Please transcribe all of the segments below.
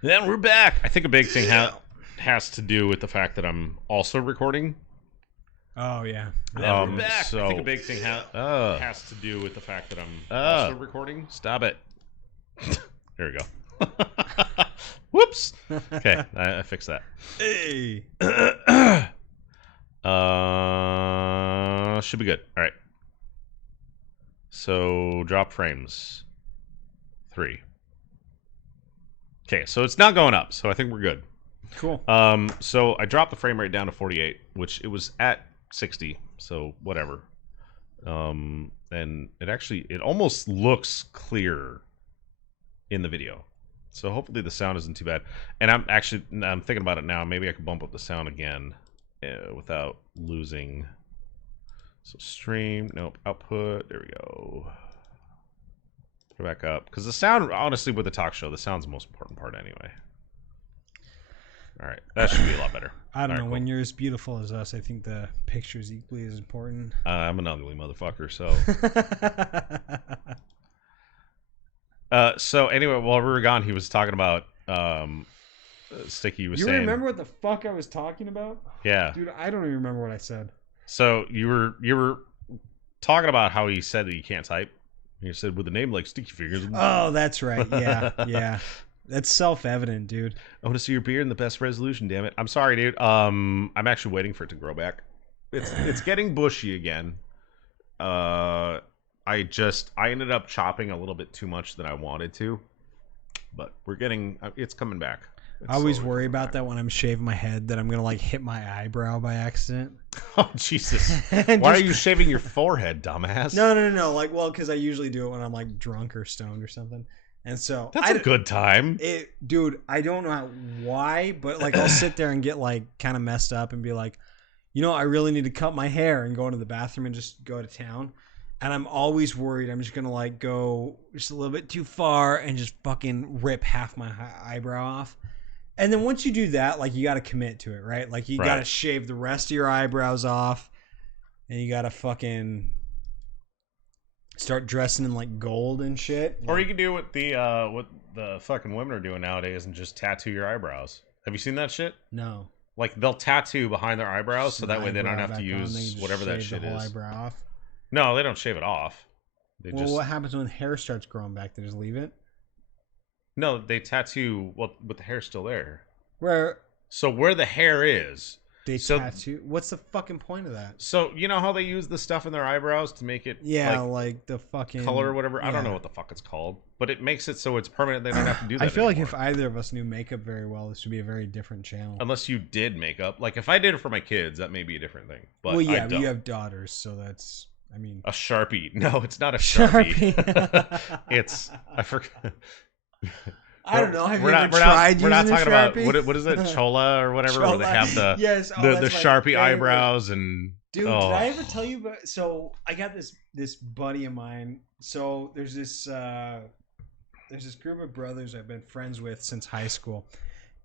Then we're back. I think a big thing has to do with the fact that I'm also recording. Oh yeah. Then we're back. So I think a big thing has to do with the fact that I'm also recording. Stop it. There we go. Whoops. Okay, I fixed that. Hey. Should be good. All right. So drop frames. 3. Okay, so it's not going up, so I think we're good. Cool. So I dropped the frame rate down to 48, which it was at 60, so whatever. And it almost looks clear in the video. So hopefully the sound isn't too bad. And I'm thinking about it now. Maybe I could bump up the sound again without losing. So stream, nope, output. There we go. Put it back up because the sound, honestly, with the talk show, the sound's the most important part anyway. All right, that should be a lot better. I don't know. Cool. When you're as beautiful as us, I think the picture's equally as important. I'm an ugly motherfucker, so. So anyway, while we were gone, he was talking about Sticky was saying. You remember what the fuck I was talking about? Yeah, dude, I don't even remember what I said. So you were talking about how he said that you can't type. You said with a name like Sticky Fingers. Oh, that's right. Yeah, yeah. That's self-evident, dude. I want to see your beard in the best resolution. Damn it! I'm sorry, dude. I'm actually waiting for it to grow back. It's getting bushy again. I ended up chopping a little bit too much than I wanted to, but it's coming back. I always worry about that when I'm shaving my head, that I'm gonna like hit my eyebrow by accident. Oh Jesus! Why are you shaving your forehead, dumbass? No. Like, well, because I usually do it when I'm like drunk or stoned or something, and so that's a good time. Dude, I don't know why, but like I'll sit there and get like kind of messed up and be like, I really need to cut my hair and go into the bathroom and just go to town. And I'm always worried I'm just gonna like go just a little bit too far and just fucking rip half my eyebrow off. And then once you do that, like you got to commit to it, right? Like you got to shave the rest of your eyebrows off, and you got to fucking start dressing in like gold and shit. Or you can do what the fucking women are doing nowadays and just tattoo your eyebrows. Have you seen that shit? No. Like they'll tattoo behind their eyebrows so that way they don't have to use whatever that shit is. Eyebrow off. No, they don't shave it off. What happens when hair starts growing back? They just leave it? No, they tattoo with the hair still there. Where the hair is, they tattoo. What's the fucking point of that? So you know how they use the stuff in their eyebrows to make it like the fucking color or whatever. Yeah. I don't know what the fuck it's called, but it makes it so it's permanent. They don't have to do that. I feel anymore. Like if either of us knew makeup very well, this would be a very different channel. Unless you did makeup, like if I did it for my kids, that may be a different thing. But well, yeah, but you have daughters, so that's. I mean, a Sharpie. No, it's not a Sharpie. It's I forgot. I don't know. Have you ever tried using a Sharpie? We're not talking about what is it, Chola or whatever, where they have the the Sharpie eyebrows and. Dude, did I ever tell you about? So I got this buddy of mine. So there's this group of brothers I've been friends with since high school,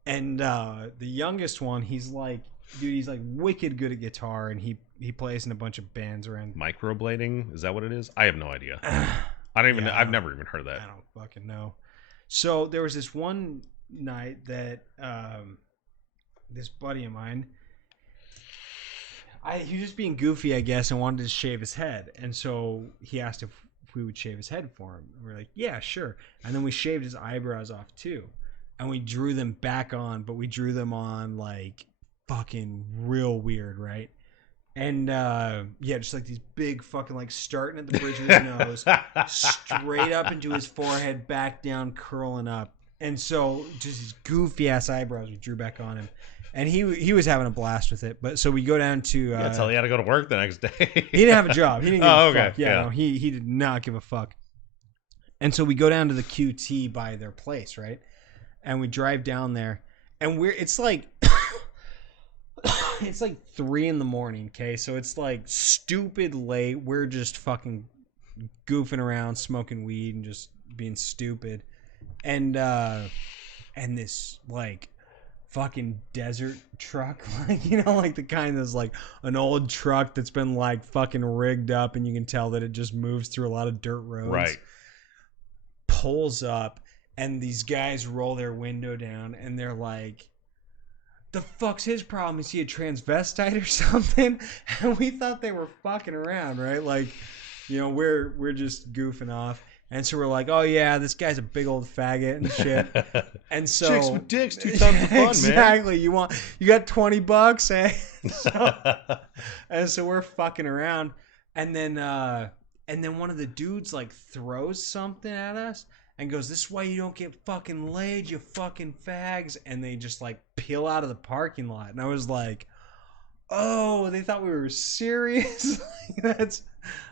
and the youngest one, he's like wicked good at guitar, and he plays in a bunch of bands around. Microblading, is that what it is? I have no idea. I don't even. I've never even heard of that. I don't fucking know. So there was this one night that this buddy of mine, he was just being goofy, I guess, and wanted to shave his head. And so he asked if we would shave his head for him. And we're like, yeah, sure. And then we shaved his eyebrows off too. And we drew them back on, but we drew them on like fucking real weird, right? And just like these big fucking like starting at the bridge of his nose, straight up into his forehead, back down, curling up. And so just these goofy ass eyebrows we drew back on him. And he was having a blast with it. But so we go down to that's how he had to go to work the next day. He didn't have a job. He didn't give a fuck. Yeah, no, he did not give a fuck. And so we go down to the QT by their place, right? And we drive down there, and it's like it's like 3 a.m, okay? So it's like stupid late. We're just fucking goofing around, smoking weed, and just being stupid. And this like fucking desert truck, like, like the kind that's like an old truck that's been like fucking rigged up, and you can tell that it just moves through a lot of dirt roads. Right. Pulls up, and these guys roll their window down, and they're like, "The fuck's his problem? Is he a transvestite or something?" And we thought they were fucking around, right? Like, we're just goofing off. And so we're like, "Oh yeah, this guy's a big old faggot and shit." And so chicks with dicks, 2 times the fun, exactly. You got $20, eh? So we're fucking around, and then one of the dudes like throws something at us and goes, "This is why you don't get fucking laid, you fucking fags." And they just like peel out of the parking lot, and I was like, "Oh, they thought we were serious."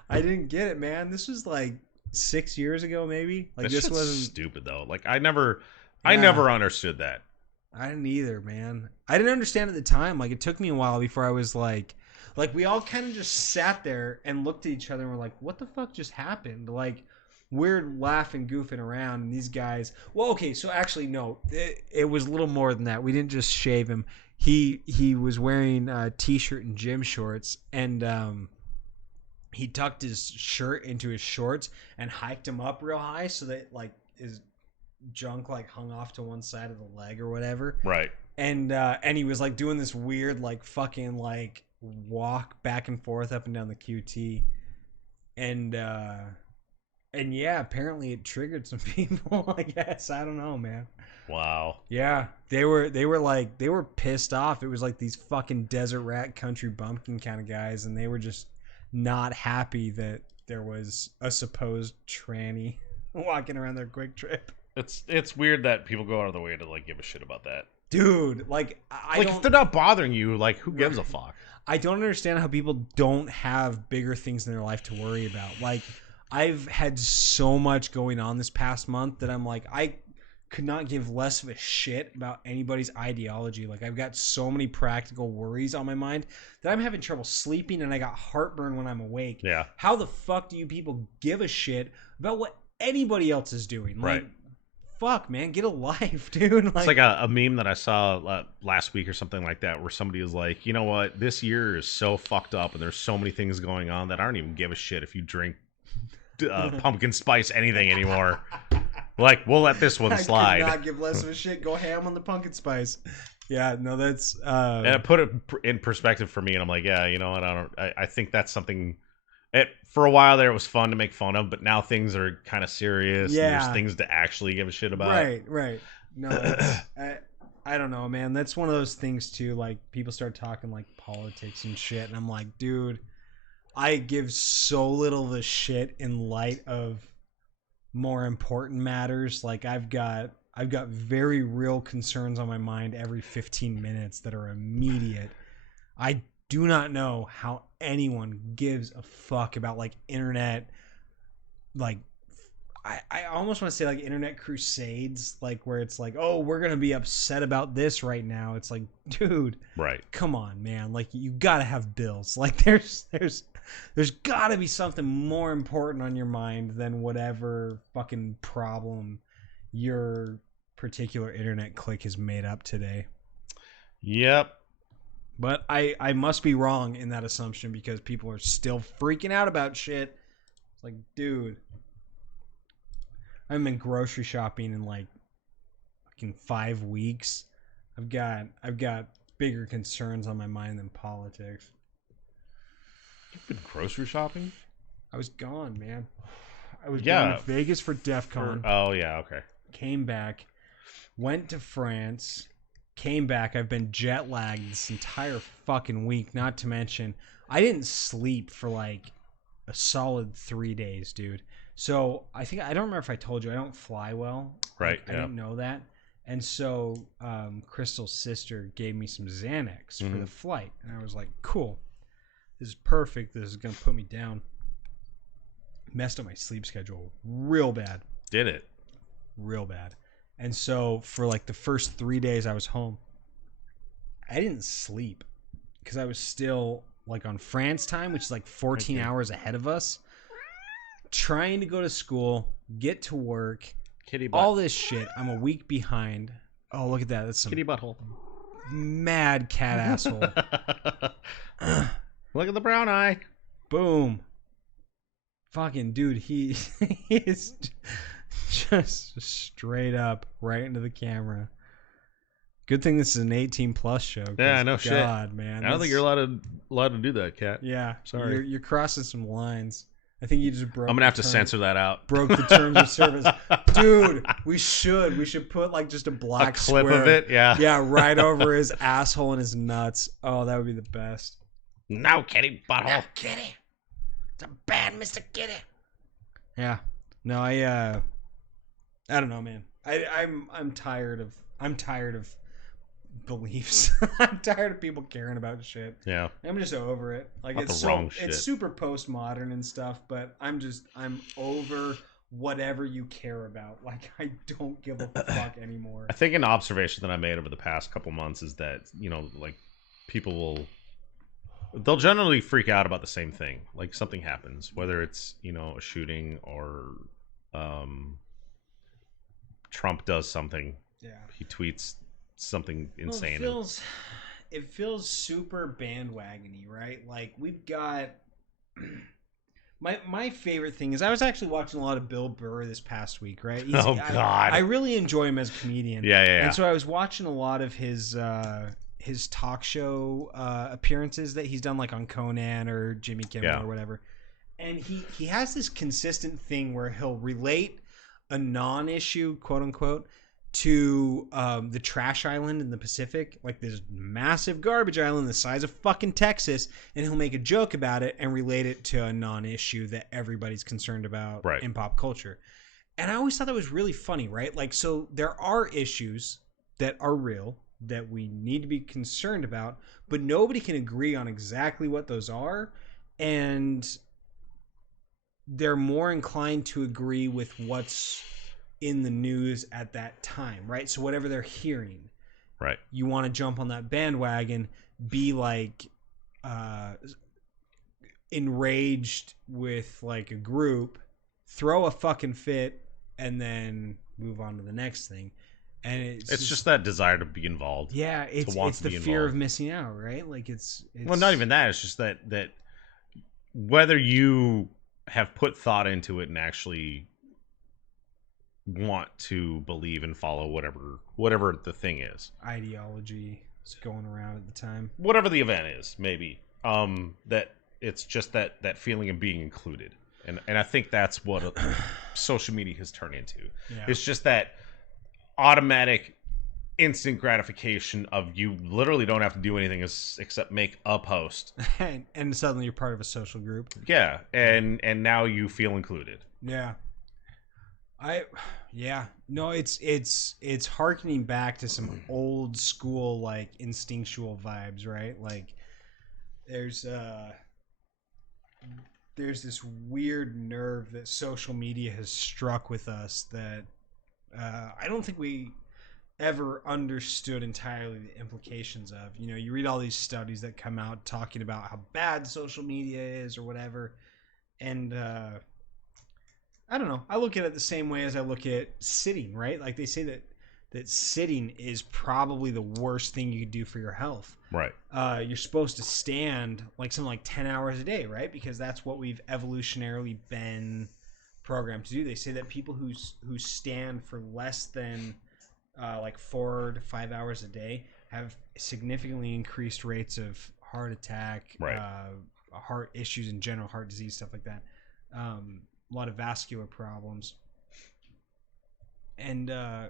I didn't get it, man. This was like 6 years ago, maybe. Like That this shit's wasn't stupid though. Like I never understood that. I didn't either, man. I didn't understand at the time. Like it took me a while before I was like we all kind of just sat there and looked at each other and were like, "What the fuck just happened?" Like we're laughing, goofing around, and these guys. Well, okay, so actually no, it was a little more than that. We didn't just shave him. He was wearing a t-shirt and gym shorts, and he tucked his shirt into his shorts and hiked them up real high so that like his junk like hung off to one side of the leg or whatever. Right. And he was like doing this weird like fucking like walk back and forth up and down the QT. And yeah, apparently it triggered some people, I guess. I don't know, man. Wow. Yeah, they were pissed off. It was like these fucking desert rat country bumpkin kind of guys, and they were just not happy that there was a supposed tranny walking around their Quick Trip. It's weird that people go out of their way to like give a shit about that. Dude, like I like don't, if they're not bothering you, like who gives a fuck? I don't understand how people don't have bigger things in their life to worry about. Like I've had so much going on this past month that I'm like, I could not give less of a shit about anybody's ideology. Like I've got so many practical worries on my mind that I'm having trouble sleeping, and I got heartburn when I'm awake. Yeah. How the fuck do you people give a shit about what anybody else is doing? Like, Right. fuck, man, get a life, dude. Like, It's like a meme that I saw last week or something like that, where somebody was like, you know what, this year is so fucked up, and there's so many things going on that I don't even give a shit if you drink pumpkin spice anything anymore. Like, we'll let this one slide. I could not give less of a shit. Go ham on the pumpkin spice. Yeah, no, that's And it put it in perspective for me, and I'm like, yeah, you know what, I think that's something. For a while there, it was fun to make fun of, but now things are kind of serious. Yeah. And there's things to actually give a shit about. Right. No, I don't know, man. That's one of those things too. Like people start talking like politics and shit, and I'm like, dude, I give so little of a shit in light of more important matters. Like I've got very real concerns on my mind every 15 minutes that are immediate. I do not know how anyone gives a fuck about like internet, like I almost want to say like internet crusades, like where it's like, oh, we're gonna be upset about this right now. It's like, dude, Right. come on, man. Like you gotta have bills. Like there's gotta be something more important on your mind than whatever fucking problem your particular internet clique has made up today. Yep. But I must be wrong in that assumption because people are still freaking out about shit. It's like, dude, I haven't been grocery shopping in like fucking 5 weeks. I've got bigger concerns on my mind than politics. You've been grocery shopping? I was gone, man. I was Yeah. going to Vegas for DEF CON. Oh yeah, okay. Came back, went to France, came back. I've been jet lagged this entire fucking week. Not to mention, I didn't sleep for like a solid 3 days, dude. So I don't remember if I told you I don't fly well. Right. I didn't know that. And so Crystal's sister gave me some Xanax for the flight, and I was like, cool. This is perfect. This is gonna put me down. Messed up my sleep schedule real bad. Did it? Real bad. And so for like the first 3 days I was home, I didn't sleep because I was still like on France time, which is like 14 hours ahead of us, trying to go to school, get to work, Kitty butt. all this shit. I'm a week behind. Oh, look at that. That's some Kitty butthole. mad cat asshole. Look at the brown eye. Boom. Fucking dude, he is Just straight up right into the camera. Good thing this is an 18 plus show. Yeah, no shit. God, man. I don't think you're allowed to do that, Cat. Yeah, Sorry. You're crossing some lines. I think you just broke. I'm gonna have to censor that out. Broke the terms of service, dude. We should put like just a black clip square, of it. Yeah. Yeah, right over his asshole and his nuts. Oh, that would be the best. No, Kitty, butthole. No, Kitty. It's a bad Mr. Kitty. Yeah. No, I don't know, man. I'm tired of beliefs. I'm tired of people caring about shit. Yeah. I'm just over it. Like Not it's the wrong shit. it's super postmodern and stuff, but I'm over whatever you care about. Like I don't give a fuck anymore. I think an observation that I made over the past couple months is that, like people they'll generally freak out about the same thing. Like something happens, whether it's, a shooting or Trump does something. Yeah. He tweets something insane. Well, it feels super bandwagony, right? Like we've got my favorite thing is I was actually watching a lot of Bill Burr this past week, right? Oh, God. I really enjoy him as a comedian. Yeah. And so I was watching a lot of his talk show appearances that he's done, like on Conan or Jimmy Kimmel or whatever. And he has this consistent thing where he'll relate a non-issue, quote unquote, to the trash island in the Pacific, like this massive garbage island the size of fucking Texas, and he'll make a joke about it and relate it to a non-issue that everybody's concerned about in pop culture. And I always thought that was really funny, right? Like, so there are issues that are real that we need to be concerned about, but nobody can agree on exactly what those are, and they're more inclined to agree with what's in the news at that time, right? So whatever they're hearing, right, you want to jump on that bandwagon, be like enraged with like a group, throw a fucking fit, and then move on to the next thing. And it's just that desire to be involved. Yeah, it's the fear of missing out, right? Like it's well, not even that. It's just that whether you have put thought into it and actually want to believe and follow whatever the thing is, ideology is going around at the time, whatever the event is, maybe that it's just that feeling of being included, and I think that's what social media has turned into. It's just that automatic instant gratification of you literally don't have to do anything except make a post and suddenly you're part of a social group. And now you feel included. It's hearkening back to some old school like instinctual vibes, right? Like there's this weird nerve that social media has struck with us that I don't think we ever understood entirely the implications of. You read all these studies that come out talking about how bad social media is or whatever, and I don't know. I look at it the same way as I look at sitting, right? Like they say that sitting is probably the worst thing you could do for your health. Right. You're supposed to stand like something like 10 hours a day, right? Because that's what we've evolutionarily been programmed to do. They say that people who stand for less than like 4 to 5 hours a day have significantly increased rates of heart attack, heart issues in general, heart disease, stuff like that. A lot of vascular problems, and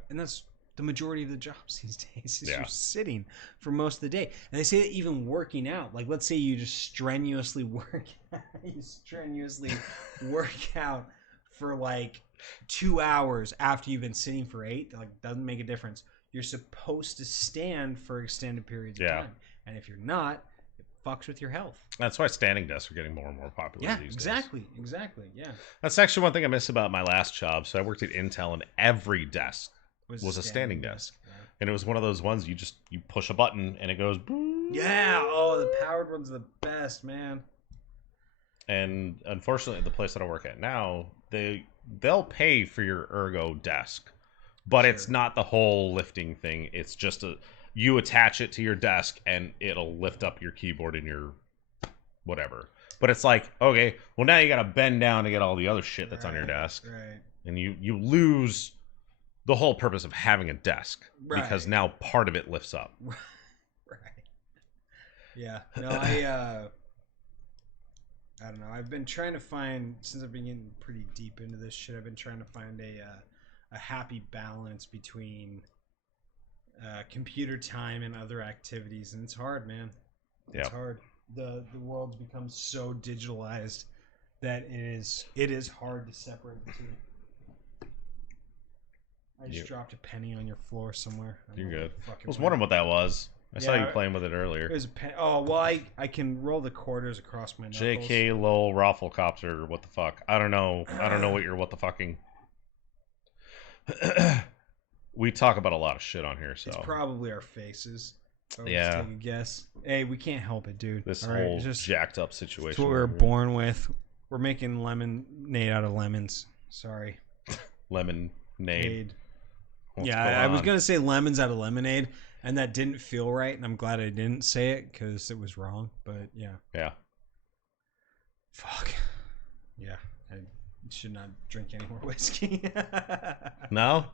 that's the majority of the jobs these days. Is you're sitting for most of the day. And they say that even working out, like let's say you just strenuously work out for like 2 hours after you've been sitting for 8, like doesn't make a difference. You're supposed to stand for extended periods of time, and if you're not, it fucks with your health. That's why standing desks are getting more and more popular these days. Exactly. Yeah, that's actually one thing I miss about my last job. So I worked at Intel, and every desk was a standing desk. And it was one of those ones you push a button and it goes boom. Yeah, oh, the powered one's the best, man. And unfortunately, the place that I work at now, they'll pay for your ergo desk, but it's not the whole lifting thing. It's just you attach it to your desk and it'll lift up your keyboard and your whatever. But it's like, okay, well now you got to bend down to get all the other shit that's on your desk. Right. and you lose the whole purpose of having a desk because Right. now part of it lifts up. Right. Yeah. No, I don't know. I've been trying to find, since I've been getting pretty deep into this shit, I've been trying to find a happy balance between computer time and other activities, and it's hard, man. It's Yeah. hard. The world's become so digitalized that it is hard to separate the two. I just You- dropped a penny on your floor somewhere. I don't You're know where good. the fuck I it was went. wondering what that was. I saw you Yeah, playing with it It earlier. was a pen. Oh well, I can roll the quarters across my knuckles. JK lol Rafflecopter. What the fuck? I don't know. I don't know what you're. What the fucking. We talk about a lot of shit on here, so It's probably our faces. I would Yeah. just take a guess. Hey, we can't help it, dude. this All right, whole it's just jacked up it's situation. what we were over here. born with. We're making lemonade out of lemons. Sorry. Lemon nade. Aid. What's Yeah, going I was on? gonna say lemons out of lemonade, and that didn't feel right, and I'm glad I didn't say it because it was wrong. But yeah, Yeah. fuck. Yeah, I should not drink any more whiskey. No,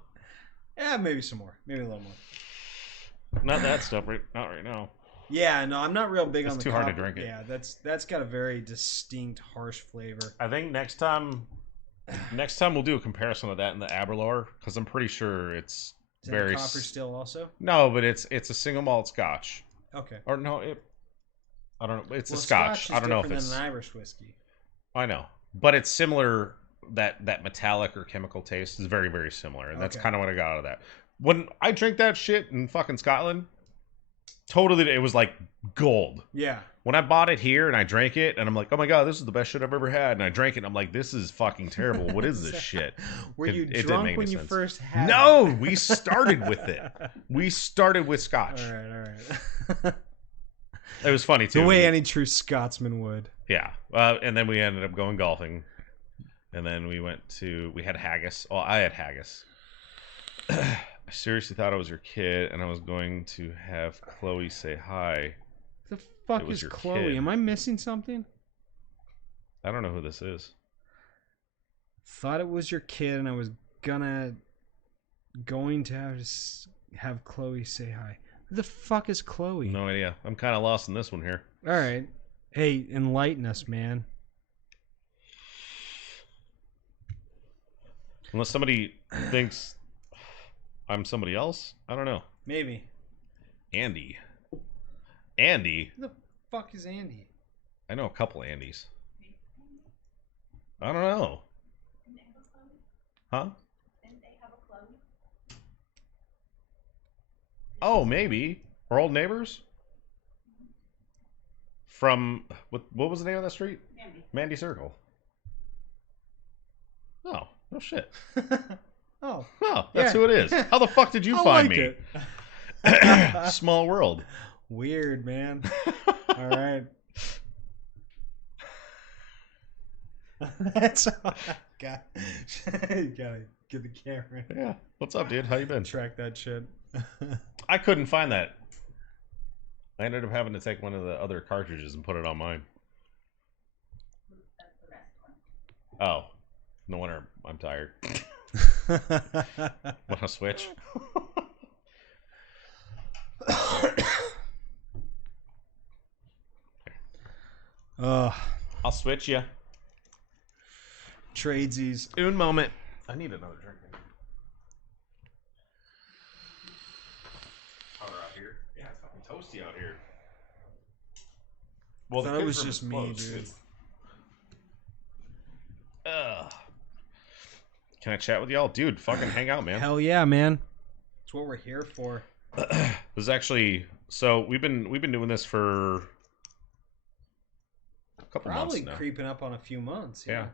Yeah, maybe some more, maybe a little more. not that stuff. Right? Not right now. Yeah, no, I'm not real big It's on the too hard to copper. drink it. Yeah, that's got a very distinct, harsh flavor. I think next time we'll do a comparison of that in the Aberlour because I'm pretty sure it's Is that very copper still also? No, but it's a single malt Scotch Okay. or no, I don't know. It's Well, a Scotch. is I don't know if different it's. than an Irish whiskey. I know, but it's similar. That metallic or chemical taste is very very similar, and that's Okay. kind of what I got out of that. When I drink that shit in fucking Scotland, totally, it was like gold. Yeah. When I bought it here and I drank it, and I'm like, oh my god, this is the best shit I've ever had. And I drank it, and I'm like, this is fucking terrible. What is this shit? Were It- you it didn't drunk make when any you sense. first had No, it? we started with it. We started with Scotch. All right. It was funny too. The way any true Scotsman would. Yeah, and then we ended up going golfing, and then we had haggis. Oh, I had haggis. I seriously thought I was your kid, and I was going to have Chloe say hi. The fuck It was is your Chloe? kid. Am I missing something? I don't know who this is. Thought it was your kid, and I was going to have Chloe say hi. Who the fuck is Chloe? No idea. I'm kind of lost in this one here. All right. Hey, enlighten us, man. Unless somebody thinks I'm somebody else, I don't know. Maybe. Andy. Who the fuck is Andy? I know a couple Andys. I don't know. Huh? Oh, maybe. Our old neighbors? From what was the name of that street? Mandy Circle. Oh, no shit. Oh, Oh, that's Yeah. who it is. How the fuck did you I find like me? it. Small world. Weird, man. All right. That's all I got. You gotta get the camera. Yeah. What's up, dude? How you been? Track that shit. I couldn't find that. I ended up having to take one of the other cartridges and put it on mine. Oh. No wonder I'm tired. Want to switch? Ugh. I'll switch you. Tradesies. Un moment. I need another drink. Power out here. Yeah, it's fucking toasty out here. Well, Thought the it was kids' room just is me, closed, dude. too. Ugh. Can I chat with y'all? Dude, fucking hang out, man. Hell yeah, man. That's what we're here for. This is actually so we've been doing this for a couple Probably months now. creeping up on a few months. Yeah.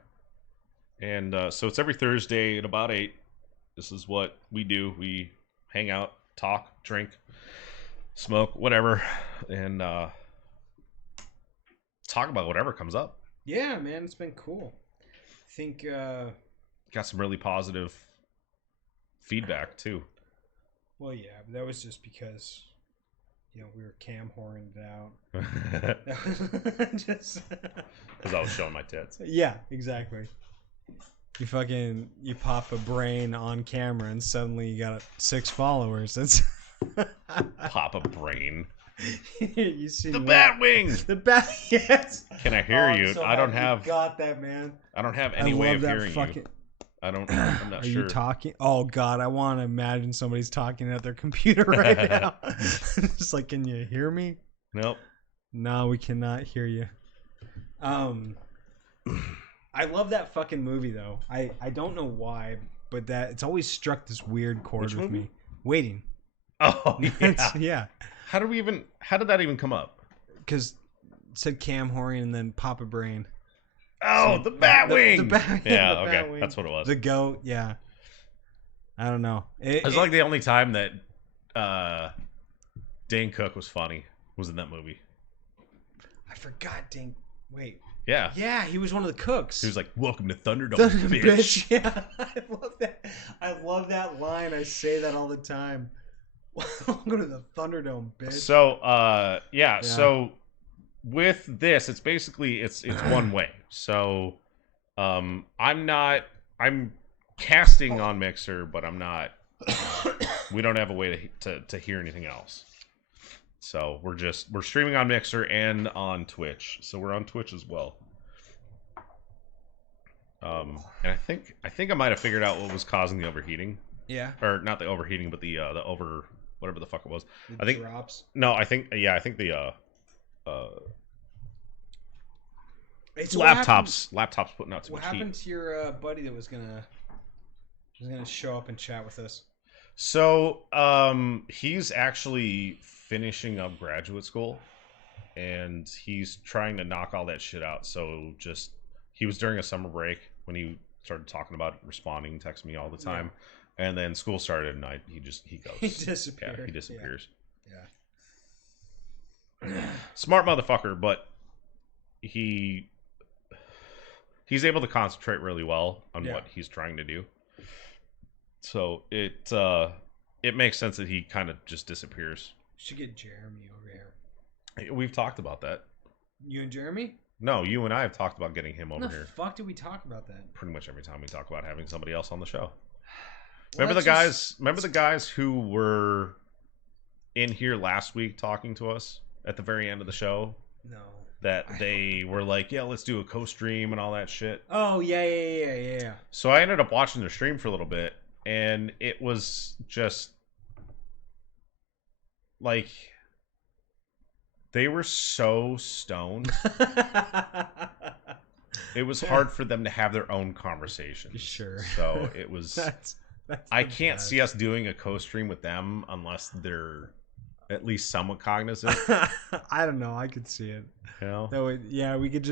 And so it's every Thursday at about 8. This is what we do. We hang out, talk, drink, smoke, whatever, and talk about whatever comes up. Yeah, man, it's been cool. I think Got some really positive feedback too. well, yeah, but that was just because we were cam horned out. Because Just I was showing my tits. yeah, exactly. You pop a brain on camera and suddenly you got 6 followers. That's Pop a brain. you see The what- Batwing. The bat. Yes. Can I hear Oh, I'm you? so I don't happy you have. got that, man. I don't have I any way love of that hearing fucking. you. I'm not Are sure. you talking? Oh God, I want to imagine somebody's talking at their computer right now. Just like, can you hear me? Nope. No, we cannot hear you. I love that fucking movie though. I don't know why, but that it's always struck this weird chord Which with movie? me. Waiting. Oh yeah. Yeah. How did that even come up? Because it said Cam Horian and then Papa Brain. Oh, So, the Batwing. the Bat- Yeah, the okay, Batwing. that's what it was. The goat. Yeah. I don't know. It was like the only time that Dane Cook was funny was in that movie. I forgot. Dang. Wait. Yeah. Yeah, he was one of the cooks. He was like, "Welcome to Thunderdome, The bitch." Yeah, I love that. I love that line. I say that all the time. Welcome to the Thunderdome, bitch. So, yeah. So with this, it's basically it's one way. So, I'm casting on Mixer, but I'm not. We don't have a way to hear anything else. So we're streaming on Mixer and on Twitch. So we're on Twitch as well. And I think I might have figured out what was causing the overheating. Yeah. Or not the overheating, but the over whatever the fuck it was. The I think drops. no, I think the It's what happened- laptops putting out too What much happened heat. to your buddy that was gonna show up and chat with us? So he's actually finishing up graduate school, and he's trying to knock all that shit out. So just he was during a summer break when he started talking about responding, texting me all the time, and then school started, and he goes. He disappeared. Yeah, he disappears. Yeah. Smart motherfucker, but he's able to concentrate really well on what he's trying to do. So it makes sense that he kind of just disappears. Should get Jeremy over here. We've talked about that. You and Jeremy? No, you and I have talked about getting him over When the here. fuck did we talk about that? Pretty much every time we talk about having somebody else on the show. Well, Remember that's the guys who were in here last week talking to us at the very end of the show? No. That they were like, yeah, let's do a co-stream and all that shit. Oh yeah. So I ended up watching their stream for a little bit, and it was just like they were so stoned. It was hard for them to have their own conversations. Sure. So it was. that's I the can't best. see us doing a co-stream with them unless they're at least somewhat cognizant. I don't know. I could see it. You know? That would, yeah, we could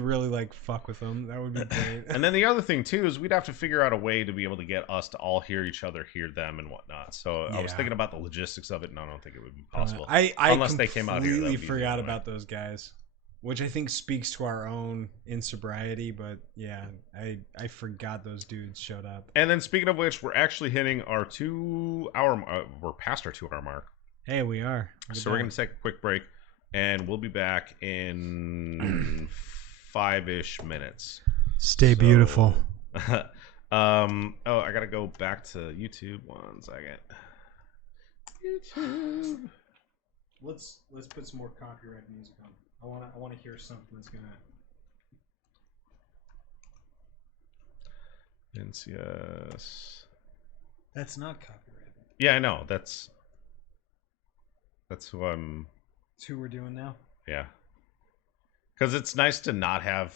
really like fuck with them. That would be great. And then the other thing too is we'd have to figure out a way to be able to get us to all hear each other, hear them, and whatnot. So I was Yeah. thinking about the logistics of it, and I don't think it would be possible. I Unless they came out here, that completely would be the forgot only way. about those guys, which I think speaks to our own insobriety. But yeah, I forgot those dudes showed up. And then speaking of which, we're actually hitting our 2 hour. We're past our 2 hour mark. Hey, we are. Look at So we're that. going to take a quick break, and we'll be back in 5-ish minutes. Stay So- beautiful. Oh, I gotta go back to YouTube 1 second. YouTube. Let's put some more copyright music on. I wanna hear something that's gonna. NCS. That's not copyrighted. Yeah, I know. That's who I'm. That's who we're doing now. Yeah. Because it's nice to not have.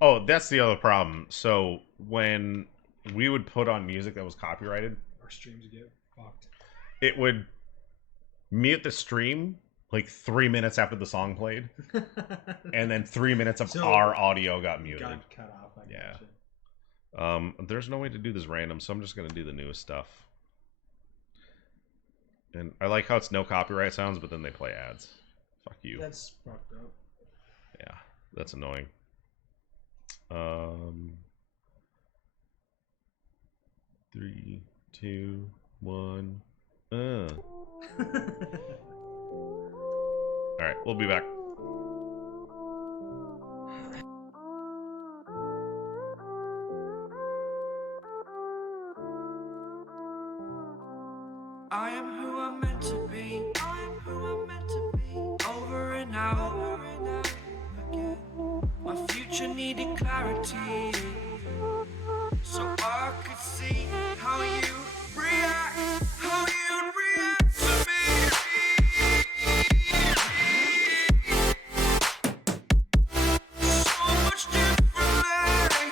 Oh, that's the other problem. So when we would put on music that was copyrighted, Our streams get fucked. it would mute the stream like 3 minutes after the song played, and then 3 minutes of So- our audio got muted. Got cut off. I Yeah. gotcha. There's no way to do this random, so I'm just gonna do the newest stuff. And I like how it's no copyright sounds, but then they play ads. Fuck you. That's fucked up. Yeah, that's annoying. 3, 2, 1. All right, we'll be back. I am who I'm meant to be. I am who I'm meant to be. Over and out again. My future needed clarity, so I could see how you react, how you react to me. So much differently.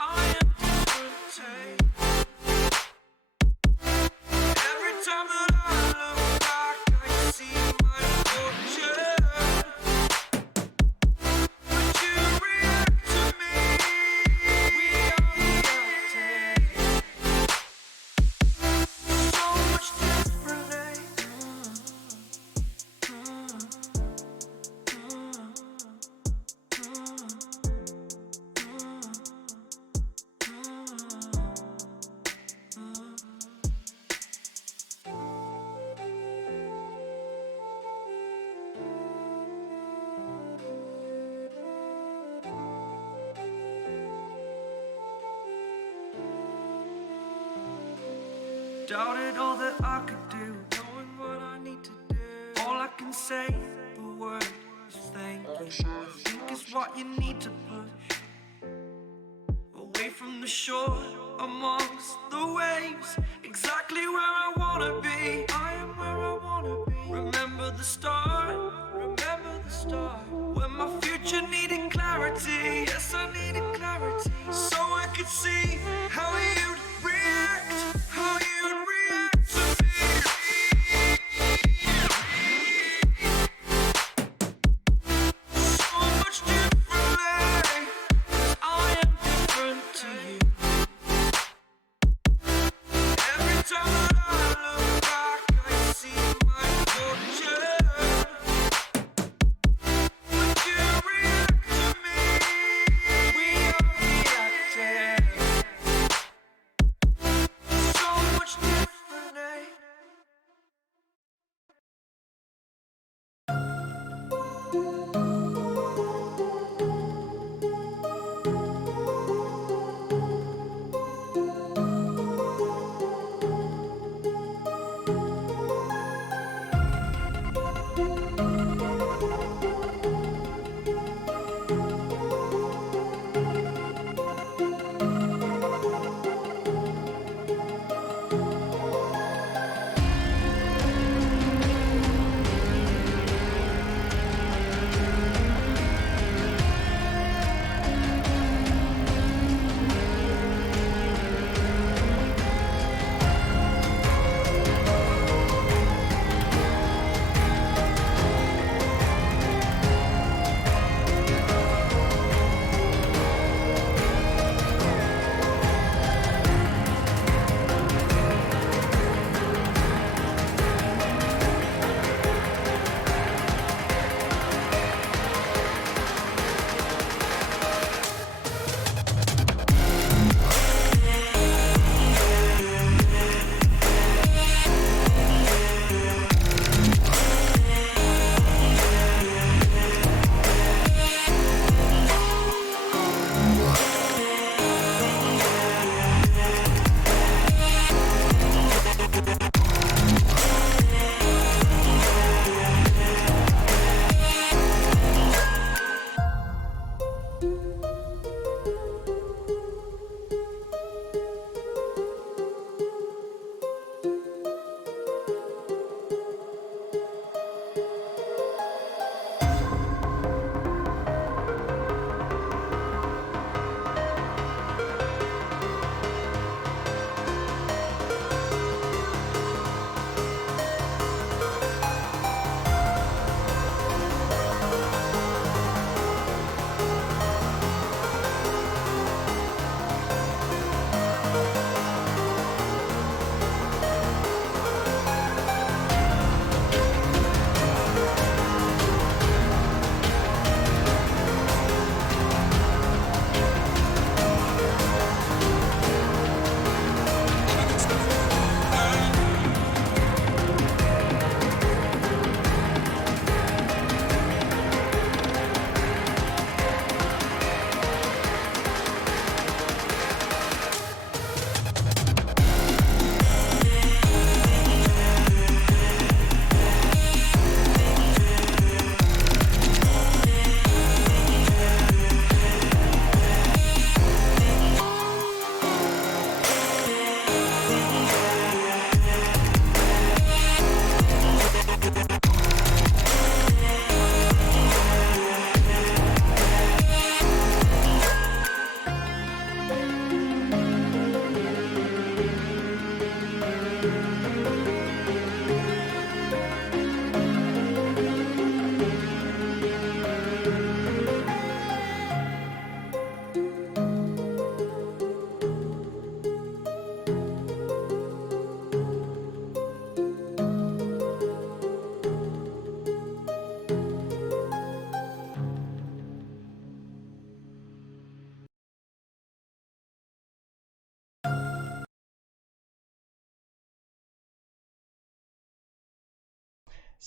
I am different. Every time that I look back, I see my fortune. But you react to me. We are reacting so much differently. Doubted all that I could do, knowing what I need to do. All I can say, the word is thank you. I think is what you need to push away from the shore, amongst the waves, exactly where I wanna be. I am where I wanna be. Remember the start, when my future needed clarity. Yes, I needed clarity, so I could see how you'd react, how you'd react to me. So much differently, 'cause I am different to you. Every time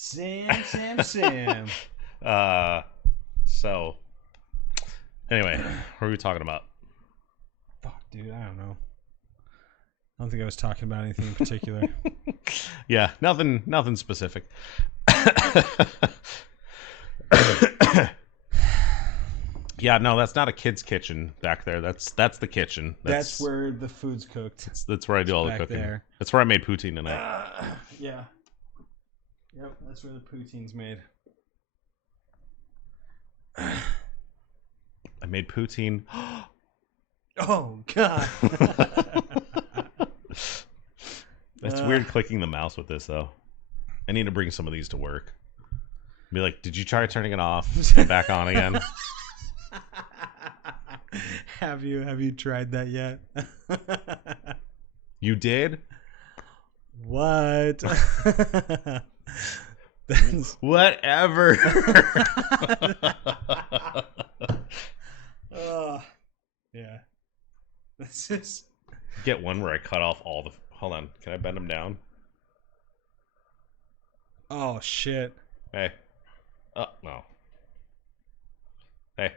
Sam. So anyway, what are we talking about? Fuck, dude, I don't know. I don't think I was talking about anything in particular. Yeah, nothing specific. Yeah, no, that's not a kid's kitchen back there. That's the kitchen. That's where the food's cooked. That's where I do all the back cooking. there. That's where I made poutine tonight. Yeah. Yep, that's where the poutine's made. I made poutine. Oh, God. It's weird clicking the mouse with this, though. I need to bring some of these to work. Be like, did you try turning it off and back on again? Have you tried that yet? You did? What? That's... Whatever. Yeah. This is... Get one where I cut off all the... Hold on. Can I bend them down? Oh, shit. Hey. Oh, no. Hey.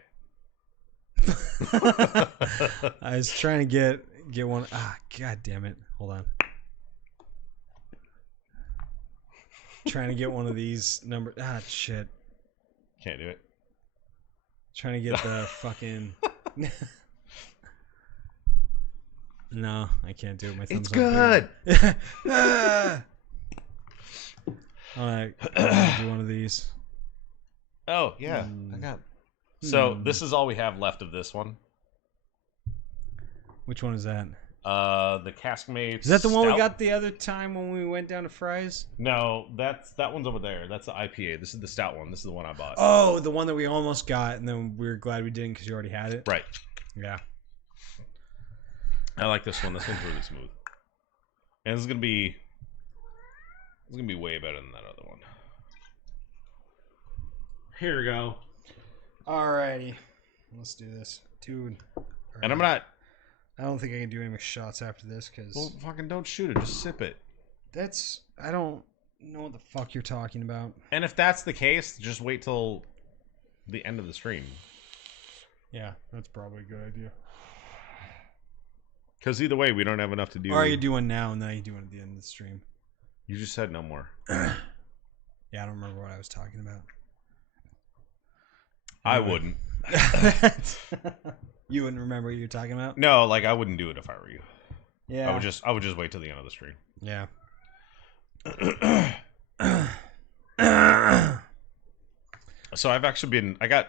I was trying to get one. Ah, God damn it. Hold on. Trying to get one of these numbers. Ah, shit. Can't do it. Trying to get the fucking... No, I can't do it. My thumb's It's not good. big. Alright, do one of these. Oh, yeah. I got... So, this is all we have left of this one. Which one is that? The Caskmates. Is that the one we Stout? got the other time when we went down to Fry's? No, that one's over there. That's the IPA. This is the stout one. This is the one I bought. Oh, the one that we almost got, and then we were glad we didn't because you already had it. Right. Yeah. I like this one. This one's really smooth. And this is gonna be way better than that other one. Here we go. Alrighty. Let's do this. Dude. And I'm not... I don't think I can do any more shots after this because Well, fucking don't shoot it. Just sip it. I don't know what the fuck you're talking about. And if that's the case, just wait till the end of the stream. Yeah, that's probably a good idea. Because either way, we don't have enough to do. Or you do one now and then you do one at the end of the stream. You just said no more. Yeah, I don't remember what I was talking about. I wouldn't. You wouldn't remember what you're talking about? No, like I wouldn't do it if I were you. Yeah. I would just wait till the end of the stream. Yeah. So I've actually I got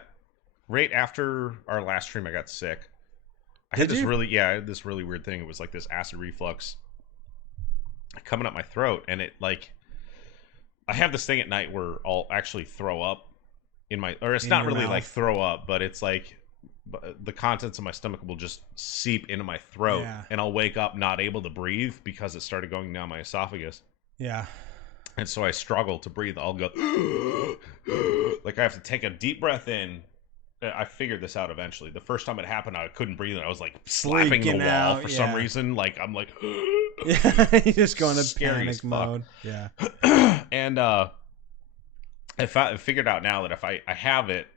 right after our last stream I got sick. I had Did this you? I had this really weird thing. It was like this acid reflux coming up my throat, and it like I have this thing at night where I'll actually throw up it's In not your really mouth? like throw up, but it's like the contents of my stomach will just seep into my throat, Yeah. and I'll wake up not able to breathe because it started going down my esophagus. Yeah. And so I struggle to breathe. I'll go like I have to take a deep breath in. I figured this out eventually. The first time it happened, I couldn't breathe, and I was like slapping the Freaking wall out, for some yeah. reason. Like I'm like, Yeah. You just go into Scary as panic fuck. mode. Yeah. and I figured out now that if I have it,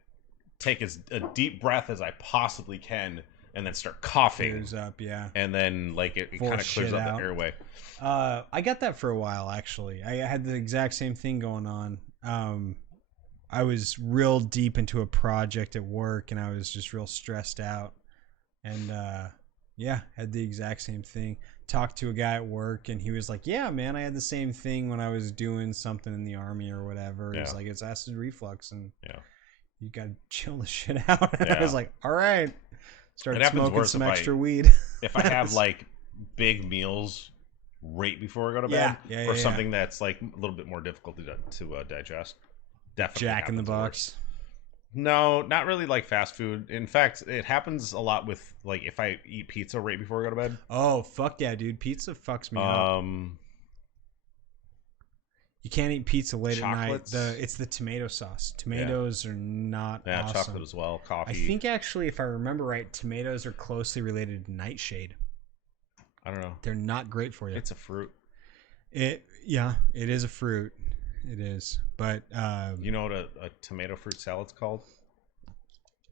take as a deep breath as I possibly can, and then start coughing, Clears up, yeah. and then like it Force kind of clears shit up out. the airway. I got that for a while actually. I had the exact same thing going on. I was real deep into a project at work and I was just real stressed out. And yeah, had the exact same thing. Talked to a guy at work and he was like, "Yeah, man, I had the same thing when I was doing something in the army or whatever." He's Yeah. like, "It's acid reflux and Yeah. you got to chill the shit out." And I Yeah. was like, "All right." Started It happens smoking worse some if I- extra weed. If I have like big meals right before I go to bed, Yeah, or yeah. something that's like a little bit more difficult to digest, definitely Jack in the happens worse. Box. No, not really like fast food. In fact, it happens a lot with like if I eat pizza right before I go to bed. Oh, fuck yeah, dude. Pizza fucks me up. You can't eat pizza late Chocolates? at night. It's the tomato sauce. Tomatoes are not Yeah, awesome. chocolate as well. Coffee. I think actually, if I remember right, tomatoes are closely related to nightshade. I don't know. They're not great for you. It's a fruit. It is a fruit. It is, but You know what a tomato fruit salad's called?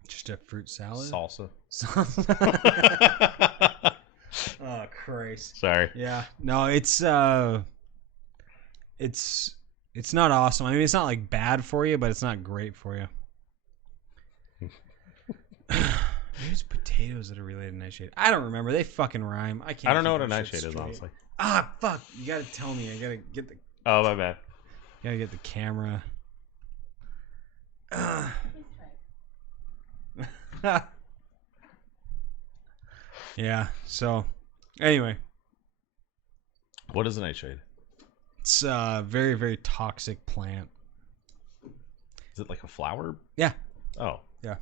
just a fruit salad. Salsa. Oh Christ! Sorry. Yeah, no, it's not awesome. I mean, it's not like bad for you, but it's not great for you. Maybe it's potatoes that are related to nightshade. I don't remember. They fucking rhyme. I can't. I don't know keep what a that nightshade shit is, straight. honestly. Ah, fuck! You gotta tell me. I gotta get the. Oh, my bad. Gotta get the camera. Yeah. So, anyway, What is a nightshade? it's a very, very toxic plant. Is it like a flower? Yeah. Oh. Yeah.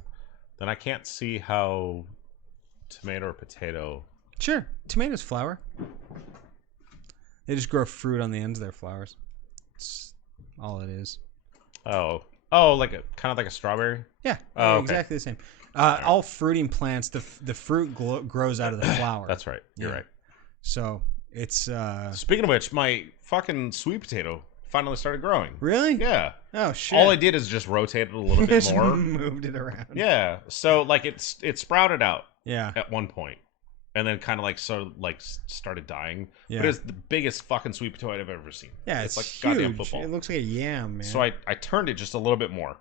Then I can't see how tomato or potato. Sure. Tomatoes flower. They just grow fruit on the ends of their flowers. It's all it is. Oh, like a kind of like a strawberry. Yeah. Oh, okay. Exactly the same. All fruiting plants, the fruit grows out of the flower. That's right. You're Yeah. right. So it's Speaking of which, my fucking sweet potato finally started growing. really. Yeah. Oh shit. All I did is just rotate it a little bit Just more. moved it around. Yeah. So like it sprouted out Yeah. at one point, and then kind of like started dying. Yeah. But it's the biggest fucking sweet potato I've ever seen. Yeah. It's like huge. goddamn football. It looks like a yam, man. So I turned it just a little bit more,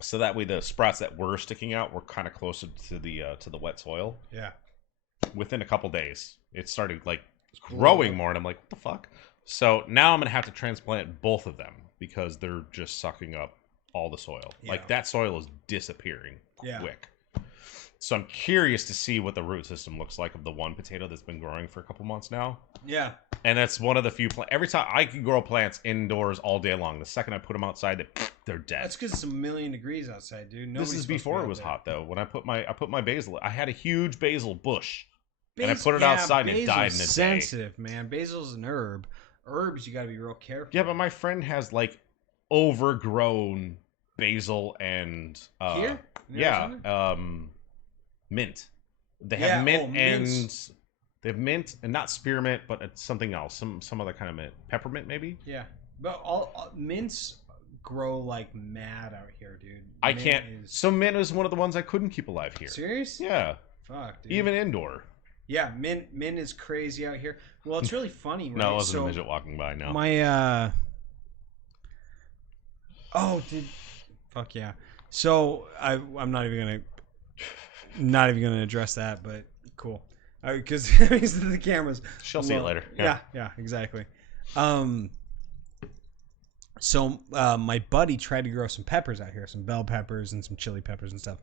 so that way the sprouts that were sticking out were kind of closer to the wet soil. yeah. Within a couple days, it started like growing more, and I'm like, what the fuck? So now I'm gonna have to transplant both of them because they're just sucking up all the soil. Yeah. Like that soil is disappearing Yeah. quick. So I'm curious to see what the root system looks like of the one potato that's been growing for a couple months now. Yeah. And that's one of the few every time I can grow plants indoors all day long. The second I put them outside, they're dead. That's because it's 1,000,000 degrees outside, dude. This Nobody's is supposed to be before it out was there. hot though. When I put my basil, I had a huge basil bush. And I Bas- put it outside and it died basil's in a day. sensitive, man. Basil's an herb. Herbs, you got to be real careful. Yeah, but my friend has like overgrown basil and Here? In yeah, Arizona? mint. They Yeah, have mint oh, and mints. they have mint and not spearmint, but it's something else, some other kind of mint, peppermint maybe. Yeah, but all mints grow like mad out here, dude. I Mint can't. is- So mint is one of the ones I couldn't keep alive here. Serious? Yeah, Fuck, dude. even indoor. Yeah, mint is crazy out here. Well, it's really funny, right? No, it wasn't so a midget walking by. No. my oh, dude, fuck yeah. So I'm not even gonna address that, but cool, because the cameras. She'll see it later. Yeah, exactly. So my buddy tried to grow some peppers out here, some bell peppers and some chili peppers and stuff,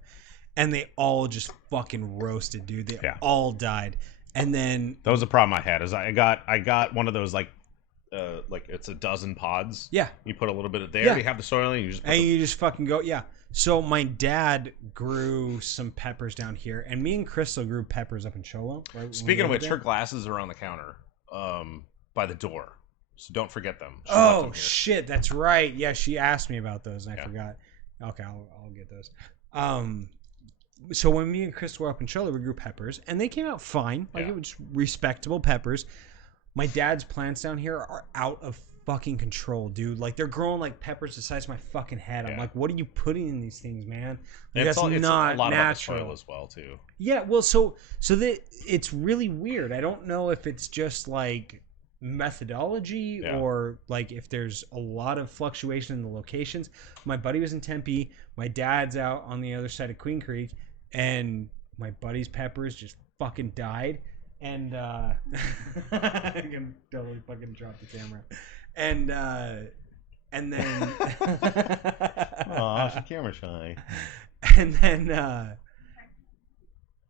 and they all just fucking roasted, dude. They Yeah. all died, and then That was the problem I had. Is I got one of those like it's a dozen pods. yeah, You put a little bit of there. Yeah. You have the soil, and you just put and the- you just fucking go, yeah. So my dad grew some peppers down here, and me and Crystal grew peppers up in Cholo. Right, when we Speaking of lived which, there. her glasses are on the counter, by the door. So don't forget them. She left them Oh here. shit, that's right. Yeah, she asked me about those, and I Yeah. forgot. Okay, I'll get those. So when me and Chris were up in Cholo, we grew peppers, and they came out fine. Like Yeah. it was respectable peppers. My dad's plants down here are out of fucking control, dude. Like they're growing like peppers the size of my fucking head. I'm Yeah. like, what are you putting in these things, man? Like, It's that's all- it's not a lot natural. about the soil as well too. Yeah, well, so it's really weird. I don't know if it's just like methodology Yeah. or like if there's a lot of fluctuation in the locations. My buddy was in Tempe. My dad's out on the other side of Queen Creek, and my buddy's peppers just fucking died. And I can totally fucking drop the camera. And then Aw, she's camera shy. and then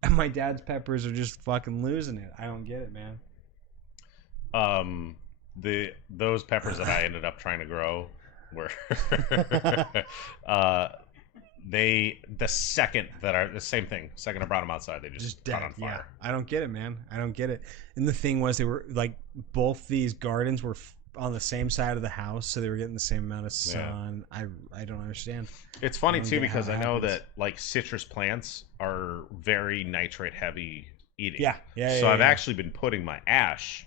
my dad's peppers are just fucking losing it. I don't get it, man. Those peppers that I ended up trying to grow were the second that are the same thing. Second I brought them outside, they just Dead. caught on fire. Yeah, I don't get it, man. I don't get it. And the thing was, they were like both these gardens were on the same side of the house, so they were getting the same amount of sun. I don't understand. It's funny I don't too get how because it I know happens. that like citrus plants are very nitrate heavy eating. Yeah. So I've actually been putting my ash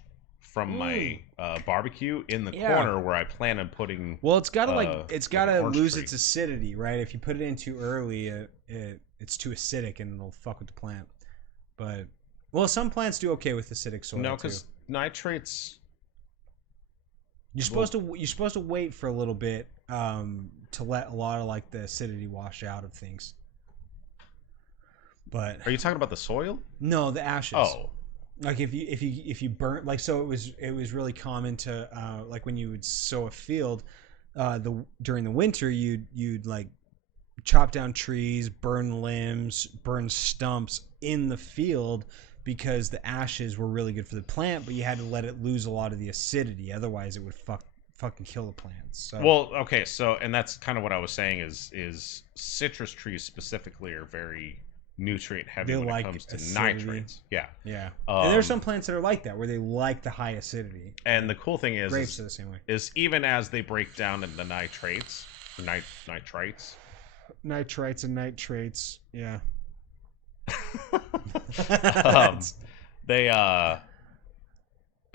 from my barbecue in the Yeah. corner where I plan on putting. Well, it's gotta an gotta orange lose tree. its acidity, right? If you put it in too early, it's too acidic and it'll fuck with the plant. But well, some plants do okay with acidic soil. No, too. because nitrates. You're supposed to wait for a little bit to let a lot of like the acidity wash out of things. But Are you talking about the soil? no, the ashes. Oh, Like if you burn, like, so it was really common to like when you would sow a field during the winter, you'd like chop down trees, burn limbs, burn stumps in the field because the ashes were really good for the plant, but you had to let it lose a lot of the acidity, otherwise it would fucking kill the plants. So well, okay. So, and that's kind of what I was saying is citrus trees specifically are very nutrient heavy They when like it comes to acidity. nitrates. Yeah. yeah, and there's Um, some plants that are like that where they like the high acidity. And the cool thing is, Grapes are the same way. is even as they break down into nitrates, or nitrites. Nitrites and nitrates, yeah. um,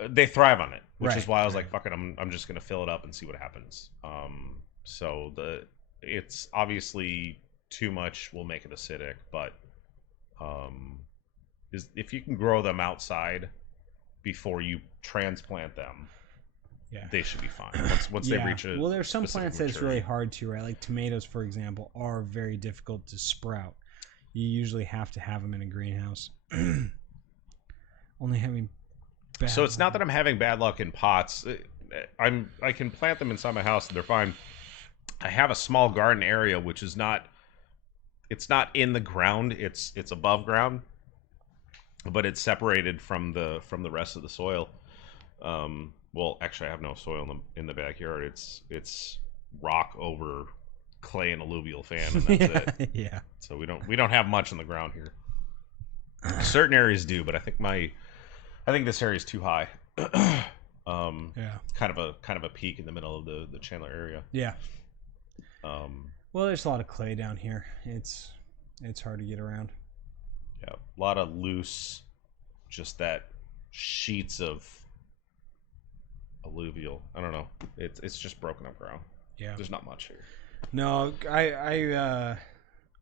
they thrive on it, which is Right, why I was right. like, fuck it, I'm just gonna fill it up and see what happens. So it's obviously too much will make it acidic, but is if you can grow them outside before you transplant them, Yeah. they should be fine. Once they reach a well, there's some specific plants that it's maturity. really hard to, right? Like tomatoes, for example, are very difficult to sprout. You usually have to have them in a greenhouse. Only having bad So it's not that I'm having bad luck in pots. I can plant them inside my house and they're fine. I have a small garden area which is not it's not in the ground, it's above ground, but it's separated from the rest of the soil. Well, actually I have no soil in the backyard. It's rock over clay and alluvial fan and that's it. Yeah. So we don't have much on the ground here. Certain areas do, but I think this area is too high. Yeah. Kind of a peak in the middle of the Chandler area. Yeah. Um, Well, there's a lot of clay down here. It's hard to get around. yeah, a lot of loose, just that sheets of alluvial. I don't know. It's just broken up ground. Yeah. There's not much here. No,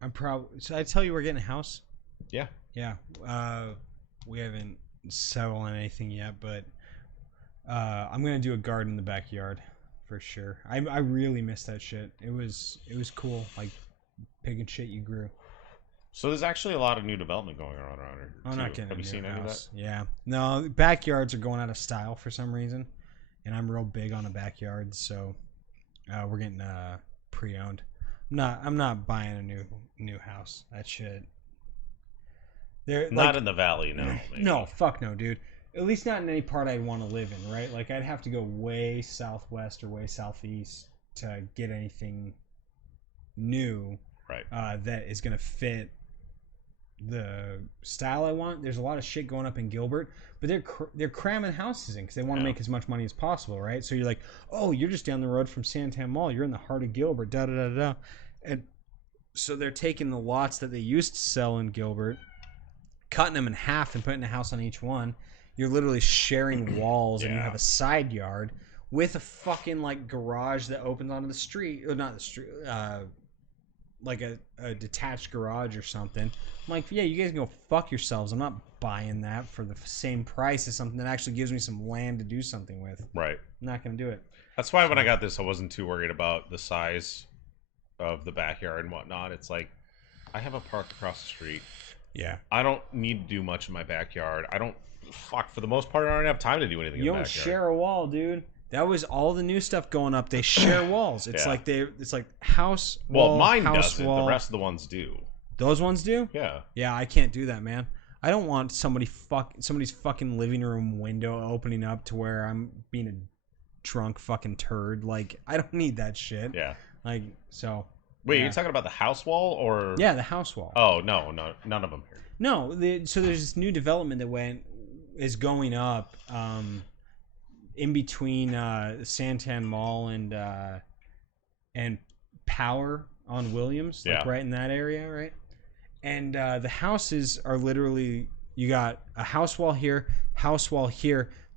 I'm probably. So I tell you, we're getting a house. Yeah. Yeah. We haven't settled on anything yet, but I'm gonna do a garden in the backyard for sure. I really miss that shit. It was cool, like picking shit you grew. So there's actually a lot of new development going on around here. I'm too. not getting Have a you new seen any of that? house. Yeah. No, backyards are going out of style for some reason, and I'm real big on a backyard, so we're getting pre-owned. I'm not buying a new house. That shit. They're Not like, in the valley, no. maybe. no, fuck no, dude. At least not in any part I'd want to live in, right? Like I'd have to go way southwest or way southeast to get anything new Right. that is gonna fit the style I want. There's a lot of shit going up in Gilbert, but they're cramming houses in because they want to Yeah. make as much money as possible, right? So you're like, oh, you're just down the road from Santan Mall. You're in the heart of Gilbert, da da da da. And so they're taking the lots that they used to sell in Gilbert, cutting them in half and putting a house on each one. You're literally sharing walls, and you Yeah. have a side yard with a fucking like garage that opens onto the street, or not the street, like a detached garage or something. I'm like, yeah, you guys can go fuck yourselves. I'm not buying that for the same price as something that actually gives me some land to do something with. Right. I'm not gonna do it. That's why when I got this, I wasn't too worried about the size of the backyard and whatnot. It's like, I have a park across the street. Yeah. I don't need to do much in my backyard. For the most part, I don't have time to do anything You in the don't backyard. share a wall, dude. That was all the new stuff going up. They share walls. It's Yeah. like it's like house wall. Well, mine house doesn't. wall. The rest of the ones do. Those ones do. Yeah. Yeah, I can't do that, man. I don't want somebody's fucking living room window opening up to where I'm being a drunk fucking turd. Like, I don't need that shit. Yeah. Like, so. Wait, yeah. you're talking about the house wall or? Yeah, the house wall. Oh no, none of them here. No, so there's this new development that is going up in between Santan Mall and Power on Williams, like Yeah. right in that area, right? And the houses are literally, you got a house wall here,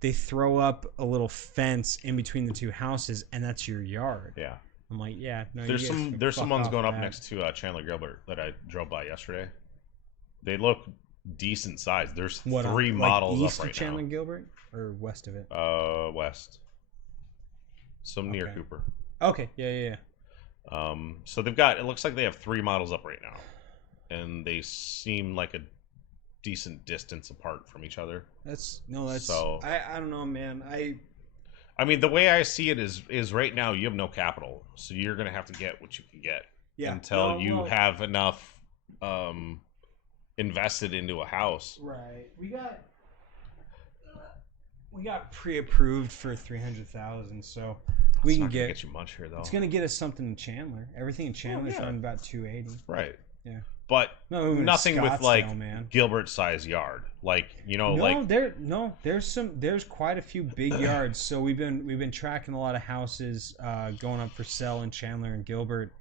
they throw up a little fence in between the two houses, and that's your yard. Yeah. I'm like, yeah, no. There's you guys some can there's fuck some ones off going with up that. next to Chandler Gilbert that I drove by yesterday. They look decent size. There's What, on, three like, models east up of right Chandler Gilbert or west of it? now. West. Some near Okay. Cooper. Okay, yeah. So they've got, it looks like they have 3 models up right now, and they seem like a decent distance apart from each other. That's So- I don't know, man. I mean, the way I see it is right now you have no capital, so you're gonna have to get what you can get until you have enough invested into a house. Right. We got pre-approved for 300,000, so we It's can not gonna get. get you much here though. It's gonna get us something in Chandler. Everything in Chandler's yeah. around about 280. Right. Yeah. But No, moving to nothing with like Scottsdale, man. Gilbert size yard, like No, like there's quite a few big yards. So we've been tracking a lot of houses going up for sale in Chandler and Gilbert,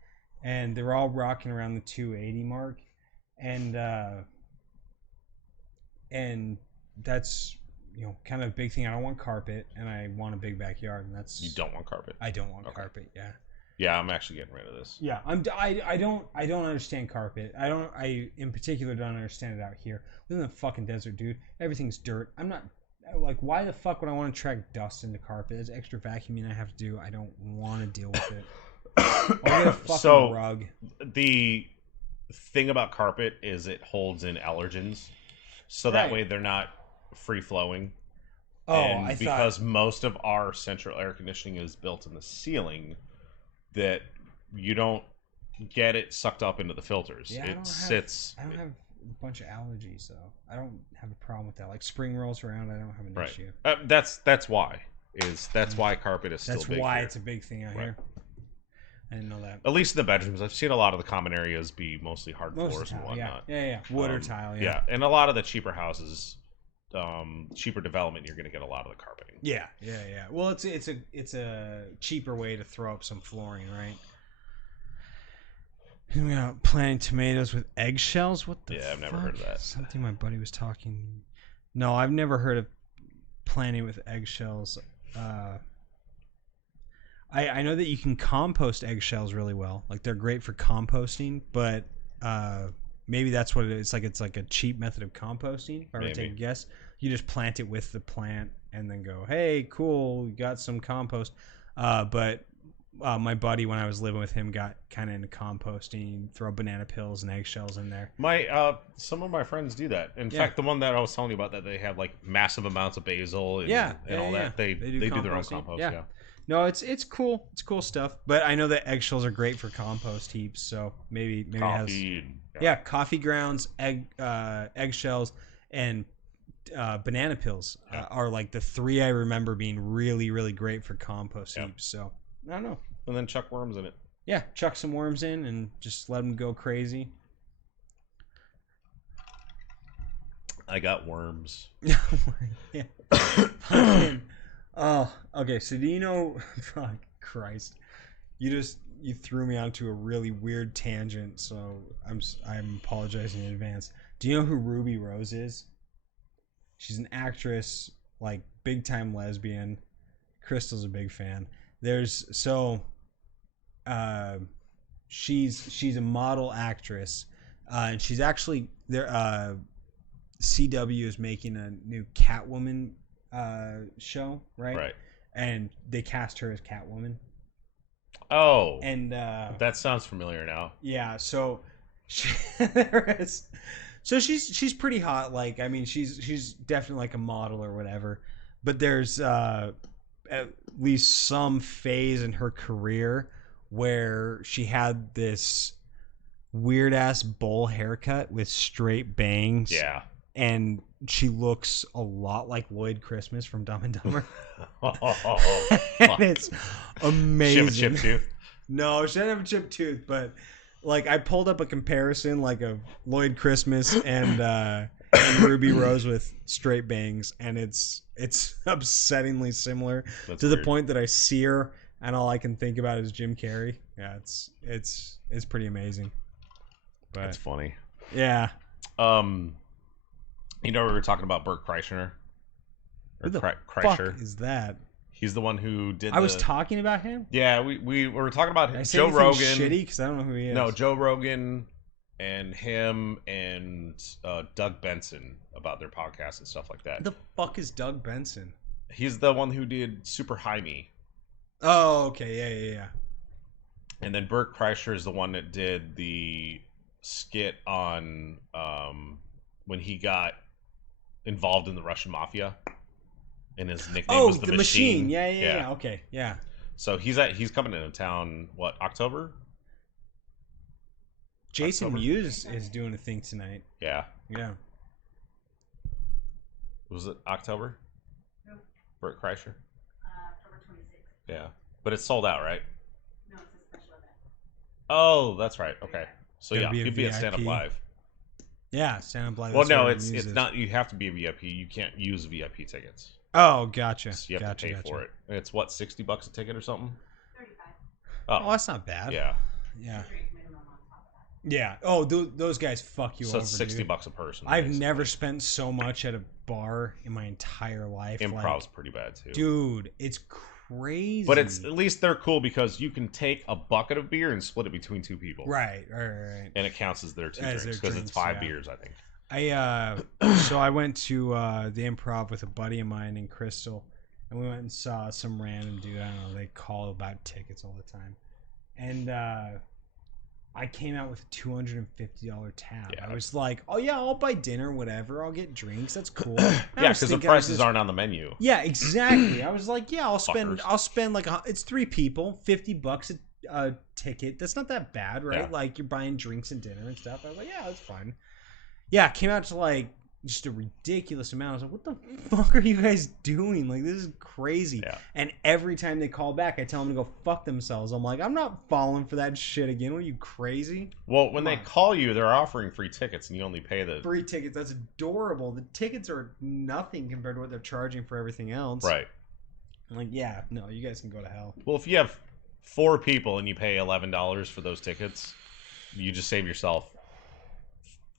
and they're all rocking around the 280 mark, and that's kind of a big thing. I don't want carpet, and I want a big backyard, and that's you don't want carpet. I don't want Okay. carpet. Yeah. Yeah, I'm actually getting rid of this. Yeah, I don't understand carpet. I in particular don't understand it out here. We live in the fucking desert, dude. Everything's dirt. I'm not like, why the fuck would I want to track dust into carpet? There's extra vacuuming I have to do. I don't want to deal with it. I'll get a fucking rug. The thing about carpet is it holds in allergens, so that Right. way they're not free flowing. Oh, and I thought. because most of our central air conditioning is built in the ceiling, that you don't get it sucked up into the filters. Yeah, it sits. I don't have a bunch of allergies, though. I don't have a problem with that. Like spring rolls around, I don't have an Right. issue. That's why. That's why carpet is still That's big why here. it's a big thing out Right. here. I didn't know that. At least in the bedrooms. I've seen a lot of the common areas be mostly hard Most floors and tile, yeah. whatnot. Yeah. Wood or tile, Yeah, and a lot of the cheaper houses, cheaper development, you're going to get a lot of the carpeting. Yeah. Well, it's a cheaper way to throw up some flooring, right? And we got planting tomatoes with eggshells. What the? Yeah, I've never heard of that. Something my buddy was talking. No, I've never heard of planting with eggshells. I know that you can compost eggshells really well. Like they're great for composting, but maybe that's what it is. It's like a cheap method of composting. If I were to take a Maybe. guess, you just plant it with the plant and then go, "Hey, cool, we got some compost." But my buddy, when I was living with him, got kind of into composting. Throw banana peels and eggshells in there. Some of my friends do that. In Yeah. fact, the one that I was telling you about, that they have like massive amounts of basil and, all that. They do their own composting. compost. Yeah. Yeah. No, it's cool. It's cool stuff. But I know that eggshells are great for compost heaps. So maybe it has. Coffee. Yeah, coffee grounds, eggshells, and banana peels Yeah. are like the 3 I remember being really, really great for compost Yeah. heaps. So I don't know. And then chuck worms in it. Yeah, chuck some worms in and just let them go crazy. I got worms. Yeah. Fucking- oh, okay. So do you know? Fuck Christ! You threw me onto a really weird tangent. So I'm apologizing in advance. Do you know who Ruby Rose is? She's an actress, like big time lesbian. Crystal's a big fan. She's a model actress, and she's actually there. CW is making a new Catwoman show, right? Right. And they cast her as Catwoman. Oh, And that sounds familiar now. yeah, so there is. So she's pretty hot. Like, I mean, she's definitely like a model or whatever. But there's at least some phase in her career where she had this weird ass bowl haircut with straight bangs. Yeah. And she looks a lot like Lloyd Christmas from Dumb and Dumber. And it's amazing. She have a chip tooth. No, she doesn't have a chipped tooth, but like I pulled up a comparison like of Lloyd Christmas and Ruby Rose with straight bangs, and it's upsettingly similar That's to the weird. point that I see her and all I can think about is Jim Carrey. Yeah, it's pretty amazing. But That's funny. yeah. We were talking about Bert Kreischer. Who the Kreischer. fuck is that? He's the one who did. I was talking about him. Yeah, we were talking about Did I say Joe anything Rogan. shitty because I don't know who he is. No, Joe Rogan and him and Doug Benson about their podcast and stuff like that. Who the fuck is Doug Benson? He's the one who did Super High Me. Oh, okay, yeah. And then Bert Kreischer is the one that did the skit on when he got involved in the Russian mafia, and his nickname was the Machine. Yeah. Okay, yeah. So he's coming into town. What, October? Jason October? Mewes is doing a thing tonight. Yeah. Yeah. Was it October? No. Bert Kreischer. October 26th. Yeah, but it's sold out, right? No, it's a special event. Oh, that's right. Okay. So Gotta yeah, be a you'd be at Stand Up VIP. Live. Yeah, Stand Up Live. Well, that's no, where it's Mewes is. not. You have to be a VIP. You can't use VIP tickets. Oh, gotcha. So you have to pay for it. And it's what, $60 a ticket or something? 35. Oh, that's not bad. Yeah. Yeah. Drink minimum on top of that. Yeah. Oh, those guys fuck you So over. it's dude. $60 a person. I've basically. never spent so much at a bar in my entire life. Improv's pretty bad too. Dude, it's crazy. But it's at least they're cool because you can take a bucket of beer and split it between two people. right. And it counts as their two As drinks their because it's drinks, 5 yeah. beers, I think. So I went to the Improv with a buddy of mine in Crystal, and we went and saw some random dude. I don't know. They call about tickets all the time, and I came out with a $250 tab. Yeah. I was like, "Oh yeah, I'll buy dinner, whatever. I'll get drinks. That's cool." Yeah, because the prices aren't on the menu. Yeah, exactly. I was like, "Yeah, I'll Fuckers. spend like it's 3 people, $50 a ticket. That's not that bad, right? Yeah. Like you're buying drinks and dinner and stuff." I was like, "Yeah, that's fine." Yeah, it came out to like just a ridiculous amount. I was like, what the fuck are you guys doing? Like, this is crazy. Yeah. And every time they call back, I tell them to go fuck themselves. I'm like, I'm not falling for that shit again. What are you, crazy? Well, when Come they on. call you, they're offering free tickets and you only pay the... Free tickets, that's adorable. The tickets are nothing compared to what they're charging for everything else. Right. I'm like, yeah, no, you guys can go to hell. Well, if you have 4 people and you pay $11 for those tickets, you just save yourself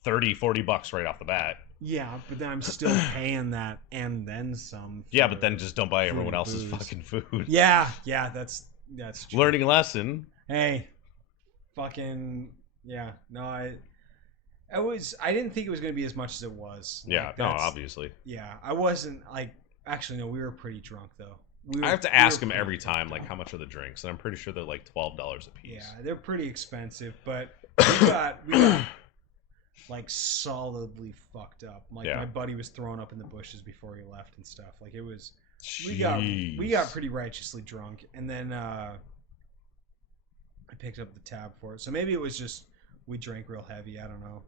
$30-40 right off the bat. Yeah, but then I'm still paying that and then some. Yeah, for but then just don't buy food everyone and else's booze. fucking food. Yeah, that's true. Learning lesson. Hey, fucking yeah. No, I didn't think it was gonna be as much as it was. Yeah, Like, no, that's- obviously. Yeah, I wasn't like. Actually, no, we were pretty drunk though. I have to ask them every time, like, how much are the drinks? And I'm pretty sure they're like $12 a piece. Yeah, they're pretty expensive, but we got like solidly fucked up. Like Yeah. my buddy was thrown up in the bushes before he left and stuff. Like it was. We got pretty righteously drunk, and then I picked up the tab for it. So maybe it was just we drank real heavy. I don't know.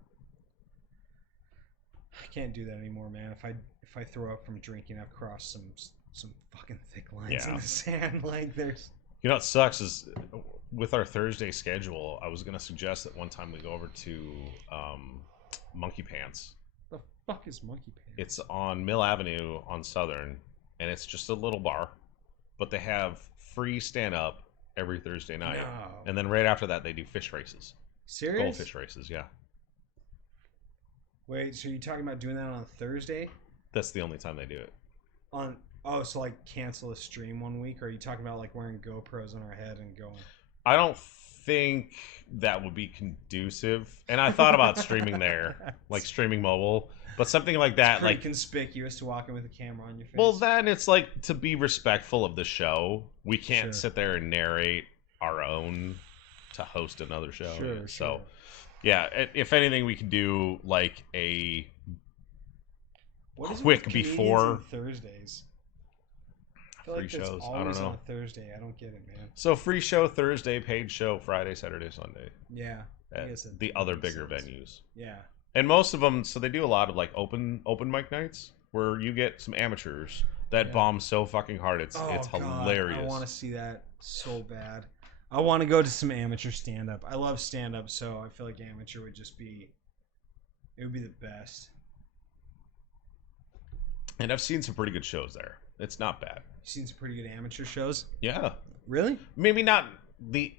I can't do that anymore, man. If I throw up from drinking, I've crossed some fucking thick lines in Yeah. the sand. Like there's. You know what sucks is with our Thursday schedule, I was going to suggest that one time we go over to Monkey Pants. The fuck is Monkey Pants? It's on Mill Avenue on Southern, and it's just a little bar, but they have free stand-up every Thursday night. No. And then right after that, they do fish races. Serious? Goldfish races, yeah. Wait, so you're talking about doing that on Thursday? That's the only time they do it. So like cancel a stream one week? Or are you talking about like wearing GoPros on our head and going? I don't think that would be conducive. And I thought about streaming there, like streaming mobile, but something like that, Pretty like, conspicuous to walk in with a camera on your face. well, then it's like to be respectful of the show. We can't Sure. sit there and narrate our own to host another show. Sure, So, sure. yeah, if anything, we can do like a What is it quick with comedians before- and Thursdays. I feel free like that's shows. I don't always know. on a Thursday. I don't get it, man. So free show Thursday, paid show Friday, Saturday, Sunday Yeah. I at guess that the other makes bigger sense. venues. Yeah. And most of them, so they do a lot of like open mic nights where you get some amateurs that Yeah. bomb so fucking hard. It's God, hilarious. I want to see that so bad. I want to go to some amateur stand up. I love stand up, so I feel like amateur would just be it would be the best. And I've seen some pretty good shows there. It's not bad. You've seen some pretty good amateur shows? Yeah. Really? Maybe not the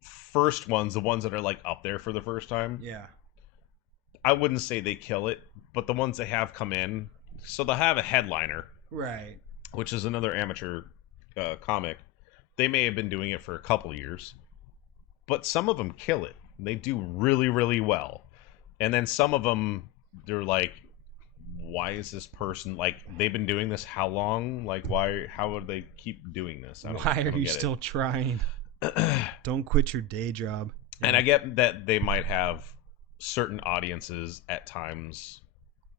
first ones, the ones that are like up there for the first time. Yeah. I wouldn't say they kill it, but the ones that have come in, so they'll have a headliner Right. which is another amateur comic. They may have been doing it for a couple years, but some of them kill it. They do really, really well. And then some of them, they're like, why is this person, like, they've been doing this how long? Like, why, how would they keep doing this? I Why are don't you get it. still trying? Don't quit your day job. And I get that they might have certain audiences at times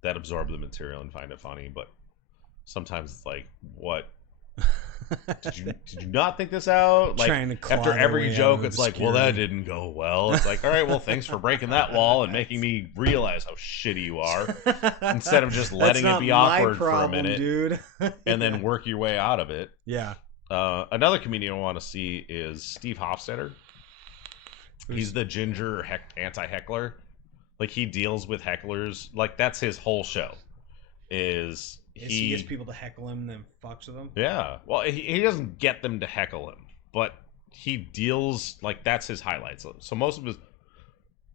that absorb the material and find it funny, but sometimes it's like, what? Did you not think this out? Like, Trying to claw after their every way out joke, of it's like, well, that obscurity. didn't go well. It's like, all right, well, thanks for breaking that wall and making me realize how shitty you are, instead of just letting it be awkward for a minute, dude. and then work your way out of it. Yeah. Another comedian I want to see is Steve Hofstetter. He's the ginger anti-heckler. Like, he deals with hecklers. Like, that's his whole show. He gets people to heckle him, then fucks with them. Yeah. Well, he doesn't get them to heckle him, but he deals, like, that's his highlights. So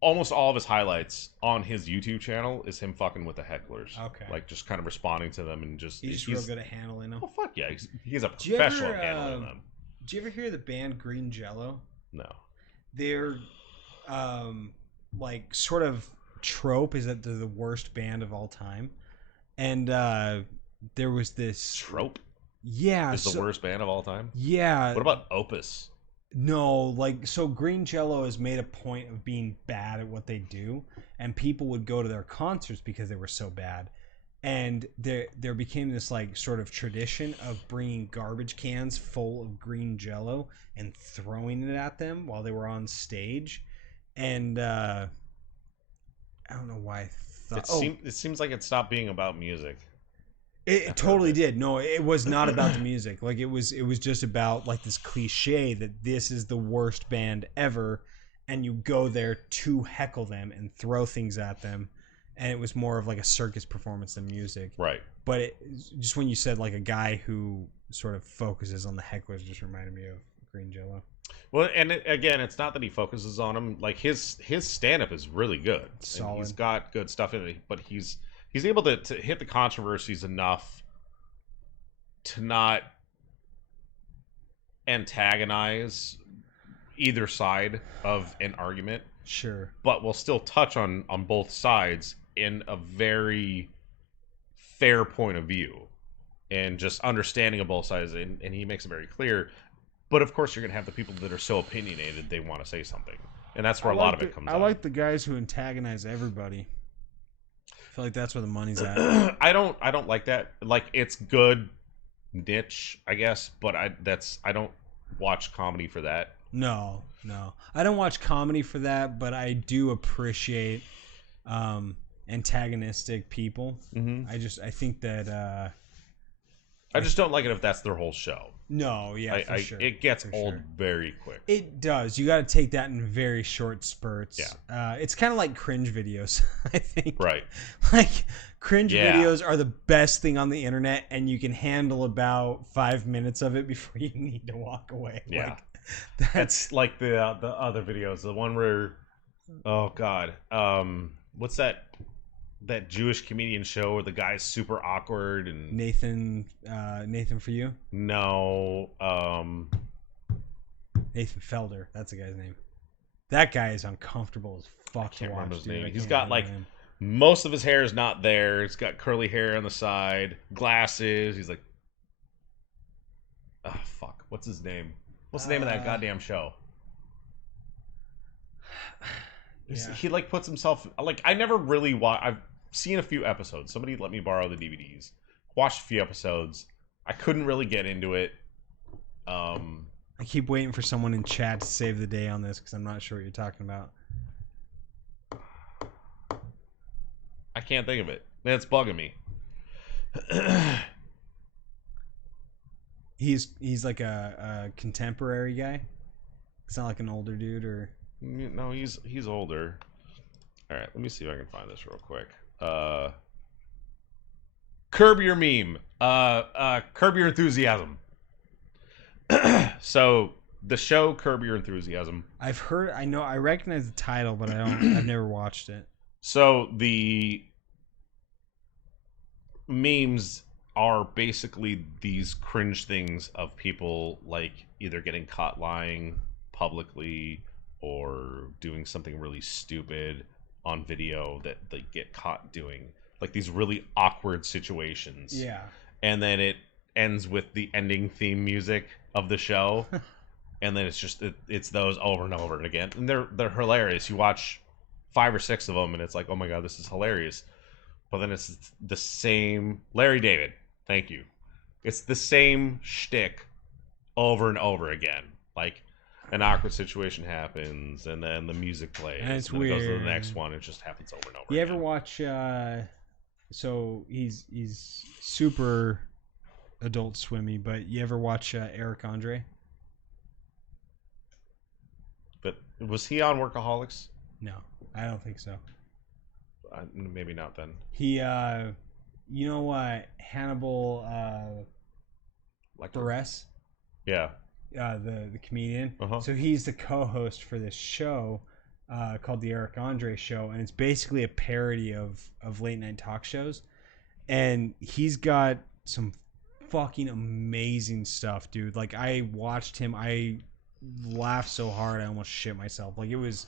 almost all of his highlights on his YouTube channel is him fucking with the hecklers. Okay. Like, just kind of responding to them and just... He's real good at handling them. Oh, fuck yeah. He's a Do you professional ever, at handling them. Did you ever hear the band Green Jello? No. Their like sort of trope is that they're the worst band of all time, and there was this Trope yeah is the worst band of all time? yeah What about Opus? no, like, so Green Jello has made a point of being bad at what they do, and people would go to their concerts because they were so bad. And there became this, like, sort of tradition of bringing garbage cans full of green Jello and throwing it at them while they were on stage. And I don't know why I thought. It seems like it stopped being about music. It totally did. No, it was not about the music. Like, it was just about, like, this cliche that this is the worst band ever, and you go there to heckle them and throw things at them. And it was more of like a circus performance than music. Right. But just when you said, like, a guy who sort of focuses on the hecklers, just reminded me of Green Jello. Well, and again, it's not that he focuses on them. Like, his stand-up is really good. Solid. And he's got good stuff in it, but he's able to hit the controversies enough to not antagonize either side of an argument, Sure. but will still touch on both sides in a very fair point of view and just understanding of both sides, and he makes it very clear. But of course, you're gonna have the people that are so opinionated they want to say something, and that's where a lot of it comes. I like the guys who antagonize everybody. I feel like that's where the money's at. I don't like that. Like, it's good niche, I guess, but I don't watch comedy for that. No. I don't watch comedy for that, but I do appreciate antagonistic people. Mm-hmm. I think that I just don't like it if that's their whole show. no, yeah, for sure. It gets For old sure. very quick. It does. You got to take that in very short spurts. Yeah. It's kind of like cringe videos, I think. Right. Like, cringe Yeah. videos are the best thing on the internet, and you can handle about 5 minutes of it before you need to walk away. Yeah. Like, that's It's like the other videos, the one where, oh god, what's that Jewish comedian show where the guy's super awkward and Nathan for you. no, Nathan Felder. That's the guy's name. That guy is uncomfortable as fuck to can't watch. remember his dude. name. I He's can't got, remember like, him. most of his hair is not there. He's got curly hair on the side, glasses. He's like, oh fuck, what's his name? What's the name of that goddamn show? Yeah. He, like, puts himself, like, I never really I've seen a few episodes. Somebody let me borrow the DVDs. Watched a few episodes. I couldn't really get into it. I keep waiting for someone in chat to save the day on this because I'm not sure what you're talking about. I can't think of it. It's bugging me. He's like a contemporary guy. It's not like an older dude or. No, he's older. All right, let me see if I can find this real quick. Curb Your Meme. Curb Your Enthusiasm. So the show Curb Your Enthusiasm. I've heard. I know. I recognize the title, but I don't. I've never watched it. So the memes are basically these cringe things of people like either getting caught lying publicly or doing something really stupid on video that they get caught doing, like these really awkward situations. Yeah. And then it ends with the ending theme music of the show. And then it's just it's those over and over again, and they're hilarious. You watch 5 or 6 of them, and it's like, oh my god, this is hilarious. But then it's the same Larry David. Thank you. It's the same shtick over and over again. Like an awkward situation happens, and then the music plays, And it's then it goes to the weird. next one. It just happens over and over. You again. ever watch? So he's super Adult Swimmy, but you ever watch Eric Andre? But was he on Workaholics? No, I don't think so. Maybe not then. He, you know what, Hannibal Like Buress, yeah. the comedian. Uh-huh. So he's the co-host for this show called the Eric Andre Show, and it's basically a parody of late night talk shows. And he's got some fucking amazing stuff, dude. Like, I watched him, I laughed so hard I almost shit myself. Like, it was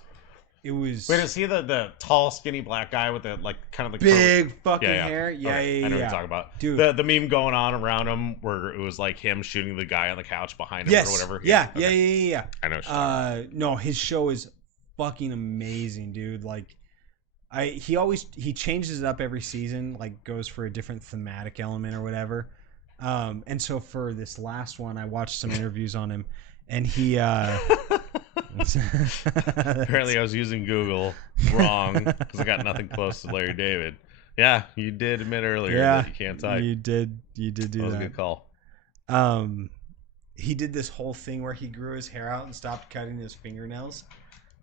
Wait, is he the tall, skinny black guy with the like kind of the big fucking Yeah, yeah. hair. Yeah, Okay, yeah, I know what yeah. you're talking about. Dude. The meme going on around him where it was like him shooting the guy on the couch behind him Yes. or whatever. Yeah, Okay. yeah. I know what you're talking about. No, his show is fucking amazing, dude. Like, he changes it up every season, like goes for a different thematic element or whatever. And so for this last one, I watched some interviews on him, and he Apparently I was using Google wrong because I got nothing close to Larry David. Yeah, you did admit earlier that you can't type. you did do That was a that. good call. He did this whole thing where he grew his hair out and stopped cutting his fingernails.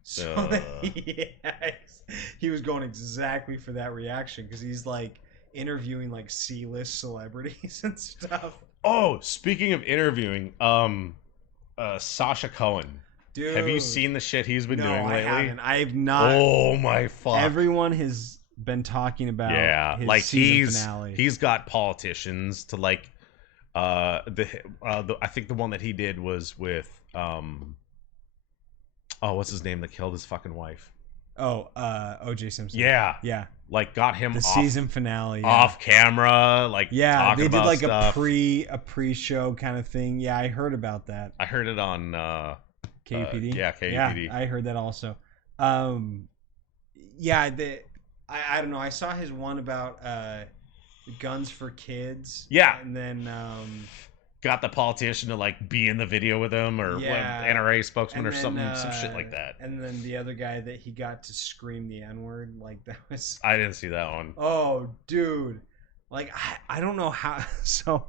So he was going exactly for that reaction because he's like interviewing like C-list celebrities and stuff. Oh, speaking of interviewing, Sasha Cohen. Dude, Have you seen the shit he's been no, doing lately? I haven't. I have not. Oh my fuck. Everyone has been talking about his like season finale. he's got politicians to like I think the one that he did was with what's his name that killed his fucking wife. O.J. Simpson. Yeah. Yeah. Like got him The off, season finale. Yeah. off camera, like Yeah, talking they did about like stuff. a pre-show kind of thing. Yeah, I heard about that. I heard it on KUPD. yeah, KUPD. Yeah, I heard that also. Yeah, I don't know. I saw his one about guns for kids. Yeah. and then got the politician to like be in the video with him or Yeah. what, NRA spokesman and or then, some shit like that. And then the other guy that he got to scream the N-word, like that was. I didn't see that one. Oh, dude! Like I don't know how. So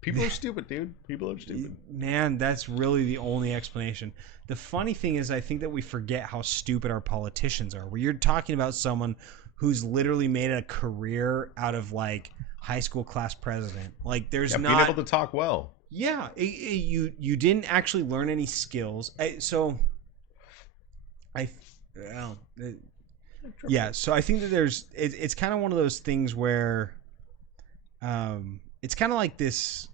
People are stupid, dude. People are stupid. man, that's really the only explanation. The funny thing is, I think that we forget how stupid our politicians are. Where you're talking about someone who's literally made a career out of like high school class president. Like there's Being not. able to talk well. Yeah, you didn't actually learn any skills. So I think that it's kind of one of those things where it's kind of like this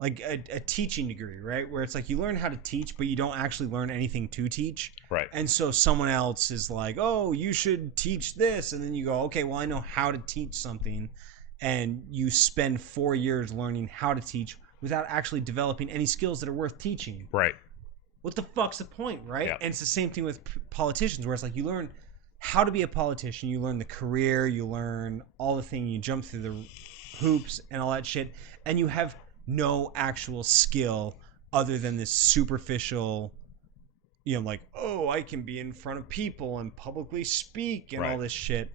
like a teaching degree, right? Where it's like you learn how to teach, but you don't actually learn anything to teach. Right. And so someone else is like, "Oh, you should teach this," and then you go, "Okay, well, I know how to teach something," and you spend 4 years learning how to teach without actually developing any skills that are worth teaching. Right. What the fuck's the point, right? Yeah. And it's the same thing with politicians, where it's like you learn how to be a politician, you learn the career, you learn all the things, you jump through the hoops and all that shit, and you have no actual skill other than this superficial, like, oh, I can be in front of people and publicly speak and all Right. this shit.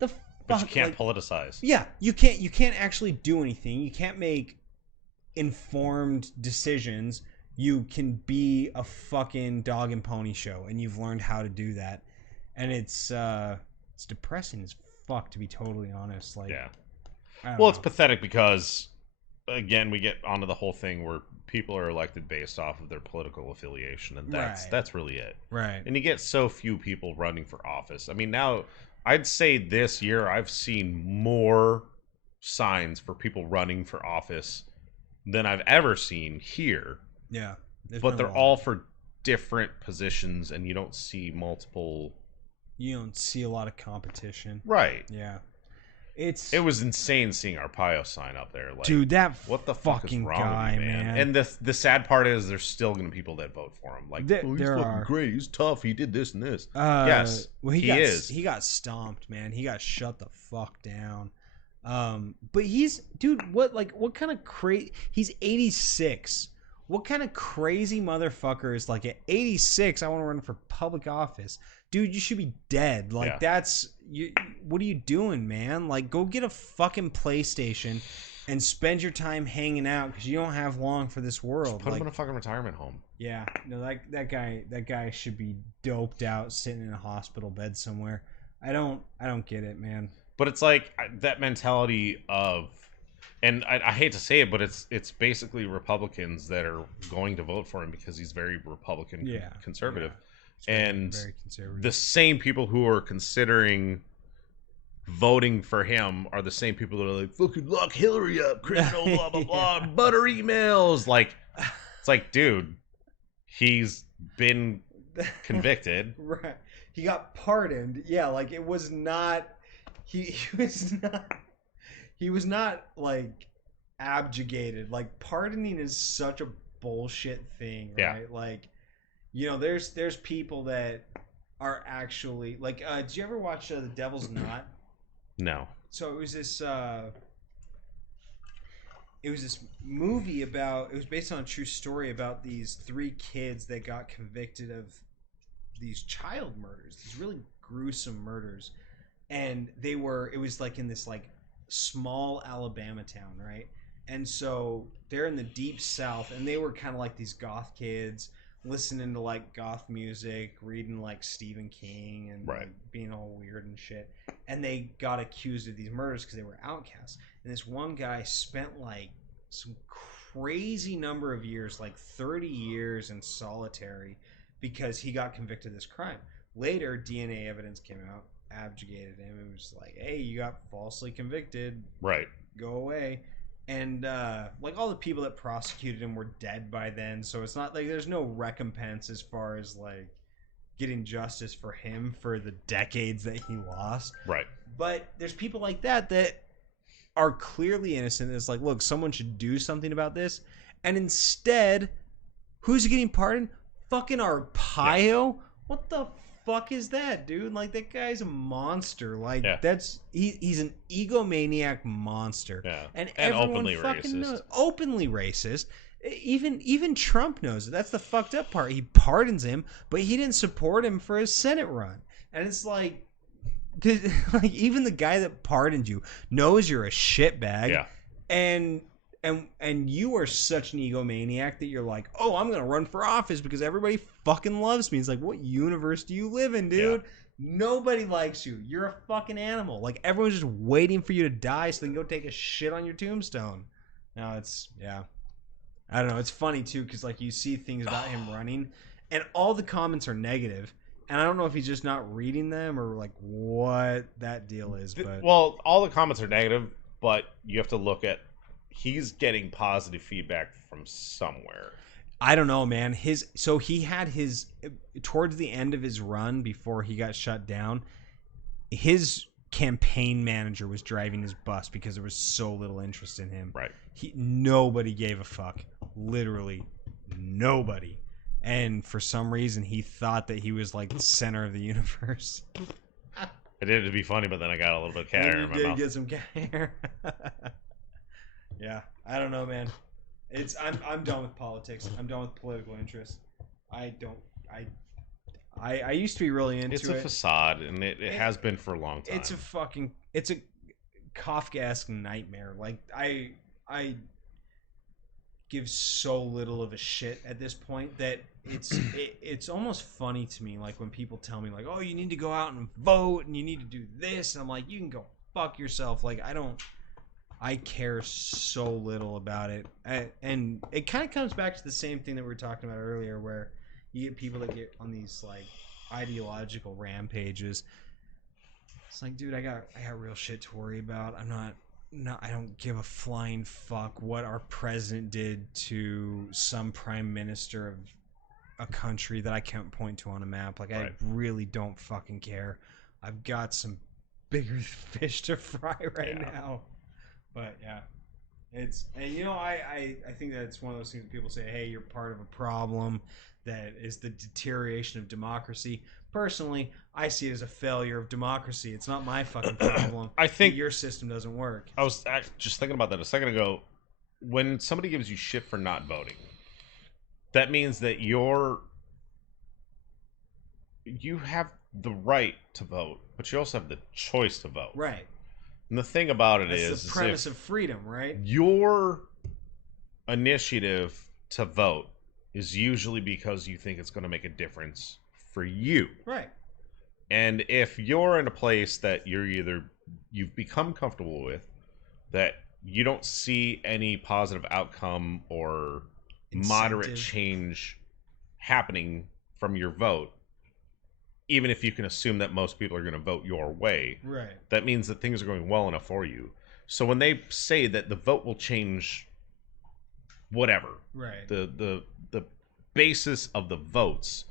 The But fuck, you can't like, politicize. yeah, you can't actually do anything. You can't make informed decisions. You can be a fucking dog and pony show, and you've learned how to do that. And it's depressing as fuck, to be totally honest. Like, Yeah. I don't Well, it's know. pathetic because, again, we get onto the whole thing where people are elected based off of their political affiliation, and Right. that's really it. Right. And you get so few people running for office. I mean, now I'd say this year I've seen more signs for people running for office than I've ever seen here. Yeah. There's But been a they're lot. all for different positions, and you don't see multiple. You don't see a lot of competition. Right. Yeah. It was insane seeing Arpaio sign up there. Like, dude, that what the fuck is fucking wrong guy, with you, man? man. And the sad part is there's still gonna be people that vote for him. Like, There- oh, he's there fucking are. great. He's tough. He did this and this. Yes, well, he is. He got stomped, man. He got shut the fuck down. But he's, dude. What kind of crazy? He's 86. What kind of crazy motherfucker is like at 86? I want to run for public office, dude. You should be dead. Like Yeah. that's you. What are you doing, man? Like, go get a fucking PlayStation and spend your time hanging out because you don't have long for this world. Put Like, him in a fucking retirement home. yeah, no, that guy should be doped out, sitting in a hospital bed somewhere. I don't get it, man. But it's like that mentality of, and I hate to say it, but it's basically Republicans that are going to vote for him because he's very Republican, Yeah, conservative, It's very- and very conservative. the same people who are considering voting for him are the same people that are like, fucking lock Hillary up, criminal, blah blah blah, Yeah. butter emails. Like, it's like, dude, he's been convicted. Right. He got pardoned. Yeah, like it was not he was not like abjugated. Like pardoning is such a bullshit thing, Yeah. right? Like, you know, there's people that are actually like did you ever watch The Devil's Knot? No. So it was this movie about, it was based on a true story about these 3 kids that got convicted of these child murders, these really gruesome murders, and it was like in this like small Alabama town, right? And so they're in the deep south, and they were kind of like these goth kids listening to like goth music, reading like Stephen King, and Right. like, being all weird and shit. And they got accused of these murders because they were outcasts. And this one guy spent like some crazy number of years, like 30 years in solitary, because he got convicted of this crime. Later, DNA evidence came out, abjugated him. It was like, hey, you got falsely convicted, Right. go away. And like all the people that prosecuted him were dead by then, so it's not like there's no recompense as far as like getting justice for him for the decades that he lost. Right. But there's people like that that are clearly innocent. It's like, look, someone should do something about this. And instead, who's getting pardoned? Fucking Arpaio? What the fuck is that, dude? Like, that guy's a monster. Like, Yeah. he's an egomaniac monster. Yeah. And And everyone openly fucking racist. knows. Openly racist. Even Trump knows it. That's the fucked up part. He pardons him, but he didn't support him for his Senate run. And it's like, like even the guy that pardoned you knows you're a shitbag. Yeah. And you are such an egomaniac that you're like, oh, I'm gonna run for office because everybody fucking loves me. It's like, what universe do you live in, dude? Nobody likes you. You're a fucking animal. Like, everyone's just waiting for you to die so they can go take a shit on your tombstone. No, it's, yeah. I don't know. It's funny, too, because, like, you see things about him running, and all the comments are negative, and I don't know if he's just not reading them or, like, what that deal is, but... Well, all the comments are negative, but you have to look at, he's getting positive feedback from somewhere. I don't know, man. So he had his, towards the end of his run before he got shut down, his campaign manager was driving his bus because there was so little interest in him. Right. Nobody gave a fuck. Literally nobody. And for some reason he thought that he was like the center of the universe. I did it to be funny, but then I got a little bit of cat hair in You my did mouth. get some cat hair. Yeah, I don't know, man. I'm done with politics. I'm done with political interest. I used to be really into It's it. a facade, and it has been for a long time. It's a Kafkaesque nightmare. Like I give so little of a shit at this point that it's almost funny to me. Like when people tell me like, oh, you need to go out and vote and you need to do this, and I'm like, you can go fuck yourself. Like I care so little about it. And it kind of comes back to the same thing that we were talking about earlier, where you get people that get on these like ideological rampages. It's like, dude, I got real shit to worry about. I'm No, I don't give a flying fuck what our president did to some prime minister of a country that I can't point to on a map. Like, I Right. really don't fucking care. I've got some bigger fish to fry right Yeah. now. But yeah, it's, and you know, I think that it's one of those things that people say, hey, you're part of a problem that is the deterioration of democracy. Personally, I see it as a failure of democracy. It's not my fucking problem. I think- that your system doesn't work. I was just thinking about that a second ago. When somebody gives you shit for not voting, that means that you have the right to vote, but you also have the choice to vote. Right. And the thing about it That's is the premise of freedom, right? your initiative to vote is usually because you think it's going to make a difference for you. Right. And if you're in a place that you've become comfortable with, that you don't see any positive outcome or moderate Incentive. change happening from your vote, even if you can assume that most people are going to vote your way, Right. that means that things are going well enough for you. So when they say that the vote will change whatever, Right. the basis of the votes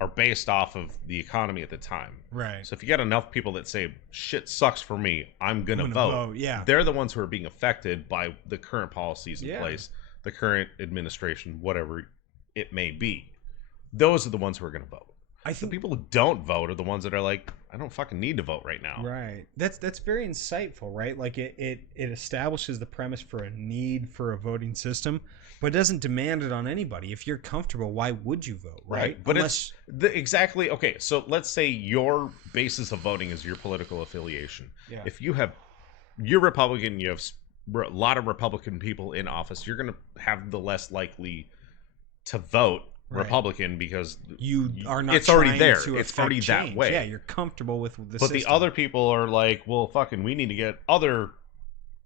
are based off of the economy at the time. Right. So if you got enough people that say shit sucks for me, I'm gonna vote. Yeah. They're the ones who are being affected by the current policies in Yeah. place, the current administration, whatever it may be. Those are the ones who are gonna vote. I The think people who don't vote are the ones that are like, I don't fucking need to vote right now. Right. That's very insightful, right? Like it establishes the premise for a need for a voting system, but it doesn't demand it on anybody. If you're comfortable, why would you vote, right? But Unless, exactly okay. So let's say your basis of voting is your political affiliation. Yeah. If you're Republican, you have a lot of Republican people in office, you're going to have the less likely to vote Right. Republican because you are not. It's already trying there. to It's affect already that change. way. Yeah, you're comfortable with the but system. the other people are like, well, fucking, we need to get other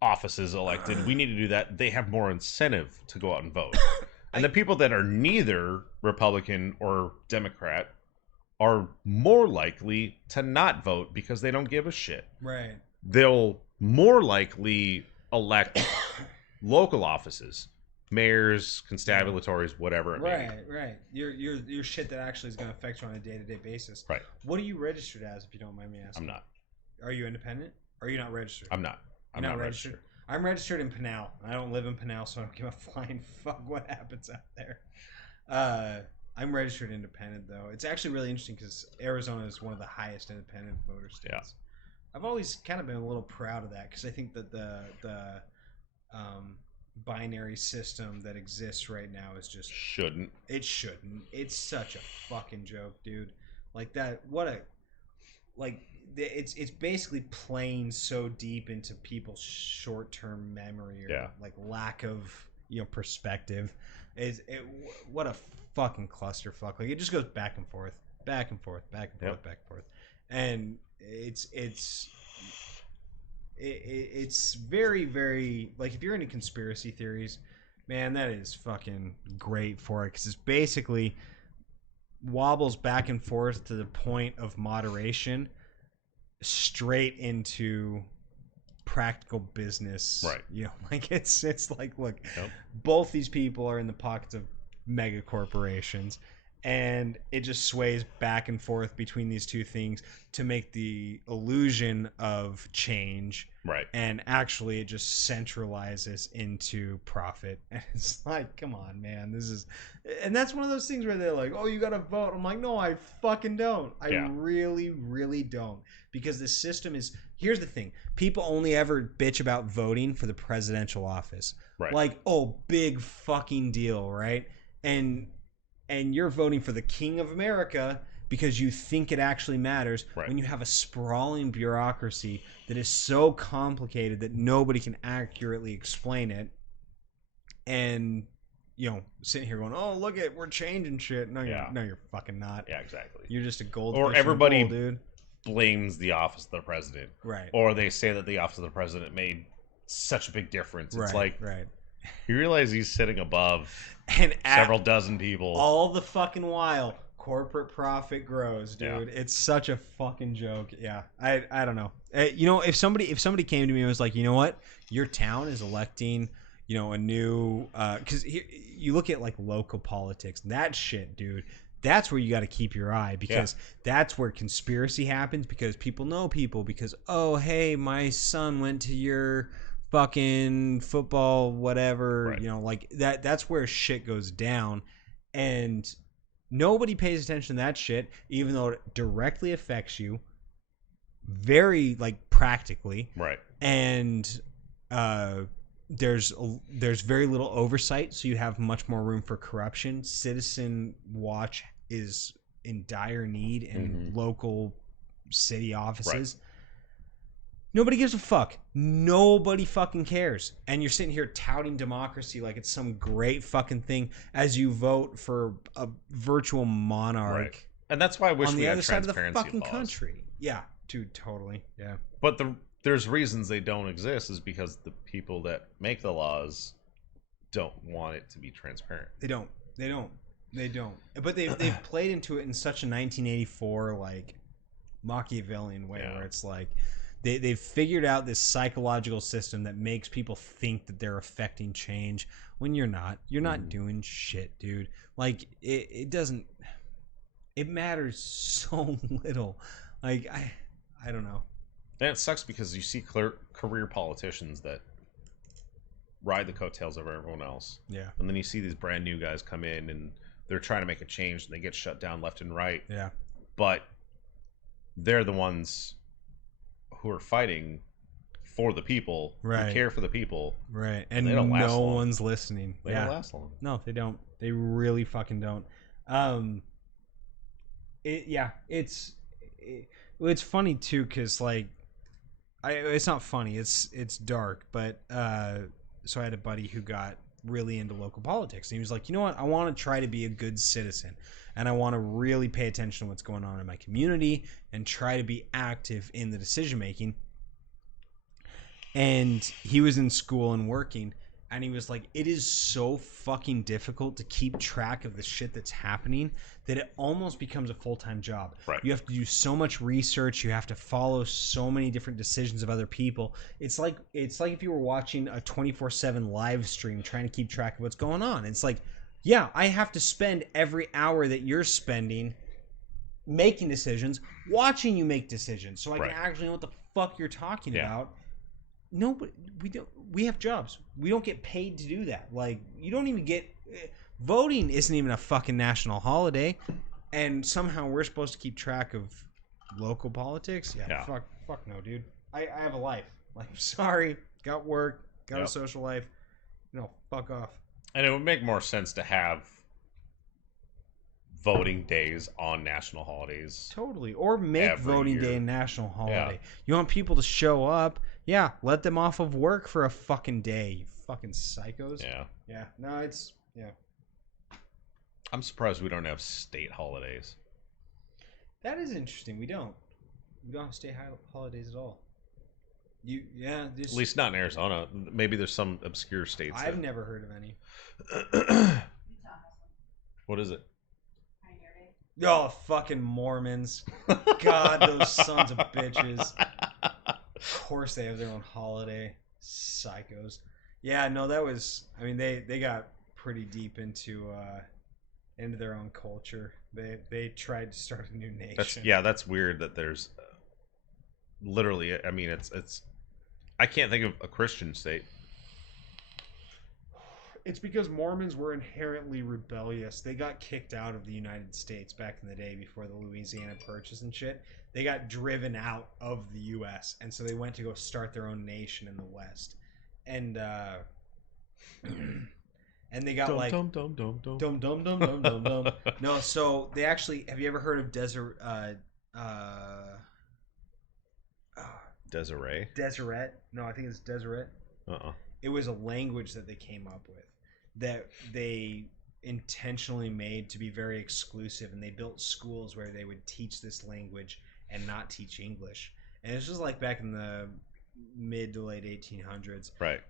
offices elected. We need to do that. They have more incentive to go out and vote. And the people that are neither Republican or Democrat are more likely to not vote because they don't give a shit. Right. They'll more likely elect local offices, mayors, constabulatories, whatever it may be. Right. Right. Your shit that actually is going to affect you on a day-to-day basis. Right. What are you registered as, if you don't mind me asking? I'm not. Are you independent? Or are you not registered? I'm not. I'm You're not registered. I'm registered in Pinal. I don't live in Pinal, so I don't give a flying fuck what happens out there. I'm registered independent, though. It's actually really interesting because Arizona is one of the highest independent voter states. Yeah. I've always kind of been a little proud of that because I think that the binary system that exists right now is just Shouldn't. it shouldn't. It's such a fucking joke, dude. Like that. What a like. It's basically playing so deep into people's short-term memory or Yeah. like lack of perspective. What a fucking clusterfuck. Like it just goes back and forth, back and forth, back and forth, Yep. back and forth, and it's very, very, like, if you're into conspiracy theories, man, that is fucking great for it because it's basically wobbles back and forth to the point of moderation straight into practical business. Right. Like it's like, look, Yep. both these people are in the pockets of mega corporations, and it just sways back and forth between these two things to make the illusion of change, Right. and actually it just centralizes into profit. And it's like, come on, man, and that's one of those things where they're like, oh, you gotta vote. I'm like, no, I fucking don't. I Yeah. really, really don't, because the system is, here's the thing, people only ever bitch about voting for the presidential office. Right. Like, oh, big fucking deal, right? And you're voting for the King of America because you think it actually matters, Right. when you have a sprawling bureaucracy that is so complicated that nobody can accurately explain it. And sitting here going, oh, look at, we're changing shit. No, Yeah. you're fucking not. Yeah, exactly. You're just a gold. Or everybody- dude. Blames the office of the president. Right. Or they say that the office of the president made such a big difference. It's like, right. you realize he's sitting above And several dozen people. all the fucking while corporate profit grows, Yeah. dude. It's such a fucking joke. Yeah, I don't know. You know, if somebody came to me and was like, you know what, your town is electing, you know, a new, because you look at like local politics, that shit, dude. That's where you got to keep your eye, because that's where conspiracy happens, because people know people, because, oh, hey, my son went to your fucking football whatever, Right. you know, like that's where shit goes down. And nobody pays attention to that shit, even though it directly affects you very, like, practically. Right. And there's very little oversight, so you have much more room for corruption. Citizen Watch is in dire need in local city offices. Right. Nobody gives a fuck. Nobody fucking cares. And you're sitting here touting democracy like it's some great fucking thing as you vote for a virtual monarch Right. And that's why I wish on we the had other side of the transparency fucking laws. country. Yeah, dude, totally. Yeah. But there's reasons they don't exist is because the people that make the laws don't want it to be transparent. They don't. But they've played into it in such a 1984 like Machiavellian way, Yeah. where it's like they've figured out this psychological system that makes people think that they're affecting change when you're not. You're not doing shit, dude. Like it doesn't. It matters so little. Like I don't know. And it sucks because you see career politicians that ride the coattails of everyone else. Yeah. And then you see these brand new guys come in and they're trying to make a change and they get shut down left and right. Yeah. But they're the ones who are fighting for the people, Right. who care for the people. Right. And They don't last no long. one's listening. They yeah. don't last long. No, they don't. They really fucking don't. It's funny too, because like, it's not funny. It's dark. But so I had a buddy who got really into local politics, and he was like, you know what? I want to try to be a good citizen, and I want to really pay attention to what's going on in my community and try to be active in the decision making. And he was in school and working, and he was like, it is so fucking difficult to keep track of the shit that's happening that it almost becomes a full-time job. Right. You have to do so much research, you have to follow so many different decisions of other people. It's like if you were watching a 24/7 live stream trying to keep track of what's going on. It's like, yeah, I have to spend every hour that you're spending making decisions, watching you make decisions, so I Right. can actually know what the fuck you're talking Yeah. about. No, but we don't. We have jobs. We don't get paid to do that. Like, you don't even get voting. Isn't even a fucking national holiday, and somehow we're supposed to keep track of local politics. Yeah. Fuck no, dude. I have a life. Like, sorry, got work, got Yep. a social life. No, fuck off. And it would make more sense to have voting days on national holidays. Totally. Or make Every voting year. day a national holiday. Yeah. You want people to show up? Yeah, let them off of work for a fucking day. You fucking psychos. Yeah. Yeah. No, it's yeah. I'm surprised we don't have state holidays. That is interesting. We don't have state holidays at all. At least not in Arizona. Maybe there's some obscure states. I've never heard of any. What is it? Pioneer Day. Oh, fucking Mormons. God, those sons of bitches. Of course they have their own holiday. Psychos. Yeah, no, that was, I mean, they got pretty deep into their own culture. They tried to start a new nation. That's weird that there's literally, I mean, it's I can't think of a Christian state. It's because Mormons were inherently rebellious. They got kicked out of the United States back in the day before the Louisiana Purchase and shit. They got driven out of the U.S. and so they went to go start their own nation in the West. And and they got Dum, dum, dum, dum, dum dum. dum dum dum dum dum. No, so they actually, have you ever heard of Deseret? No, I think it's Deseret. It was a language that they came up with that they intentionally made to be very exclusive, and they built schools where they would teach this language and not teach English. And it's just like back in the mid to late 1800s. Right.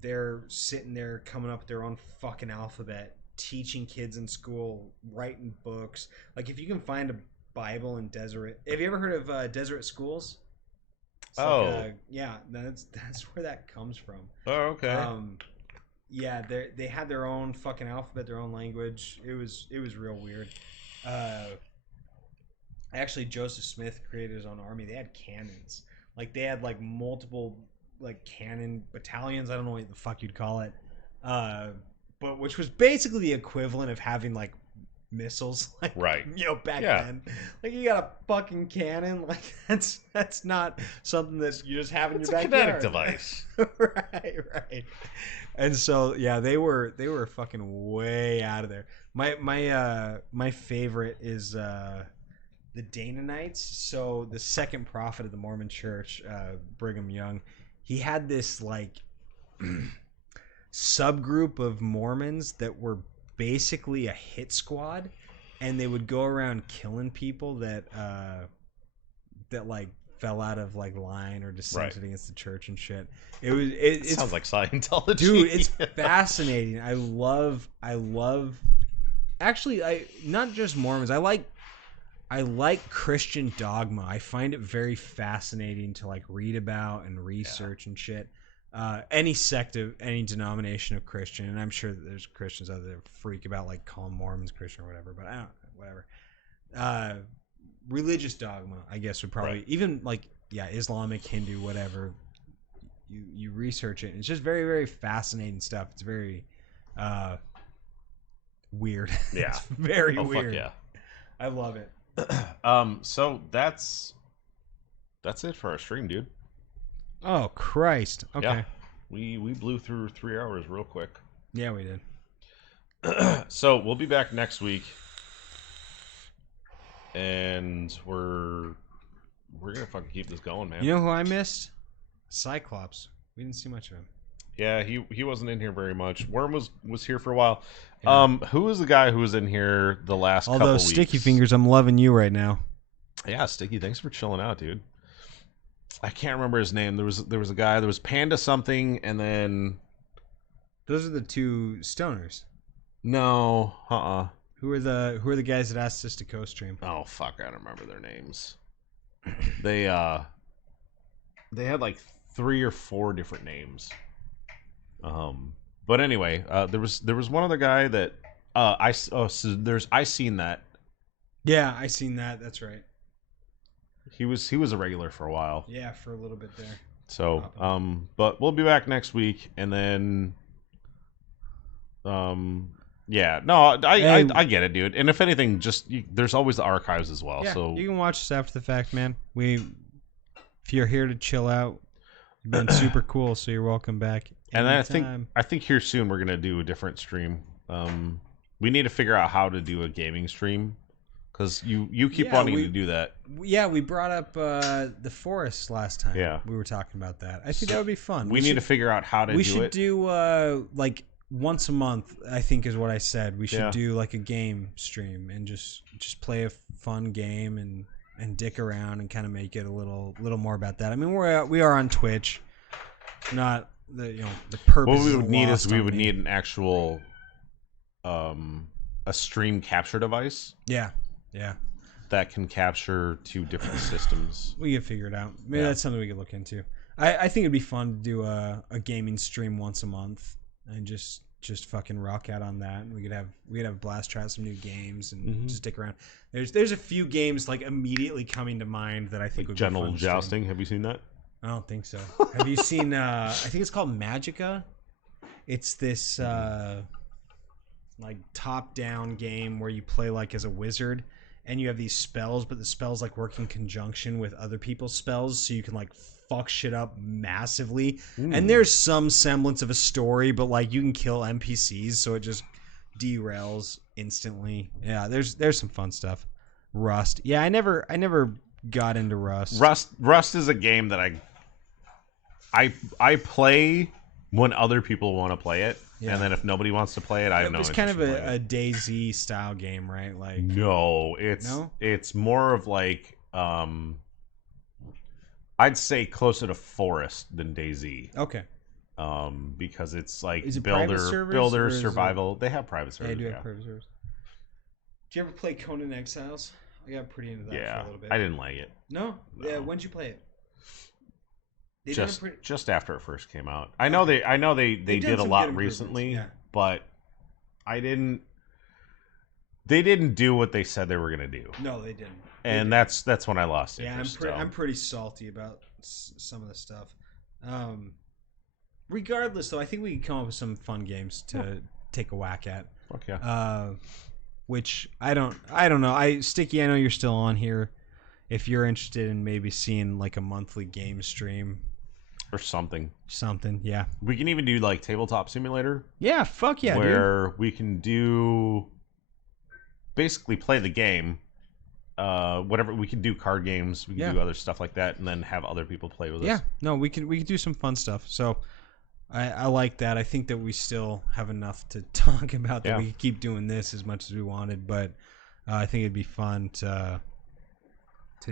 They're sitting there coming up with their own fucking alphabet teaching kids in school, writing books. Like if you can find a Bible in Deseret. Have you ever heard of Deseret Schools? It's yeah, that's where that comes from. Oh, okay. Yeah, they had their own fucking alphabet, their own language. It was real weird. Actually, Joseph Smith created his own army. They had cannons. Like they had like multiple like cannon battalions. I don't know what the fuck you'd call it. But which was basically the equivalent of having like missiles, like, right? You know, back then, like you got a fucking cannon, like that's not something that you just have in your backyard. Kinetic device, right. And so yeah, they were fucking way out of there. My favorite is the Danonites. So the second prophet of the Mormon Church, Brigham Young, he had this like subgroup of Mormons that were basically a hit squad, and they would go around killing people that like fell out of like line or dissented against the church and shit. It sounds like Scientology, dude. It's fascinating. I love actually, I not just Mormons. I like Christian dogma. I find it very fascinating to like read about and research and shit. Any sect of any denomination of Christian, and I'm sure that there's Christians out there that freak about like calling Mormons Christian or whatever, but I don't whatever. Religious dogma, I guess, would probably even like Islamic, Hindu, whatever. You research it, and it's just very, very fascinating stuff. It's very weird. Yeah. It's very weird. Fuck yeah. I love it. So that's it for our stream, dude. Oh Christ. Okay. Yeah. We blew through 3 hours real quick. Yeah, we did. So we'll be back next week, and we're gonna fucking keep this going, man. You know who I missed? Cyclops. We didn't see much of him. Yeah, he wasn't in here very much. Worm was here for a while. Yeah. Who was the guy who was in here the last couple Although weeks? Sticky Fingers, I'm loving you right now. Yeah, Sticky, thanks for chilling out, dude. I can't remember his name. There was a guy. There was Panda something, and then Those are the two stoners. no, Who are the guys that asked us to co-stream? Oh fuck, I don't remember their names. They had like 3 or 4 different names. But anyway, there was one other guy that I seen that. Yeah, I seen that. That's right. He was a regular for a while. Yeah, for a little bit there. So, but we'll be back next week, and then, yeah, no, I get it, dude. And if anything, there's always the archives as well. Yeah, So you can watch us after the fact, man. If you're here to chill out, you've been super cool, so you're welcome back. and then anytime. I think here soon we're gonna do a different stream. We need to figure out how to do a gaming stream, because you keep wanting to do that. Yeah, we brought up the forest last time. Yeah. We were talking about that. I think that would be fun. We need to figure out how to do it. We should do like once a month, I think is what I said. We should do like a game stream and just play a fun game and dick around and kind of make it a little more about that. I mean, we are on Twitch. Not the purpose. What we would need is we would need an actual a stream capture device. Yeah. That can capture 2 different systems. We can figure it out. Maybe that's something we could look into. I think it'd be fun to do a gaming stream once a month and just fucking rock out on that. And we could have a blast, try out some new games and just stick around. There's a few games like immediately coming to mind that I think would be General fun to Jousting. stream. Have you seen that? I don't think so. Have you seen? I think it's called Magica. It's this like top-down game where you play like as a wizard, and you have these spells, but the spells like work in conjunction with other people's spells, so you can like fuck shit up massively. And there's some semblance of a story, but like you can kill NPCs, so it just derails instantly. Yeah, there's some fun stuff. Rust. Yeah, I never got into Rust. Rust is a game that I play when other people want to play it, and then if nobody wants to play it, I have no It's interest kind of in playing a DayZ style game, right? Like No, it's more of like I'd say closer to Forest than DayZ. Okay. because it's like Is it private servers, or builder is it- survival. They have private Yeah, I servers. do Yeah, have private servers. Do you ever play Conan Exiles? I got pretty into that for yeah. a little bit. I didn't like it. No? Yeah, No. when'd you play it? They done a Just pretty- just after it first came out. I know they They've done did a some good lot improvements, recently, yeah. but I didn't. They didn't do what they said they were gonna do, No, they didn't. They and didn't. that's when I lost Yeah, interest. I'm pretty salty about some of the stuff. Regardless, though, I think we can come up with some fun games to take a whack at. Fuck yeah. Which I don't know. Sticky, I know you're still on here. If you're interested in maybe seeing like a monthly game stream, Or something. yeah, We can even do like tabletop simulator, yeah, fuck yeah, dude. where we can do basically play the game. Whatever we can do, card games. We can Yeah. do other stuff like that, and then have other people play with us. Yeah, no, we can do some fun stuff. So I like that. I think that we still have enough to talk about that Yeah. we could keep doing this as much as we wanted, but I think it'd be fun to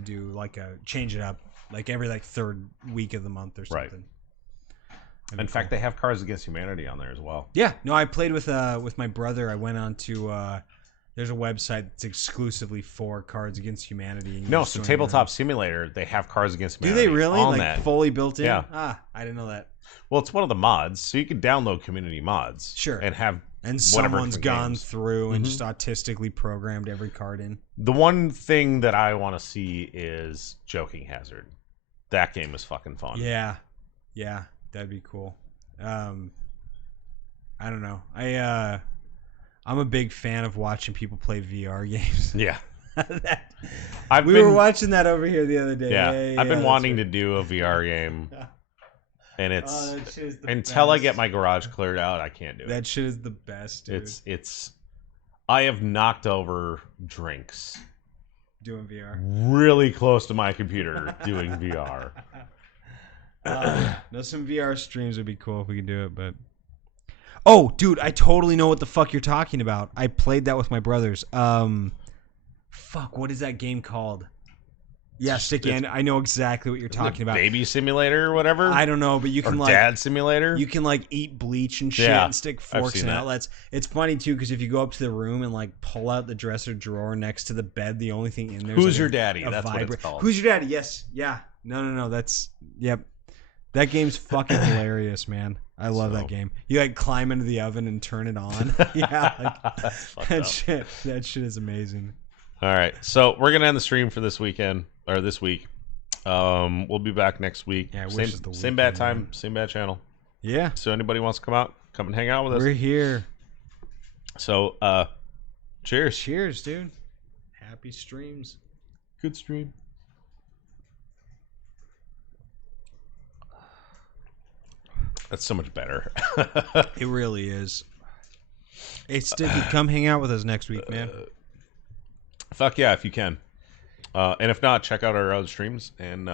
do like a change it up like every like third week of the month or Right. something. In fact, they have Cards Against Humanity on there as well. Yeah, no, I played with my brother. I went on to there's a website that's exclusively for Cards Against Humanity. and you No, just so join Tabletop rooms. Simulator, they have Cards Against Do Humanity. they really on like that. fully built in? Yeah. Ah, I didn't know that. Well, it's one of the mods, so you can download community mods. Sure. And have And whatever someone's different gone games. through and Mhm. just autistically programmed every card in. The one thing that I want to see is Joking Hazard. That game is fucking fun. Yeah, that'd be cool. I don't know. I'm a big fan of watching people play VR games. Yeah. That- I've we been, were watching that over here the other day. Yeah, I've been that's wanting right. to do a VR game, and it's Oh, that shit is the until I best. get my garage cleared out, I can't do it. That shit is the best, dude. It's. I have knocked over drinks Doing VR. really close to my computer doing VR. No, some VR streams would be cool if we could do it, but. Oh, dude, I totally know what the fuck you're talking about. I played that with my brothers. Fuck, what is that game called? Yeah, Sticky, I know exactly what you're talking about. Baby Simulator or whatever. I don't know, but you or can like Dad Simulator. you can like eat bleach and shit Yeah, and stick I've forks seen and that. outlets. It's funny too because if you go up to the room and like pull out the dresser drawer next to the bed, the only thing in there is Who's like your a- daddy? a That's what it's vibra- called. Who's your daddy? Yes, yeah. No. That's yep. That game's fucking hilarious, man. I love So- that game. You like climb into the oven and turn it on. Yeah, like, That's fucked that up. shit. That shit is amazing. All right, so we're gonna end the stream for this weekend or this week. We'll be back next week. Yeah, I wish same, it's the same bad weekend, time, man. same bad channel. Yeah, So anybody wants to come out, come and hang out with us. we're here. So cheers. Cheers, dude. Happy streams. Good stream. That's so much better. It really is. Hey, Sticky, come hang out with us next week, man. Fuck yeah, if you can. And if not, check out our other streams. And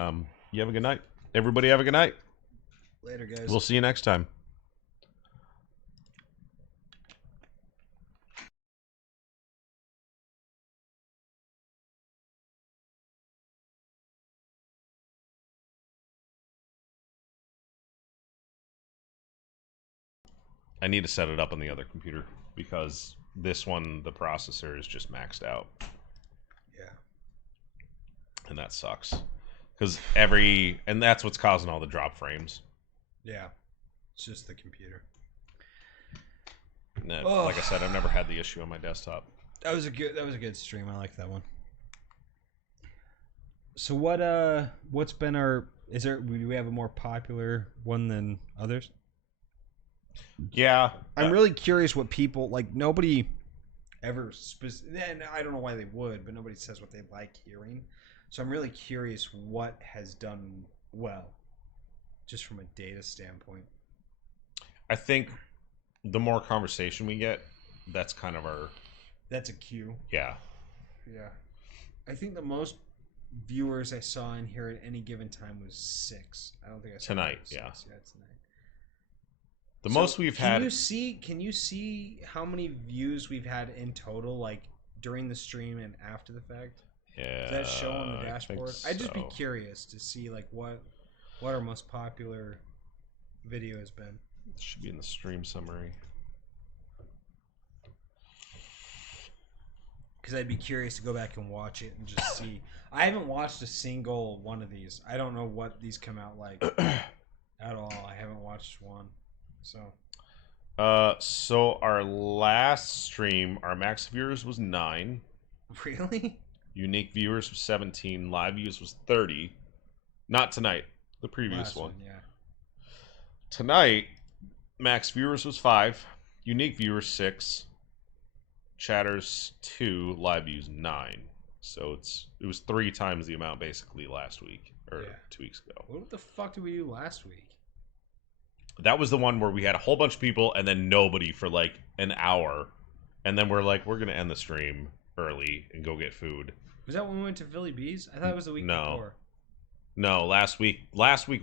you have a good night. Everybody have a good night. Later, guys. We'll see you next time. I need to set it up on the other computer because this one, the processor is just maxed out. Yeah. And that sucks. Because and that's what's causing all the drop frames. Yeah. It's just the computer. And Oh. like I said, I've never had the issue on my desktop. That was a good stream. I like that one. So what's been our do we have a more popular one than others? Yeah. I'm really curious what people like. Nobody ever and I don't know why they would, but nobody says what they like hearing. So I'm really curious what has done well, just from a data standpoint. I think the more conversation we get, that's kind of our That's a cue. yeah. Yeah. I think the most viewers I saw in here at any given time was 6. I don't think I saw Tonight, more than yeah. 6 yet tonight. The So, most we've had. Can you see how many views we've had in total, like during the stream and after the fact? Yeah. Does that show on the I think dashboard? I'd just be so. curious to see like what our most popular video has been. It should be in the stream summary. Because I'd be curious to go back and watch it and just see. I haven't watched a single one of these. I don't know what these come out like at all. I haven't watched one. So our last stream, our max viewers was 9. Really? Unique viewers was 17. Live views was 30. Not tonight. The previous Last one. yeah. Tonight, max viewers was 5. Unique viewers 6. Chatters 2. Live views 9. So it was 3 times the amount basically last week or 2 weeks ago. What the fuck did we do last week? That was the one where we had a whole bunch of people and then nobody for like an hour, and then we're like, we're gonna end the stream early and go get food. Was that when we went to Philly Bees? I thought it was the week No. before. No, last week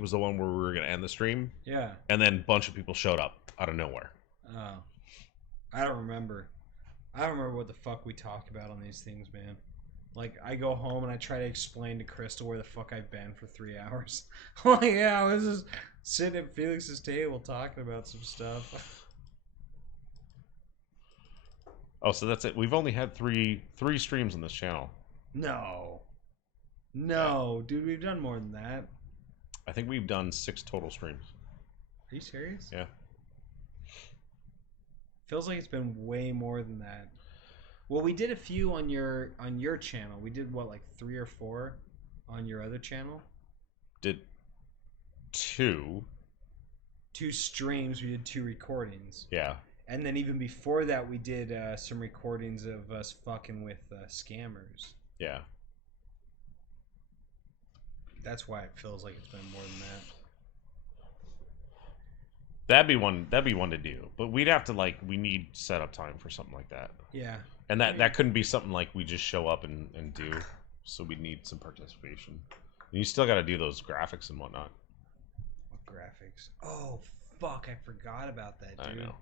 was the one where we were gonna end the stream, Yeah. and then a bunch of people showed up out of nowhere. Oh. I don't remember. I don't remember what the fuck we talked about on these things, man. Like, I go home and I try to explain to Crystal where the fuck I've been for 3 hours. I'm like, yeah, I was just sitting at Felix's table talking about some stuff. Oh, so that's it. We've only had three streams on this channel. No. No, dude, we've done more than that. I think we've done 6 total streams. Are you serious? Yeah. Feels like it's been way more than that. Well, we did a few on your channel. We did what, like 3 or 4 on your other channel? Did 2. 2 streams, we did 2 recordings. Yeah. And then even before that, we did some recordings of us fucking with scammers. Yeah. That's why it feels like it's been more than that. That'd be one to do. But we'd have to we need setup time for something like that. Yeah. And that couldn't be something like we just show up and do. So we need some participation. And you still got to do those graphics and whatnot. What graphics? Oh, fuck. I forgot about that, dude. I know.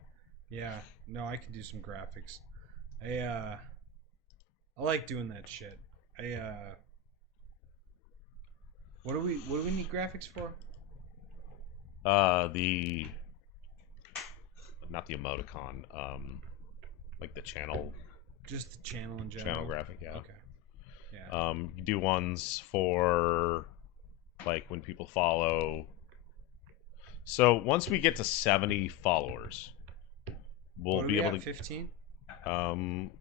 Yeah. No, I can do some graphics. I like doing that shit. What do we need graphics for? Not the emoticon, like the channel. Just the channel in general. Channel graphic, yeah. Okay. Yeah. You do ones for like when people follow. So once we get to 70 followers, we'll be able to 15.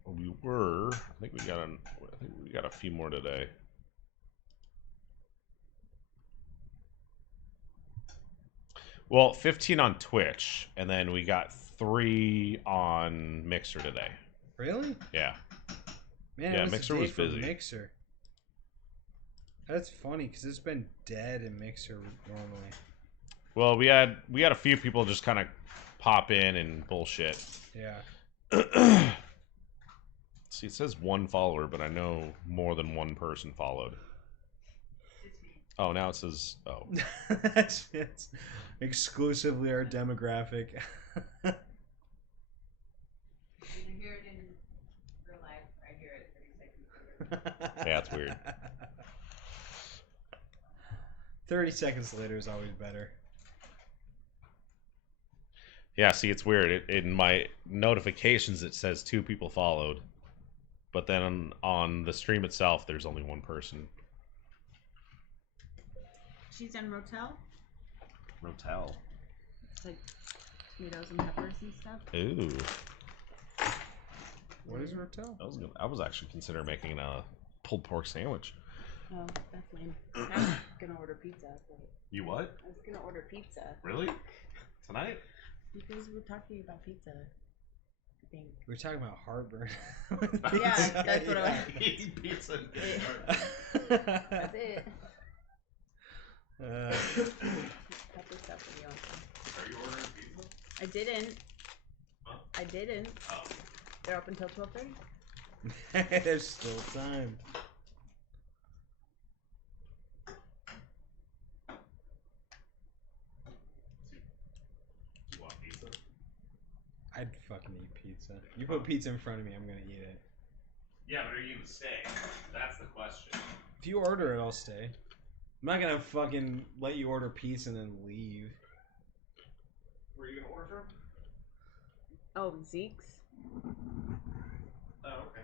we were. I think we got a few more today. Well, 15 on Twitch, and then we got 3 on Mixer today. Really? Yeah. Man, Yeah, it was Mixer a day was for busy. Mixer. That's funny because it's been dead in Mixer normally. Well, we had a few people just kind of pop in and bullshit. Yeah. See, it says 1 follower, but I know more than 1 person followed. Oh, now it says That's exclusively our demographic. You can hear it in real life. I hear it 30 seconds later. Yeah, it's weird. 30 seconds later is always better. Yeah, see, it's weird. In my notifications, it says 2 people followed, but then on the stream itself, there's only 1 person. She's done Rotel. Rotel. It's like tomatoes and peppers and stuff. Ooh. What is Rotel? I was actually considering making a pulled pork sandwich. Oh, that's lame. I was gonna order pizza. But You what? I was gonna order pizza Really? Tonight? because we're talking about pizza. I think. We're talking about heartburn. Yeah, that's what I was. Eating pizza. That's it. Uh, Cut this up when you want to. Are you ordering pizza? I didn't. Huh? I didn't. Oh. They're up until 12:30. there's still time. You want pizza? I'd fucking eat pizza. You put pizza in front of me, I'm gonna eat it. Yeah, but are you gonna stay? That's the question. If you order it, I'll stay. I'm not gonna fucking let you order pizza and then leave. Where are you gonna order from? Oh, Zeke's. Oh, okay.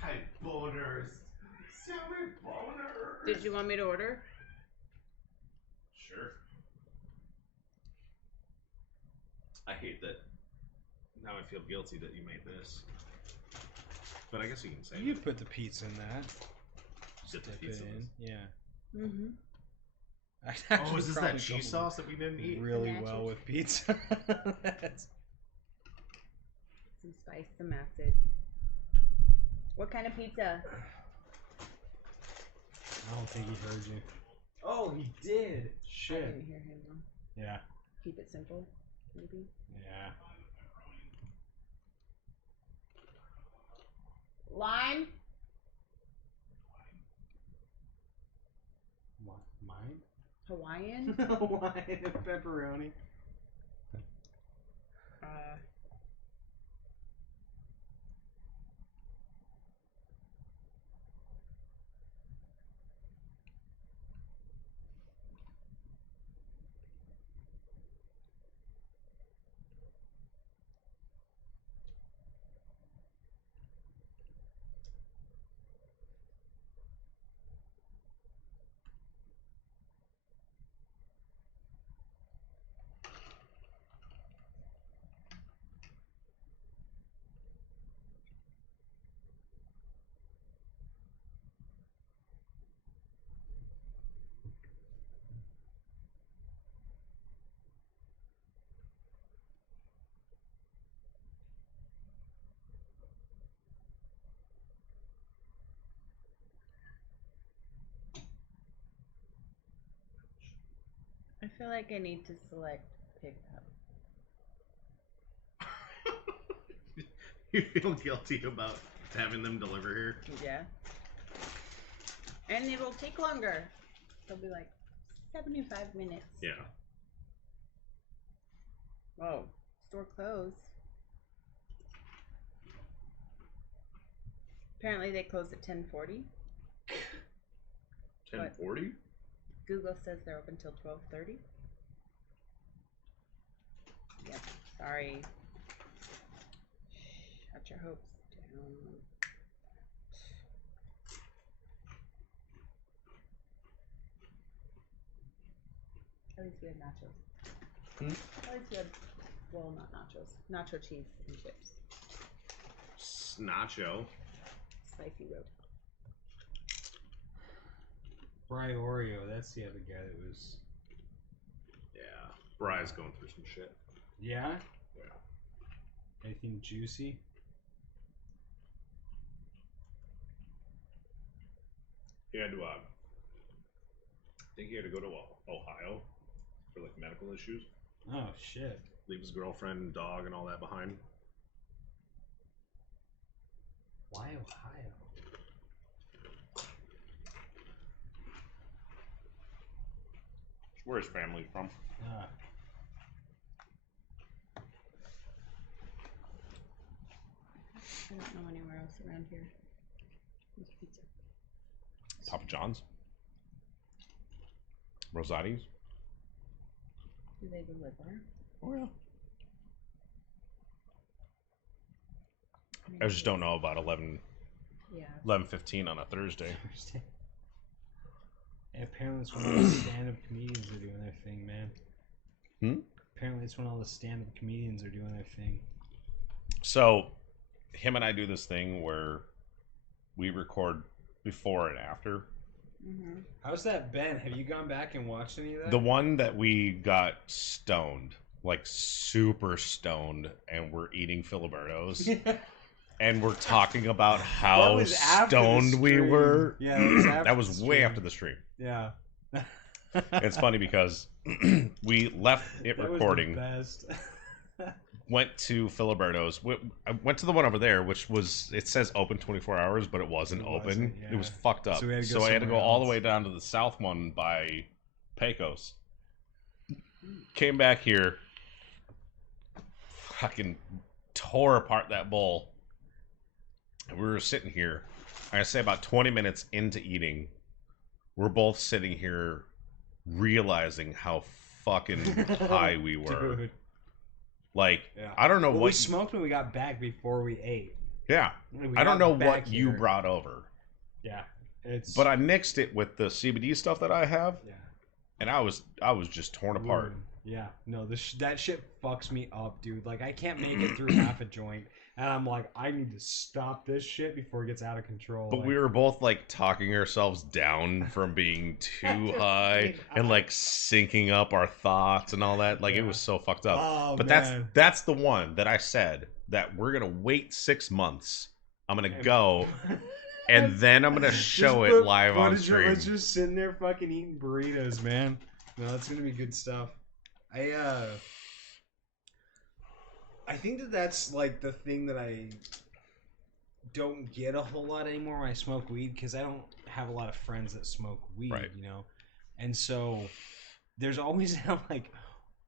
Hi, boners. Send me boners. Did you want me to order? Sure. I hate that. Now I feel guilty that you made this. But I guess you can say You put the pizza in that. Dip the Dip pizza it in. Yeah. Mm-hmm. Oh, is this that cheese sauce that we didn't eat? Really Matches. well with pizza. Some spice, some acid. What kind of pizza? I don't think he heard you. Oh, he did. I Shit. didn't hear him. Though. Yeah. Keep it simple, maybe. Yeah. Lime. Mine? Hawaiian. Hawaiian and pepperoni. I feel like I need to select pick up. You feel guilty about having them deliver here? Yeah. And it'll take longer. It'll be like 75 minutes. Yeah. Whoa. Store closed. Apparently they close at 10:40. 10:40? Google says they're open till 12:30. Yep. Sorry. Shut your hopes down. At least we had nachos. At least we had, well, not nachos. Nacho cheese and chips. Nacho. Spicy road. Bry Oreo, that's the other guy that was. Yeah. Bry's going through some shit. Yeah? Yeah. Anything juicy? He had to, I think he had to go to Ohio for like medical issues. Oh, shit. Leave his girlfriend and dog and all that behind. Why Ohio? Where his family's from. Ah. I don't know anywhere else around here with pizza. Papa John's. Rosati's. Do they deliver? Oh yeah. I just don't know about 11:15 Yeah. on a Thursday. Thursday. And apparently it's when all the stand-up comedians are doing their thing, man. Hmm? Apparently it's when all the stand-up comedians are doing their thing. So, him and I do this thing where we record before and after. Mm-hmm. How's that been? Have you gone back and watched any of that? The one that we got stoned, like super stoned, and we're eating Filibertos, and we're talking about That how was after the stoned we stream. were. Yeah, that was after That was the way stream. after the stream. Yeah. It's funny because we left it That was the recording, best. went to Filiberto's. I went to the one over there, which was, it says open 24 hours, but it wasn't It open. wasn't, It was yeah. fucked up. So we had to go I had to go somewhere all the else. way down to the south one by Pecos. Came back here, fucking tore apart that bowl. And we were sitting here, I say about 20 minutes into eating, we're both sitting here realizing how fucking high we were. Dude. Like, Yeah. I don't know Well, what. we smoked when we got back before we ate. Yeah. We I don't got know back what you here. brought over. Yeah, it's. But I mixed it with the CBD stuff that I have, Yeah. and I was just torn apart. Yeah, no, that shit fucks me up, dude. Like, I can't make it through half a joint, and I'm like, I need to stop this shit before it gets out of control. But like, we were both like talking ourselves down from being too high and like syncing up our thoughts and all that. Like it was so fucked up. Oh, but man. that's the one that I said that we're gonna wait 6 months. I'm gonna go and then I'm gonna show it live on stream. Let's just sitting there fucking eating burritos, man. No, that's gonna be good stuff. I think that's like the thing that I don't get a whole lot anymore when I smoke weed, because I don't have a lot of friends that smoke weed, Right. you know, and so there's always like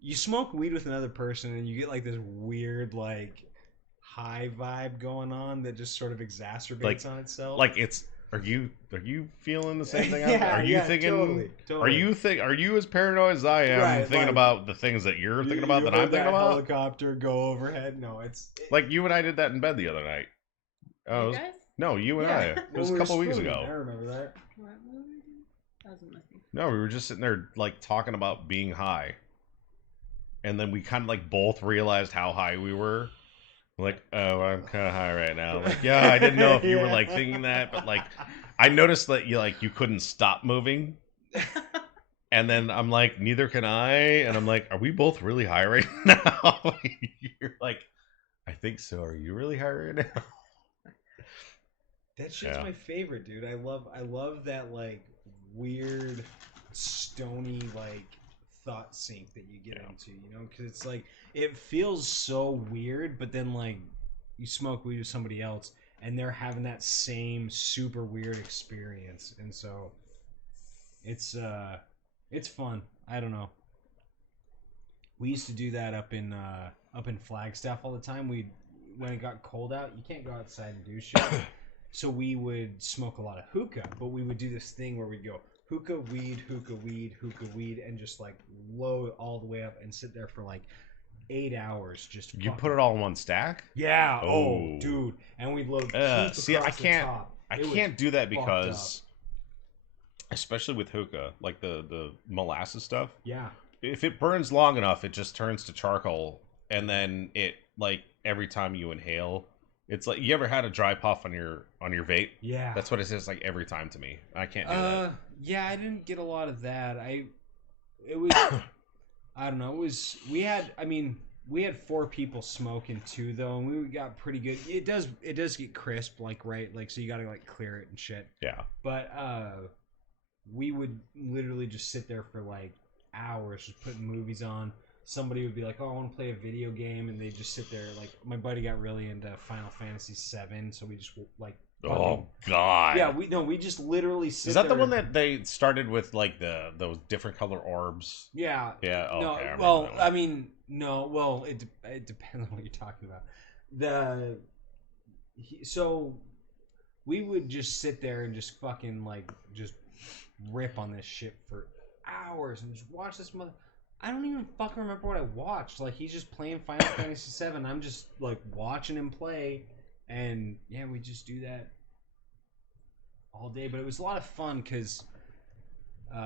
you smoke weed with another person and you get like this weird like high vibe going on that just sort of exacerbates on itself. Like it's are you feeling the same thing? Yeah, are you yeah, thinking? totally. Are you as paranoid as I am? Right, thinking like, about the things that you're thinking about that heard I'm thinking about. Helicopter go overhead. No, Like you and I did that in bed the other night. Oh, You guys? no, you and Yeah, I. It when was a we were couple weeks spooning, ago. I remember that. What were we doing? That wasn't with me. No, we were just sitting there like talking about being high. And then we kind of like both realized how high we were. Like, oh, I'm kind of high right now. Like, yeah, I didn't know if you were like thinking that, but like I noticed that you couldn't stop moving. And then I'm like, neither can I. And I'm like, are we both really high right now? You're like, I think so. Are you really high right now? That shit's Yeah. my favorite, dude. I love that like weird stony like thought sync that you get into, you know, because it's like it feels so weird, but then like you smoke weed with somebody else and they're having that same super weird experience, and so it's fun. I don't know. We used to do that up in Flagstaff all the time. When it got cold out, you can't go outside and do shit. So we would smoke a lot of hookah, but we would do this thing where we'd go hookah, weed, and just like load all the way up and sit there for like 8 hours. Just You fucking- put it all in one stack? yeah. Oh, Oh. dude, and we'd load. See, I can't. I can't do that fucked because, especially with hookah, like the molasses stuff. Yeah. If it burns long enough, it just turns to charcoal, and then it like every time you inhale, it's like you ever had a dry puff on your vape? Yeah. That's what it is like every time to me. I can't do that. Yeah, I didn't get a lot of that. It was, I don't know. It was, we had 4 people smoking too, though, and we got pretty good. It does get crisp, like, right? Like, so you gotta, like, clear it and shit. Yeah. But, we would literally just sit there for, like, hours, just putting movies on. Somebody would be like, oh, I want to play a video game, and they'd just sit there. Like, my buddy got really into Final Fantasy VII, so we just, like, Oh God. yeah, we just literally sit Is that the there. one that they started with like those different color orbs? Yeah. Yeah. Oh, No. okay, I remember Well, that one. I mean, no. Well, it depends on what you're talking about. So we would just sit there and just fucking like just rip on this shit for hours and just watch this mother. I don't even fucking remember what I watched. Like, he's just playing Final Fantasy VII. I'm just like watching him play, and yeah, we just do that all day. But it was a lot of fun because if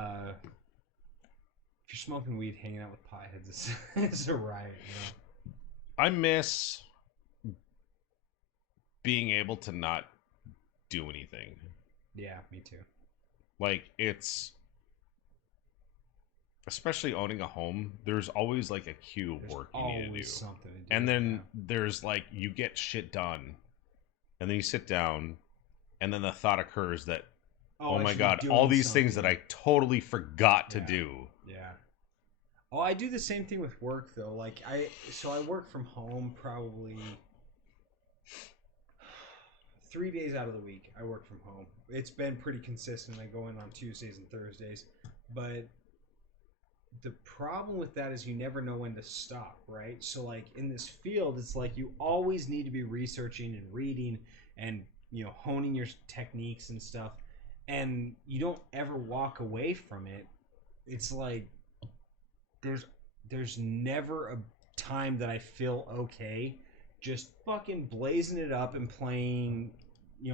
you're smoking weed, hanging out with potheads, it's a riot, you know? I miss being able to not do anything. Yeah, me too. Like, it's especially owning a home, there's always like a queue of There's work you need to do. always something to do. And then there's like you get shit done, and then you sit down, and then the thought occurs that oh I my should be god, doing all these things that something. I totally forgot to Yeah. do. Yeah. Oh, I do the same thing with work though. Like I work from home probably 3 days out of the week. I work from home. It's been pretty consistent. I go in on Tuesdays and Thursdays, but the problem with that is you never know when to stop, right? So like in this field, it's like you always need to be researching and reading and, you know, honing your techniques and stuff. and you don't ever walk away from it. It's like there's never a time that I feel okay just fucking blazing it up and playing,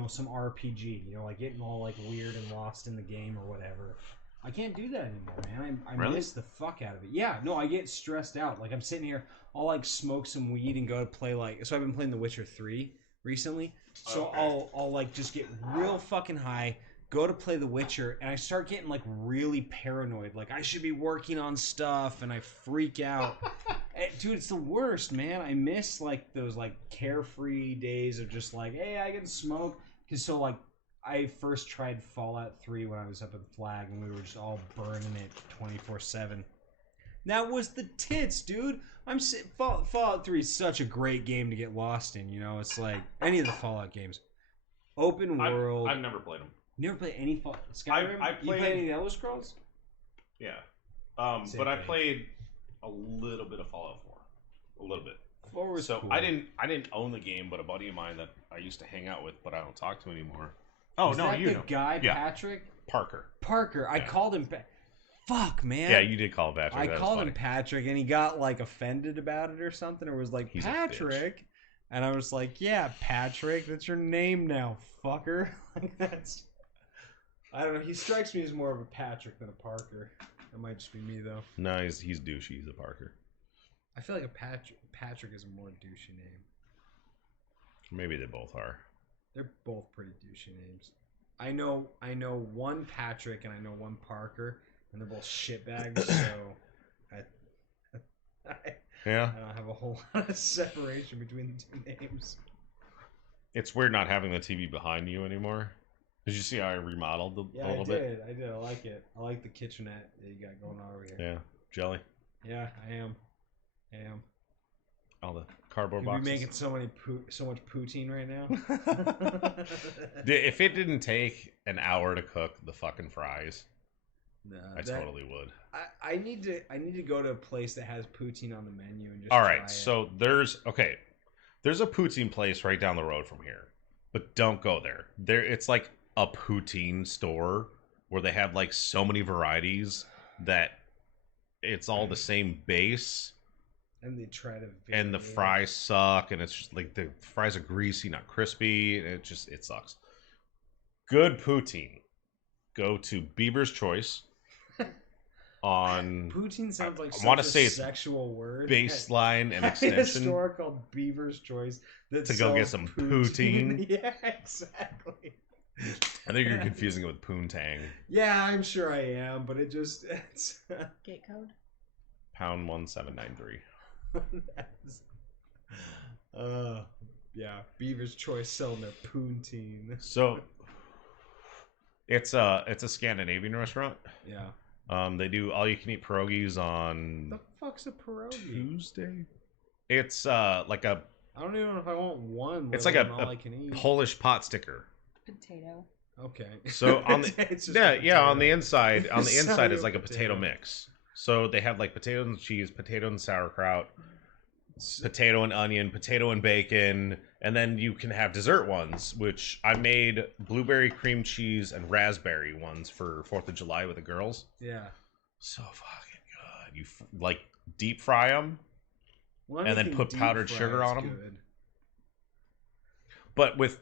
some RPG, like getting all like weird and lost in the game or whatever. I can't do that anymore, man. I Really? miss the fuck out of it. Yeah, no, I get stressed out. Like I'm sitting here, I'll like smoke some weed and go to play so I've been playing The Witcher 3 recently. So Okay. I'll like just get real fucking high, go to play The Witcher, and I start getting like really paranoid. Like I should be working on stuff, and I freak out. Dude, it's the worst, man. I miss like those like carefree days of just like, hey, I can smoke. Cause so like I first tried Fallout 3 when I was up at the Flag, and we were just all burning it 24/7. That was the tits, dude. Fallout 3 is such a great game to get lost in. It's like any of the Fallout games, open world. I've never played them. You never played any Skyrim? I You played- played any Elder Scrolls? Yeah. Same But I thing. played a little bit of Fallout 4. A little bit. 4 was So cool. I didn't own the game, but a buddy of mine that I used to hang out with, but I don't talk to anymore. Oh Was no, that you the know guy Yeah. Patrick Parker. Parker. I Yeah. called him. Fuck, man. Yeah, you did call Patrick. I That was called funny. him Patrick, and he got like offended about it or something, or was like He's a Patrick, and I was like, "Yeah, Patrick, that's your name now, fucker." Like that's. I don't know. He strikes me as more of a Patrick than a Parker. That might just be me though. No, he's douchey. He's a Parker. I feel like a Patrick is a more douchey name. Maybe they both are. They're both pretty douchey names. I know one Patrick and I know one Parker, and they're both shitbags. So I Yeah. don't have a whole lot of separation between the two names. It's weird not having the TV behind you anymore. Did you see how I remodeled a Yeah, little I bit? did. I like it. I like the kitchenette that you got going on over here. Yeah. Jelly. Yeah, I am. All the cardboard You're boxes. making so much poutine right now. If it didn't take an hour to cook the fucking fries, No, I totally would. I need to go to a place that has poutine on the menu and just All try right, it. so there's a poutine place right down the road from here, but don't go there. It's like a poutine store where they have like so many varieties that it's all the same base, and they try to and the vary it. fries suck, and it's just like the fries are greasy, not crispy, and it sucks. Good poutine. Go to Beaver's Choice on Poutine sounds like I such wanna a say it's sexual word. Baseline and A Extension. store called Beaver's Choice that To go get sells some poutine. Yeah, exactly. I think you're confusing it with Poontang. Yeah, I'm sure I am, but it's Gate code. Pound 1793. yeah, Beaver's Choice selling their poutine. So it's a Scandinavian restaurant. Yeah. They do all you can eat pierogies on The fuck's a pierogi? Tuesday. It's like a I don't even know if I want one. It's let like alone a all I can eat. Polish pot sticker. Potato. Okay. So on the It's just yeah a yeah on the potato. inside Sorry, is like a potato. potato mix. So they have like potato and cheese, potato and sauerkraut, potato and onion, potato and bacon, and then you can have dessert ones, which I made blueberry cream cheese and raspberry ones for 4th of July with the girls. Yeah. So fucking good. You like deep fry them, Well, And then anything put deep powdered fried sugar is on 'em? good. but with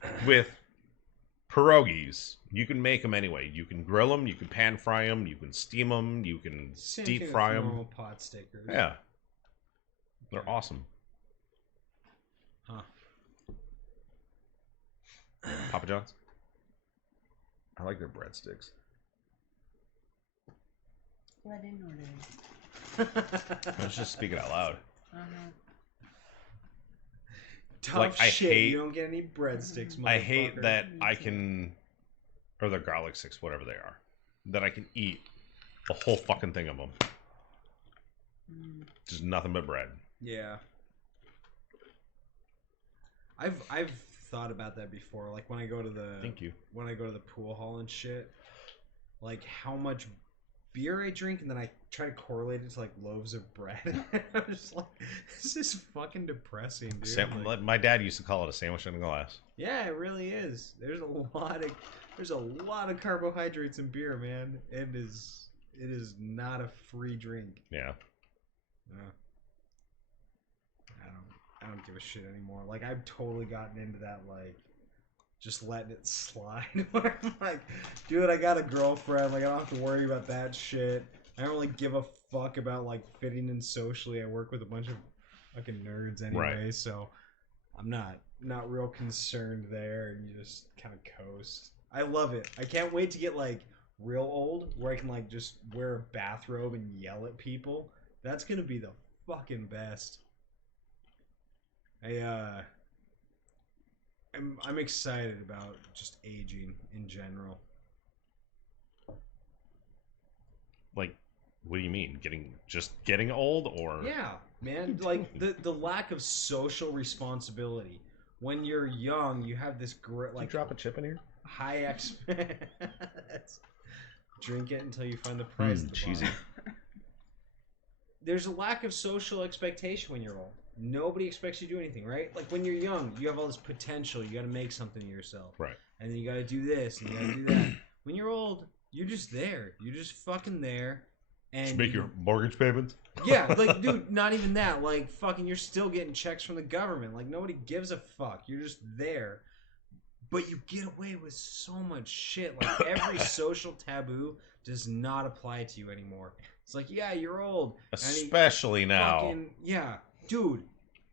pierogies, you can make them anyway. You can grill them, you can pan fry them, you can steam them, you can Same deep thing fry with them. normal pot stickers. Yeah, they're awesome. Huh. Papa John's. I like their breadsticks. Well, I didn't order it. I was just speaking out loud. Uh-huh. Tough Like, I shit. hate- You don't get any breadsticks, I hate motherfucker. that I can, or the garlic sticks, whatever they are, that I can eat the whole fucking thing of them. Mm. Just nothing but bread. Yeah. I've thought about that before. Like when I go to the Thank you. when I go to the pool hall and shit. Like how much beer I drink, and then I try to correlate it to like loaves of bread. I'm just like, this is fucking depressing, dude. Like, My dad used to call it a sandwich in a glass. yeah, it really is. There's a lot of carbohydrates in beer, man. It is not a free drink. Yeah. I don't give a shit anymore. Like, I've totally gotten into that, like, just letting it slide. Where I'm like, dude, I got a girlfriend. Like, I don't have to worry about that shit. I don't really give a fuck about, like, fitting in socially. I work with a bunch of fucking nerds anyway, Right. so I'm not real concerned there. And you just kind of coast. I love it. I can't wait to get, like, real old, where I can, like, just wear a bathrobe and yell at people. That's gonna be the fucking best. I'm excited about just aging in general. Like, what do you mean? Getting old, or Yeah, man. Like the lack of social responsibility. When you're young, you have this great Like, like drop a chip in here? high Drink it until you find the price. At the cheesy. bottom. There's a lack of social expectation when you're old. Nobody expects you to do anything, right? Like when you're young, you have all this potential. You got to make something of yourself, Right. and then you got to do this and you got to do that. When you're old, you're just there. You're just fucking there, and Just make your mortgage payments. yeah, like dude, not even that. Like fucking, you're still getting checks from the government. Like nobody gives a fuck. You're just there, but you get away with so much shit. Like every social taboo does not apply to you anymore. It's like, yeah, you're old. Especially now. Fucking, yeah, dude,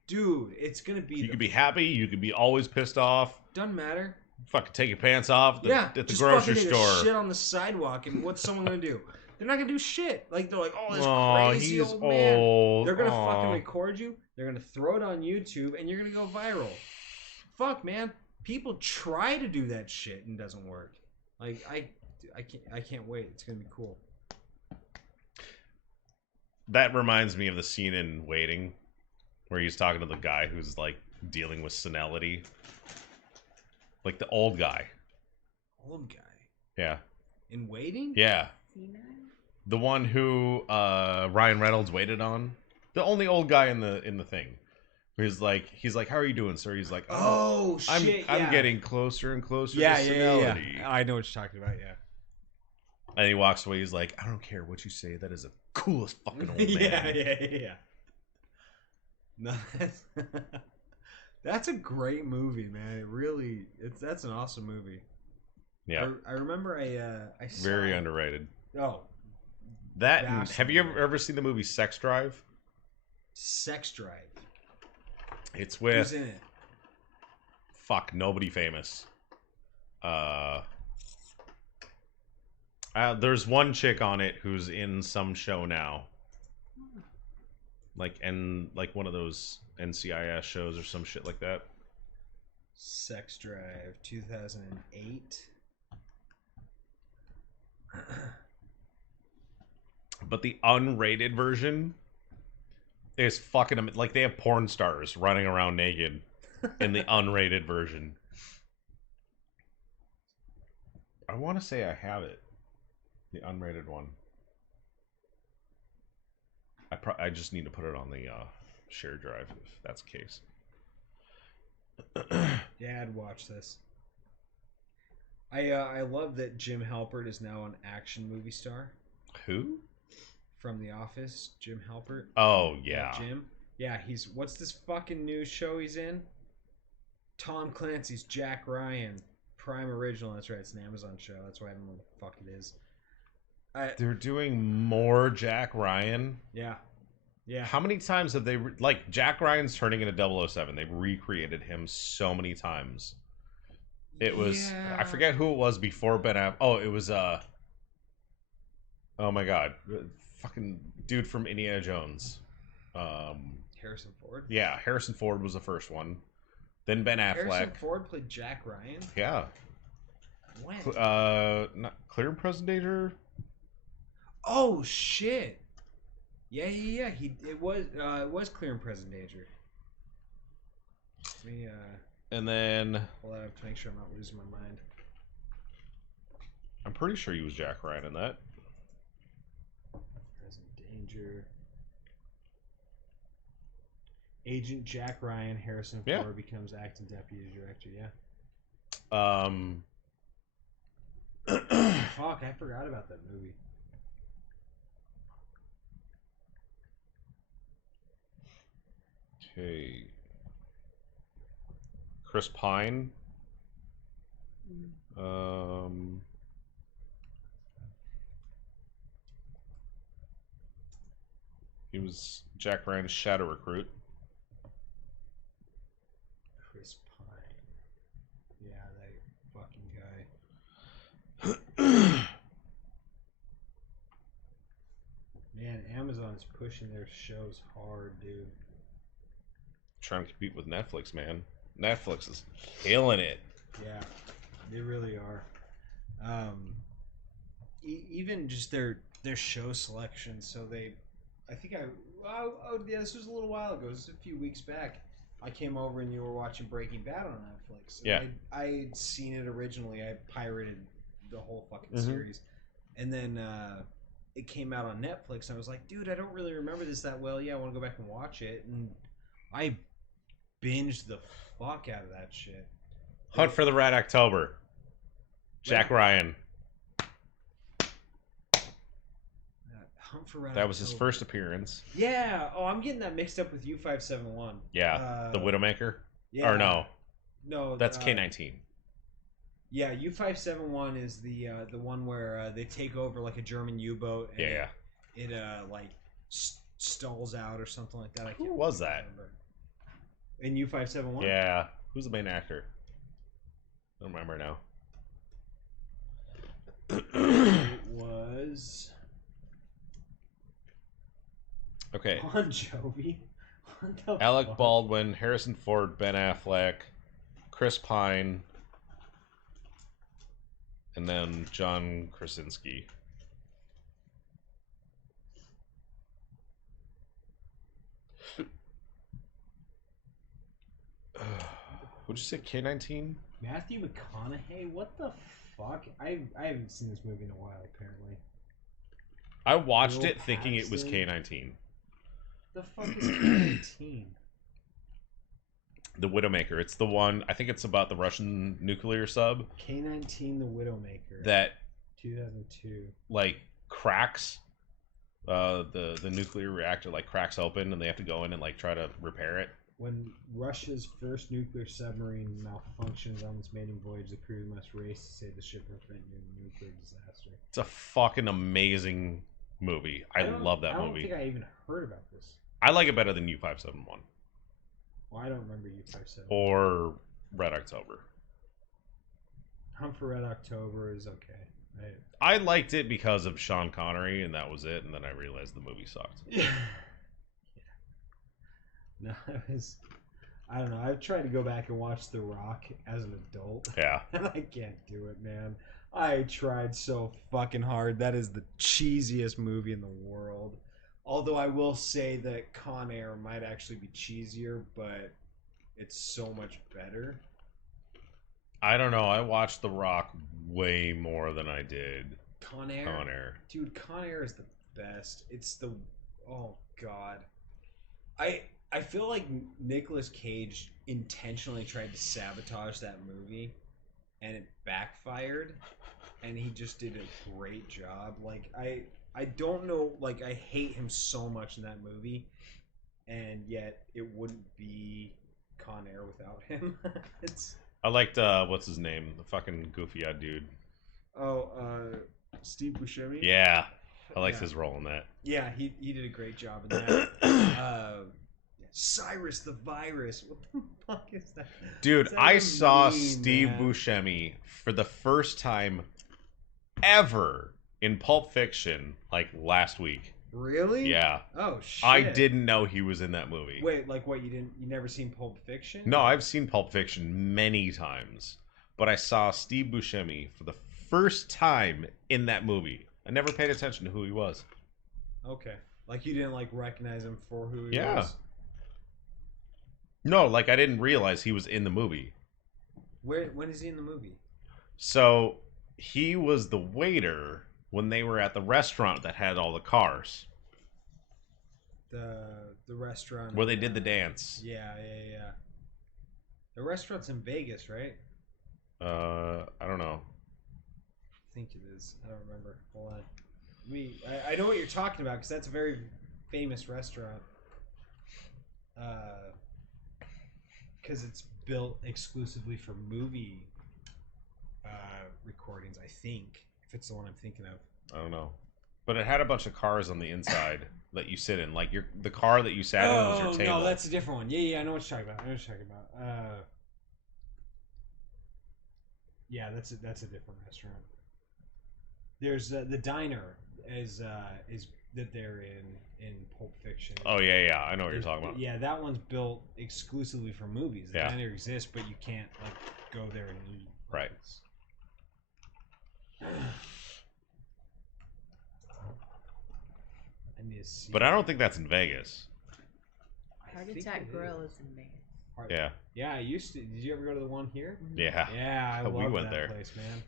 it's gonna be. You could be happy. You could be always pissed off. Doesn't matter. Fucking take your pants off Yeah, at the just grocery fucking take a store. shit on the sidewalk, and what's someone gonna do? They're not gonna do shit. Like they're like, oh, this Aw, crazy he's old man. old. They're gonna Aw. fucking record you. They're gonna throw it on YouTube, and you're gonna go viral. Fuck, man. People try to do that shit and it doesn't work. Like I can't wait. It's gonna be cool. That reminds me of the scene in Waiting, where he's talking to the guy who's like dealing with senility, like the old guy. Old guy Yeah, in Waiting. yeah, Senile? the one who Ryan Reynolds waited on, the only old guy in the thing. He's like, how are you doing, sir? He's like, Oh shit! I'm getting closer and closer Yeah, to yeah, senility. yeah. I know what you're talking about. Yeah. And he walks away. He's like, I don't care what you say. That is the coolest fucking old man. yeah. No, that's a great movie, man. It really, that's an awesome movie. Yeah, I remember I saw very it. underrated. Oh, That and, Vastly have you underrated. ever seen the movie Sex Drive? Sex Drive. It's Who's with in it? nobody famous. There's one chick on it who's in some show now, like one of those NCIS shows or some shit like that. Sex Drive, 2008. But the unrated version is fucking like they have porn stars running around naked in the unrated version. I want to say I have it, the unrated one. I just need to put it on the shared drive if that's the case. Yeah, I'd watch this. I love that Jim Halpert is now an action movie star Who? from The Office. Jim Halpert. Oh yeah. Jim. Yeah, he's what's this fucking new show he's in? Tom Clancy's Jack Ryan, Prime Original. That's right, it's an Amazon show. That's why I don't know what the fuck it is. They're doing more Jack Ryan. Yeah. How many times have they like Jack Ryan's turning into 007? They've recreated him so many times. It was I forget who it was before Ben Affleck. Oh, it was oh my god, fucking dude from Indiana Jones. Harrison Ford. Yeah, Harrison Ford was the first one. Then Ben Affleck. Harrison Ford played Jack Ryan. Yeah. When? Not Clear and Present Danger. Oh shit. Yeah. It was Clear and Present Danger. Let me And then pull that up to make sure I'm not losing my mind. I'm pretty sure he was Jack Ryan in that. Danger. Agent Jack Ryan, Harrison Yeah. Ford becomes acting deputy director. Yeah. Fuck, I forgot about that movie. Okay. Chris Pine. He was Jack Ryan's shadow recruit. Chris Pine. Yeah, that fucking guy. Man, Amazon's pushing their shows hard, dude. Trying to compete with Netflix, man. Netflix is killing it. Yeah, they really are. Even just their show selection. So yeah, this was a little while ago. This was a few weeks back. I came over and you were watching Breaking Bad on Netflix. And Yeah. I'd seen it originally. I pirated the whole fucking Mhm. series, and then it came out on Netflix. And I was like, dude, I don't really remember this that well. Yeah, I want to go back and watch it. And I binged the fuck out of that shit. Hunt for the Red October. Jack Ryan. Hunt for Red That was his October. first appearance. Yeah. Oh, I'm getting that mixed up with U571. Yeah. The Widowmaker. Yeah. Or no. No. That's K-19. Yeah, U571 is the one where they take over like a German U-boat. And Yeah. It like stalls out or something like that. I Who can't was that? remember. In U571? Yeah. Who's the main actor? I don't remember now. It was Okay. Bon Jovi. What the Alec fuck? Baldwin, Harrison Ford, Ben Affleck, Chris Pine, and then John Krasinski. Would you say K-19? Matthew McConaughey? What the fuck? I haven't seen this movie in a while, apparently. I watched Bill it thinking it was Paxton? K-19. The fuck is K-19? The Widowmaker. It's the one, I think it's about the Russian nuclear sub K-19 The Widowmaker. that 2002. like cracks the nuclear reactor like cracks open and they have to go in and like try to repair it. When Russia's first nuclear submarine malfunctions on its maiden voyage, the crew must race to save the ship and prevent a nuclear disaster. It's a fucking amazing movie. I love that I don't movie. think I even heard about this. I like it better than U571 Well, I don't remember U571. or Red October. Hunt for Red October is okay. I liked it because of Sean Connery and that was it, and then I realized the movie sucked. Yeah. No, I don't know. I've tried to go back and watch The Rock as an adult. Yeah. And I can't do it, man. I tried so fucking hard. That is the cheesiest movie in the world. Although I will say that Con Air might actually be cheesier, but it's so much better. I don't know. I watched The Rock way more than I did Con Air? Con Air. Dude, Con Air is the best. It's the... Oh, God. I feel like Nicolas Cage intentionally tried to sabotage that movie, and it backfired, and he just did a great job. Like, I don't know, like, I hate him so much in that movie, and yet it wouldn't be Con Air without him. It's... I liked, what's his name? The fucking goofy-eyed dude. Oh, Steve Buscemi? Yeah. I liked Yeah. his role in that. Yeah, he did a great job in that. Cyrus the Virus. What the fuck is that? Dude, Is that I a saw meme, Steve man? Buscemi for the first time ever in Pulp Fiction, like, last week. Really? Yeah. Oh shit. I didn't know he was in that movie. Wait, like what? You never seen Pulp Fiction? No, I've seen Pulp Fiction many times, but I saw Steve Buscemi for the first time in that movie. I never paid attention to who he was. Okay. Like you didn't like recognize him for who he Yeah. was. No, like I didn't realize he was in the movie. When is he in the movie? So he was the waiter when they were at the restaurant that had all the cars. The restaurant where they did the dance. Yeah. The restaurant's in Vegas, right? I don't know. I think it is. I don't remember. Hold on. I know what you're talking about because that's a very famous restaurant. Because it's built exclusively for movie recordings, I think. If it's the one I'm thinking of. I don't know. But it had a bunch of cars on the inside that you sit in. Like the car that you sat in was your table. No, that's a different one. Yeah, I know what you're talking about. Yeah, that's a different restaurant. There's the diner is that they're in Pulp Fiction. Oh yeah, I know what you're talking about. Yeah, that one's built exclusively for movies. The Yeah. diner exists, but you can't like go there and eat. Right. I need to see. But I don't think that's in Vegas. Heart think Attack it Grill is. is in Vegas. Yeah. Yeah, I used to. Did you ever go to the one here? Yeah. Yeah, I We love went that there. place, man.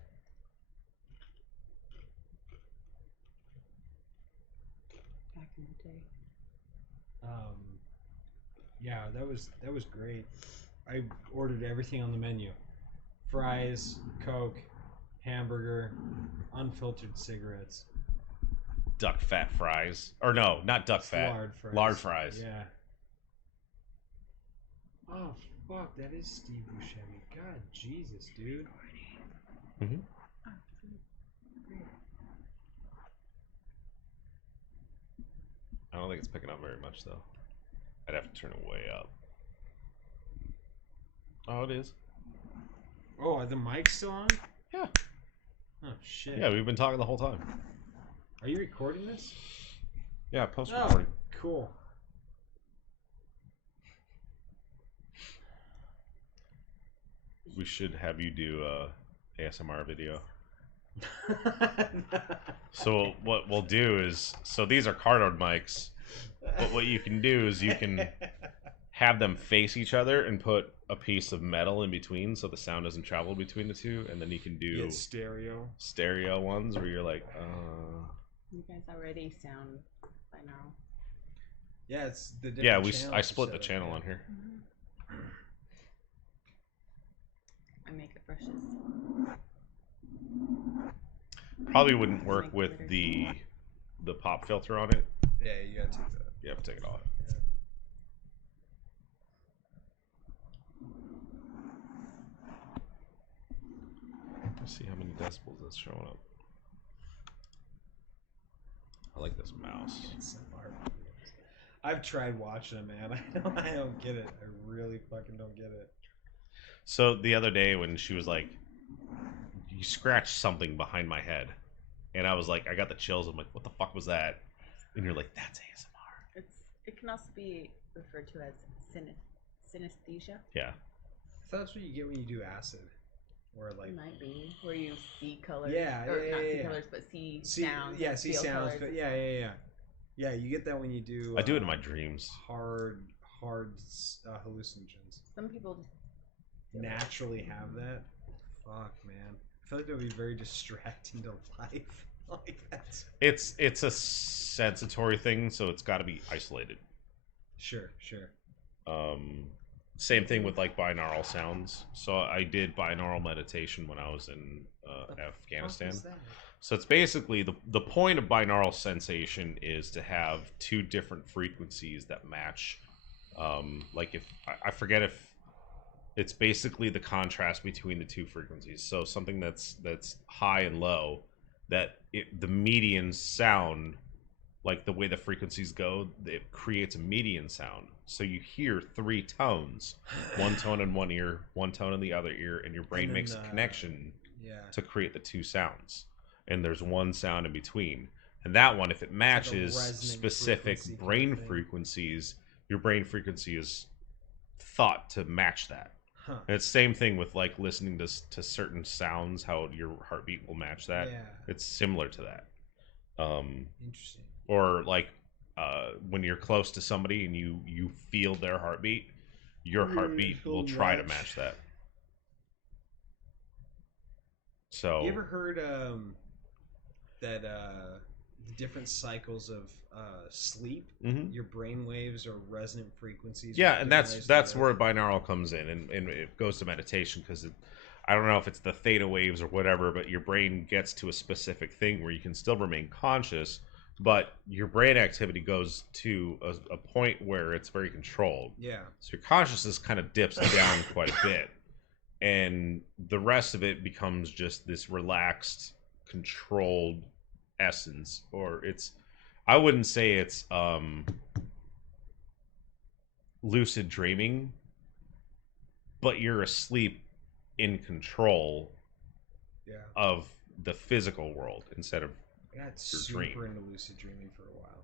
Back in the day. Yeah, that was great. I ordered everything on the menu: fries, Coke, hamburger, unfiltered cigarettes, Duck fat fries. Or no, not duck fat. lard fries. Lard fries. Yeah. Oh fuck, that is Steve Buscemi. God, Jesus, dude. Mhm. I don't think it's picking up very much though. I'd have to turn it way up. Oh, it is. Oh, are the mics still on? Yeah. Oh shit. Yeah, we've been talking the whole time. Are you recording this? Yeah, post Oh, recording. cool. We should have you do a ASMR video. So what we'll do is, so these are cardboard mics, but what you can do is you can have them face each other and put a piece of metal in between so the sound doesn't travel between the two, and then you can do Get stereo. stereo ones where you're like, You guys already sound binaural. Yeah, it's the different yeah, channels I you split set the up, channel yeah. on here. My makeup brushes. Probably wouldn't work with the pop filter on it. Yeah, you gotta take that. You have to take it off. Let's see how many decibels that's showing up. I like this mouse. I've tried watching it, man. I don't get it. I really fucking don't get it. So the other day when she was like, you scratched something behind my head, and I was like, I got the chills. I'm like, what the fuck was that? And you're like, that's ASMR. It can also be referred to as synesthesia. Yeah. So that's what you get when you do acid, where like It might be where you see colors. Yeah, or yeah, not yeah, see yeah. colors, but see see sounds. yeah, see feel sounds, colors. but yeah. Yeah, you get that when you do. I do it in my dreams. Hard hallucinogens. Some people just Naturally have that. Fuck, man. I feel like that would be very distracting to life. Like that's It's a sensatory thing, so it's got to be isolated. sure. Same thing with like binaural sounds. So I did binaural meditation when I was in Afghanistan. What's that? So it's basically the point of binaural sensation is to have two different frequencies that match. Like if I forget if it's basically the contrast between the two frequencies. So something that's high and low, that the median sound, like the way the frequencies go, it creates a median sound. So you hear three tones, one tone in one ear, one tone in the other ear, and your brain And then makes a connection Yeah. to create the two sounds. And there's one sound in between. And that one, if it matches resonant specific frequency kind of brain thing. frequencies, your brain frequency is thought to match that. Huh. And it's same thing with like listening to certain sounds, how your heartbeat will match that. Yeah. It's similar to that. Interesting. Or like when you're close to somebody and you feel their heartbeat, your heartbeat will try to match that. So You ever heard that the different cycles of sleep. Mhm. Your brain waves are resonant frequencies. Yeah, with and different layers that's of where earth. binaural comes in, and it goes to meditation because I don't know if it's the theta waves or whatever, but your brain gets to a specific thing where you can still remain conscious, but your brain activity goes to a point where it's very controlled. Yeah. So your consciousness kind of dips down quite a bit, and the rest of it becomes just this relaxed, controlled essence, or I wouldn't say it's lucid dreaming, but you're asleep in control Yeah. of the physical world instead of I got your super dream. into lucid dreaming for a while.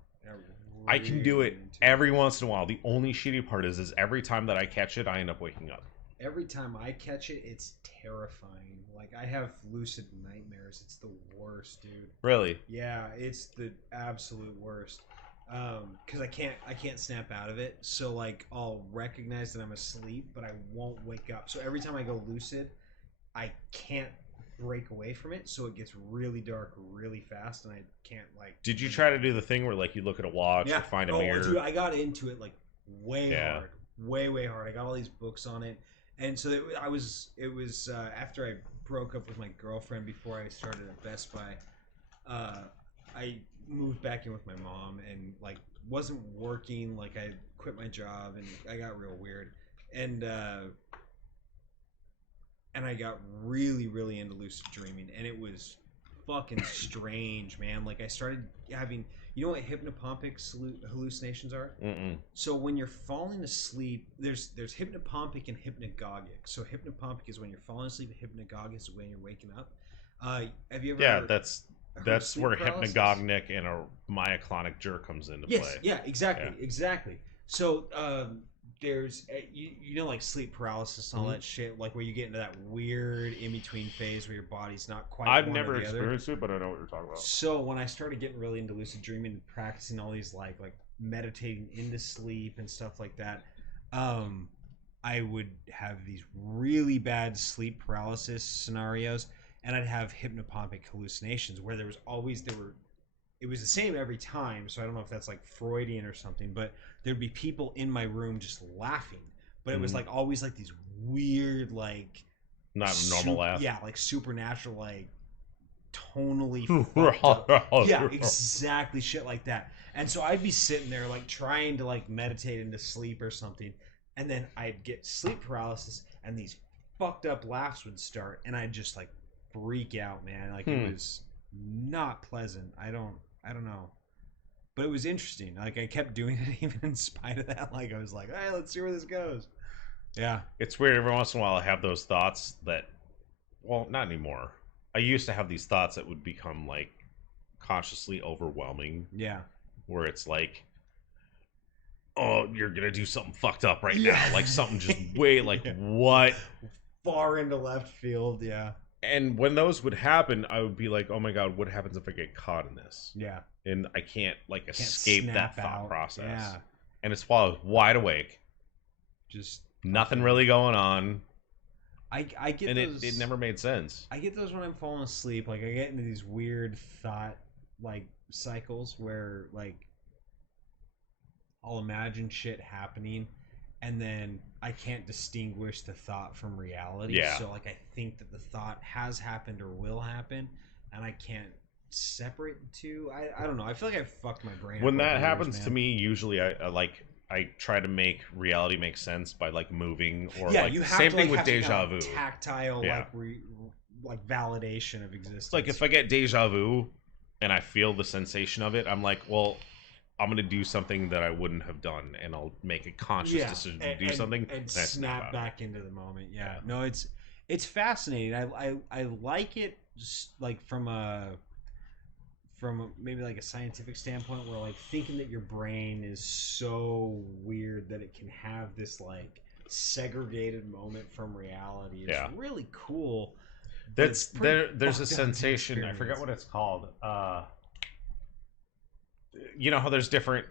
I can do really it into every once in a while. The only shitty part is every time that I catch it, I end up waking up. Every time I catch it, it's terrifying. Like I have lucid nightmares. It's the worst, dude. Really? Yeah, it's the absolute worst. Because I can't snap out of it. So like I'll recognize that I'm asleep, but I won't wake up. So every time I go lucid, I can't break away from it. So it gets really dark really fast, and I can't like. Did you try to do the thing where like you look at a watch or find a mirror? Dude, I got into it like way Yeah. hard, way hard. I got all these books on it, and so it was after I broke up with my girlfriend before I started at Best Buy. I moved back in with my mom and like wasn't working. Like I quit my job and I got real weird, and I got really into lucid dreaming, and it was fucking strange, man. Like I started having, you know what hypnopompic hallucinations are? Mm-mm. So when you're falling asleep, there's hypnopompic and hypnagogic. So hypnopompic is when you're falling asleep, hypnagogic is when you're waking up. Have you ever? Yeah, that's heard that's sleep where paralysis? hypnagogic and a myoclonic jerk comes into Yes, play. yeah, exactly. So there's you know like sleep paralysis and all Mhm. that shit, like where you get into that weird in between phase where your body's not quite. I've one or never the other. experienced it, but I know what you're talking about. So when I started getting really into lucid dreaming and practicing all these like meditating into sleep and stuff like that, I would have these really bad sleep paralysis scenarios, and I'd have hypnopompic hallucinations where it was the same every time. So I don't know if that's like Freudian or something, but there'd be people in my room just laughing, but it was Mhm. like always like these weird like Not a normal laugh. yeah, like supernatural, like tonally fucked up. Yeah, exactly, shit like that. And so I'd be sitting there like trying to like meditate into sleep or something, and then I'd get sleep paralysis, and these fucked up laughs would start, and I'd just like freak out, man. Like it was not pleasant. I don't know. But it was interesting. Like I kept doing it even in spite of that. Like I was like, hey, let's see where this goes. Yeah. It's weird. Every once in a while, I have those thoughts that, well, not anymore. I used to have these thoughts that would become like consciously overwhelming, Yeah. where it's like, oh, you're gonna do something fucked up right Yeah. now, like something just way like Yeah. what. Far into left field, yeah. And when those would happen, I would be like, oh my god, what happens if I get caught in this? Yeah. And I can't like Can't escape that snap thought out. process. Yeah. And it's while I was wide awake, Just nothing really going on, I get and those. it never made sense. I get those when I'm falling asleep. Like I get into these weird thought like cycles where like I'll imagine shit happening, and then I can't distinguish the thought from reality. Yeah. So like I think that the thought has happened or will happen, and I can't separate the two. I don't know. I feel like I've fucked my brain. up When over that the years, happens to man. me, usually I try to make reality make sense by like moving or Yeah, like you have same to, thing like, with have to deja kind of vu. tactile Yeah. like validation of existence. It's like if I get deja vu and I feel the sensation of it, I'm like, well, I'm gonna do something that I wouldn't have done, and I'll make a conscious decision to do something and I snap out of it. back into the moment. Yeah, Yeah. no, it's fascinating. I like it just like from maybe like a scientific standpoint, where like thinking that your brain is so weird that it can have this like segregated moment from reality is Yeah. really cool. but That's it's pretty there's a fucked up sensation. I forget experience. what it's called. You know how there's different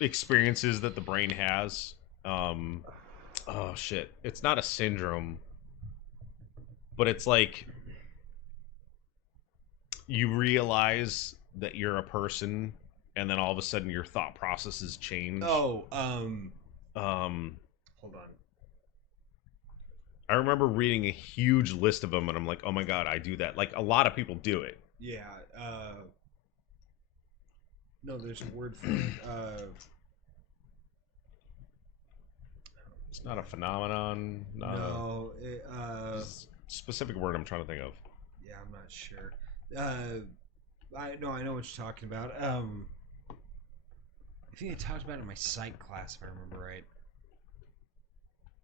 experiences that the brain has. Oh shit! It's not a syndrome, but it's like you realize that you're a person, and then all of a sudden your thought processes change. Oh, Hold on. I remember reading a huge list of them, and I'm like, oh my god, I do that. Like, a lot of people do it. Yeah. No, there's a word for it. It's not a phenomenon. Not No. a specific word I'm trying to think of. Yeah, I'm not sure. I know what you're talking about. I think I talked about it in my psych class, if I remember right.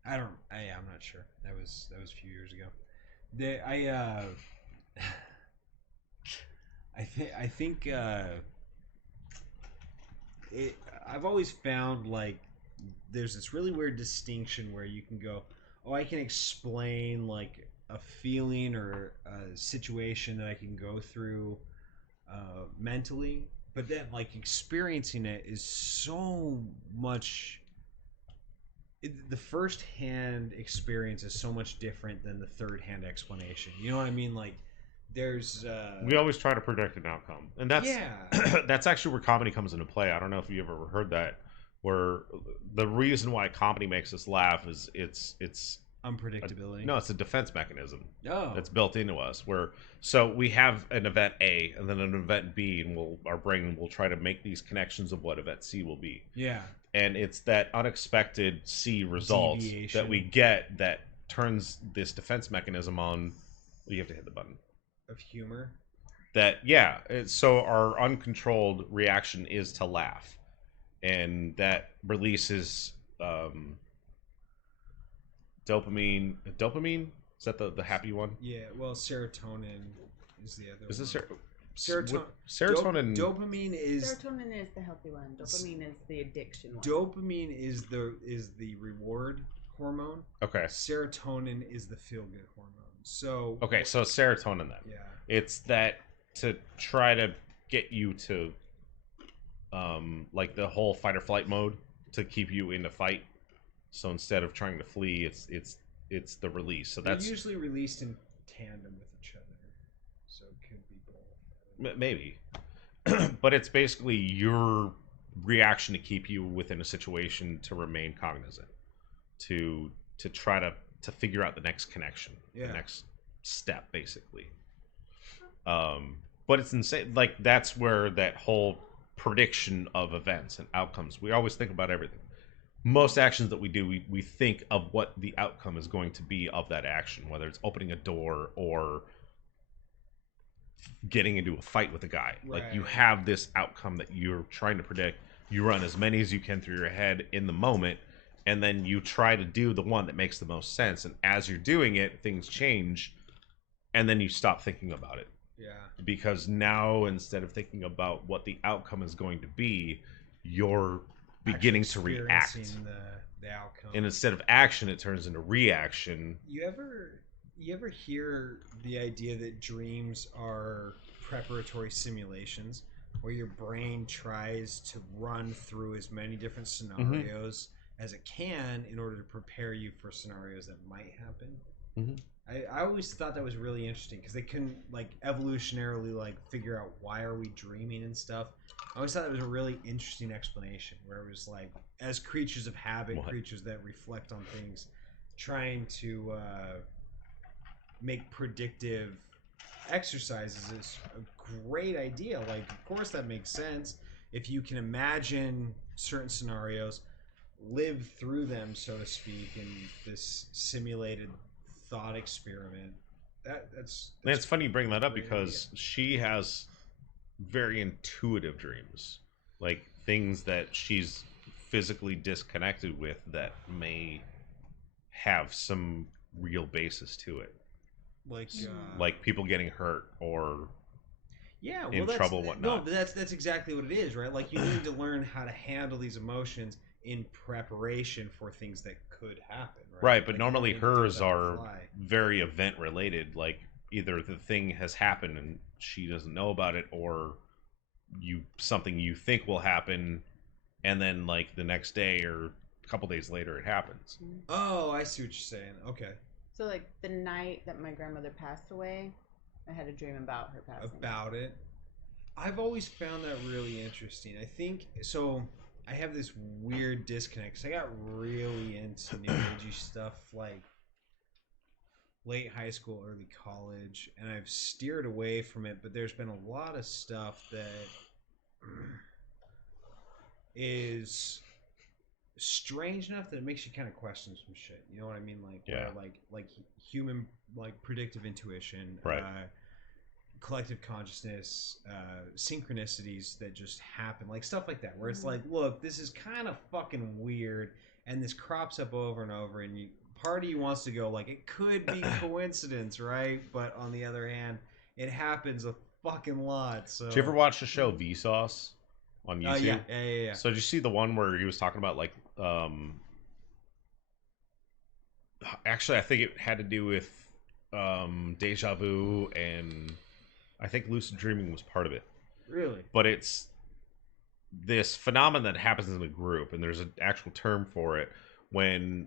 I'm not sure. That was a few years ago. I've always found like there's this really weird distinction where you can go, oh, I can explain like a feeling or a situation that I can go through mentally, but then like experiencing it is so much. The first hand experience is so much different than the third hand explanation. You know what I mean? Like there's We always try to predict an outcome, and that's that's actually where comedy comes into play. I don't know if you ever heard that, where the reason why comedy makes us laugh is it's unpredictability. No, it's a defense mechanism Oh. that's built into us. So we have an event A and then an event B, and our brain will try to make these connections of what event C will be. Yeah. And it's that unexpected C result Deviation. that we get that turns this defense mechanism on. You have to hit the button. Of humor. So our uncontrolled reaction is to laugh, and that releases dopamine. Is that the happy one? Yeah. Well, serotonin is the other. Is this Serotonin. serotonin? Dopamine is Serotonin is the healthy one. Dopamine is the addiction one. dopamine is the reward hormone. Okay. Serotonin is the feel good hormone. So Okay, so serotonin then. yeah. It's that to try to get you to like the whole fight or flight mode to keep you in the fight. So instead of trying to flee, it's the release. So They're that's usually released in tandem with each other. So it could be both. maybe. But it's basically your reaction to keep you within a situation to remain cognizant. To try to figure out the next connection. Yeah. The next step basically. But it's insane. Like that's where that whole prediction of events and outcomes. We always think about everything. Most actions that we do, we think of what the outcome is going to be of that action, whether it's opening a door or getting into a fight with a guy. Right. Like you have this outcome that you're trying to predict. You run as many as you can through your head in the moment, and then you try to do the one that makes the most sense. And as you're doing it, things change, and then you stop thinking about it. Yeah. Because now instead of thinking about what the outcome is going to be, you're beginning to react. Experiencing the outcome. And instead of action, it turns into reaction. You ever hear the idea that dreams are preparatory simulations where your brain tries to run through as many different scenarios as it can in order to prepare you for scenarios that might happen? Mhm. I always thought that was really interesting because they couldn't like evolutionarily like figure out why are we dreaming and stuff. I always thought that was a really interesting explanation where it was like as creatures of habit, What? creatures that reflect on things, trying to make predictive exercises is a great idea. Like, of course, that makes sense if you can imagine certain scenarios, live through them, so to speak, in this simulated thought experiment. That's And it's funny you bring that up great because she has very intuitive dreams, like things that she's physically disconnected with that may have some real basis to it, like people getting hurt or yeah, well, in that's, trouble, No, whatnot. but that's exactly what it is, right? Like you need to learn how to handle these emotions in preparation for things that could happen, right? Right, but Like, normally you don't need to do hers it on the are fly. very event related. Like either the thing has happened and she doesn't know about it, or something you think will happen, and then like the next day or a couple days later it happens. Oh, I see what you're saying. Okay, So like the night that my grandmother passed away, I had a dream about her passing. about it. I've always found that really interesting. I think so. I have this weird disconnect because I got really into new agey stuff like late high school, early college, and I've steered away from it. But there's been a lot of stuff that is strange enough that it makes you kind of question some shit. You know what I mean? Like, Yeah. like human, like predictive intuition, Right. Collective consciousness, synchronicities that just happen, like stuff like that, where it's like, look, this is kind of fucking weird, and this crops up over and over, and part of you wants to go like, it could be coincidence, right? But on the other hand, it happens a fucking lot. So, Did you ever watch the show Vsauce on YouTube? Yeah. So did you see the one where he was talking about like, actually, I think it had to do with deja vu, and I think lucid dreaming was part of it. Really? But it's this phenomenon that happens in the group, and there's an actual term for it when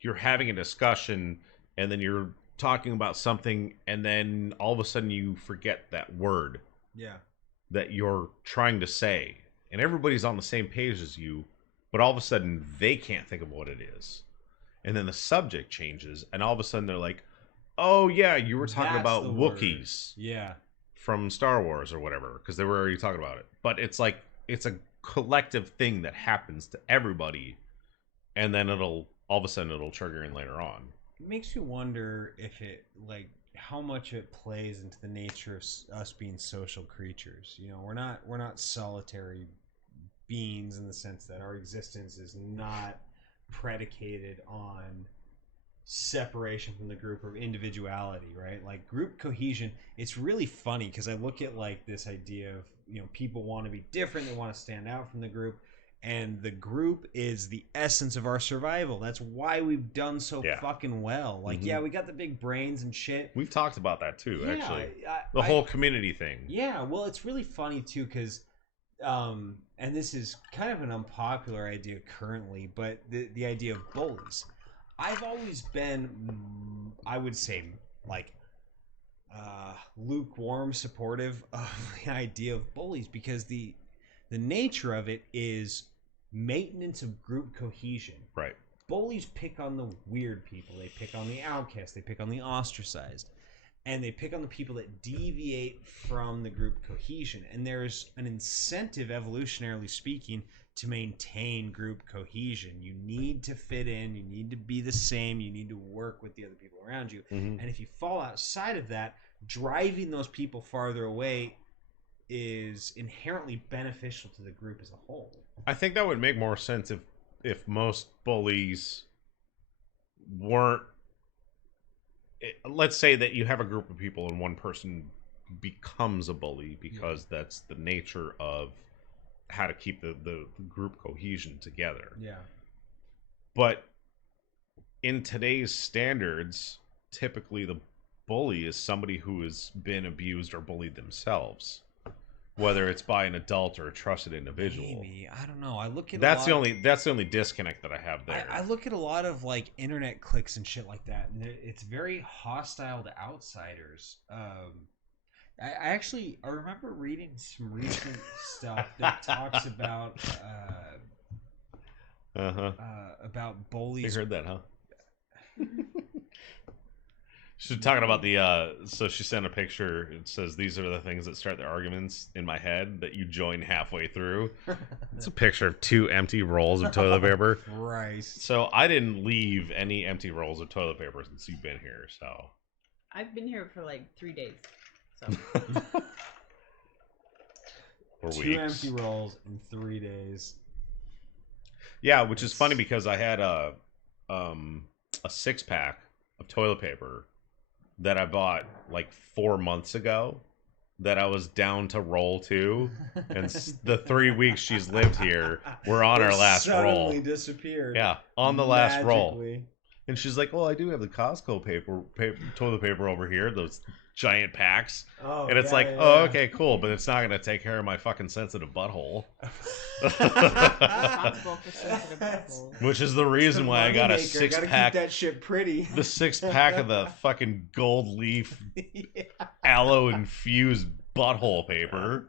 you're having a discussion and then you're talking about something, and then all of a sudden you forget that word Yeah. that you're trying to say, and everybody's on the same page as you, but all of a sudden they can't think of what it is, and then the subject changes, and all of a sudden they're like, oh yeah, you were talking That's about the word. Wookiees Yeah. from Star Wars or whatever, because they were already talking about it. But it's like, it's a collective thing that happens to everybody, and then all of a sudden it'll trigger in later on. It makes you wonder if it, like, how much it plays into the nature of us being social creatures. You know, we're not solitary beings in the sense that our existence is not predicated on separation from the group or individuality, right? Like group cohesion, it's really funny because I look at like this idea of, you know, people want to be different, they want to stand out from the group, and the group is the essence of our survival. That's why we've done so Yeah. fucking well. Like, Mhm. yeah, we got the big brains and shit. We've talked about that too, Yeah, actually. I- The whole community thing. yeah, well, it's really funny too because, and this is kind of an unpopular idea currently, but the idea of bullies. I've always been, I would say, like, lukewarm supportive of the idea of bullies because the nature of it is maintenance of group cohesion. Right. Bullies pick on the weird people. They pick on the outcast. They pick on the ostracized. And they pick on the people that deviate from the group cohesion. And there's an incentive, evolutionarily speaking, to maintain group cohesion. You need to fit in. You need to be the same. You need to work with the other people around you. Mhm. And if you fall outside of that, driving those people farther away is inherently beneficial to the group as a whole. I think that would make more sense if most bullies weren't. Let's say that you have a group of people and one person becomes a bully because that's the nature of how to keep the group cohesion together. Yeah. But in today's standards, typically the bully is somebody who has been abused or bullied themselves, whether it's by an adult or a trusted individual. Maybe. I don't know. I look at That's the only disconnect that I have there. I look at a lot of like internet clicks and shit like that, and it's very hostile to outsiders. I remember reading some recent stuff that talks about about You bullies. heard that, huh? She's talking about the so she sent a picture. It says these are the things that start the arguments in my head that you join halfway through. It's a picture of 2 empty rolls of toilet paper. Christ. So I didn't leave any empty rolls of toilet paper since you've been here. So I've been here for like 3 days. So or 2 weeks. empty rolls in 3 days. Yeah, which is funny because I had a 6-pack of toilet paper that I bought like 4 months ago that I was down to roll 2, and the 3 weeks she's lived here, we're on our last roll. Suddenly disappeared. Yeah, on the last roll. Magically. And she's like, "Well, I do have the Costco toilet paper over here, those giant packs." Oh, And it's yeah, like, yeah, "Oh, yeah. okay, cool, but it's not gonna take care of my fucking sensitive butthole." responsible for sensitive buttholes. Which is the reason why I got a Moneymaker. Gotta 6-pack. keep that shit pretty. The 6-pack of the fucking gold leaf Yeah. aloe infused butthole paper.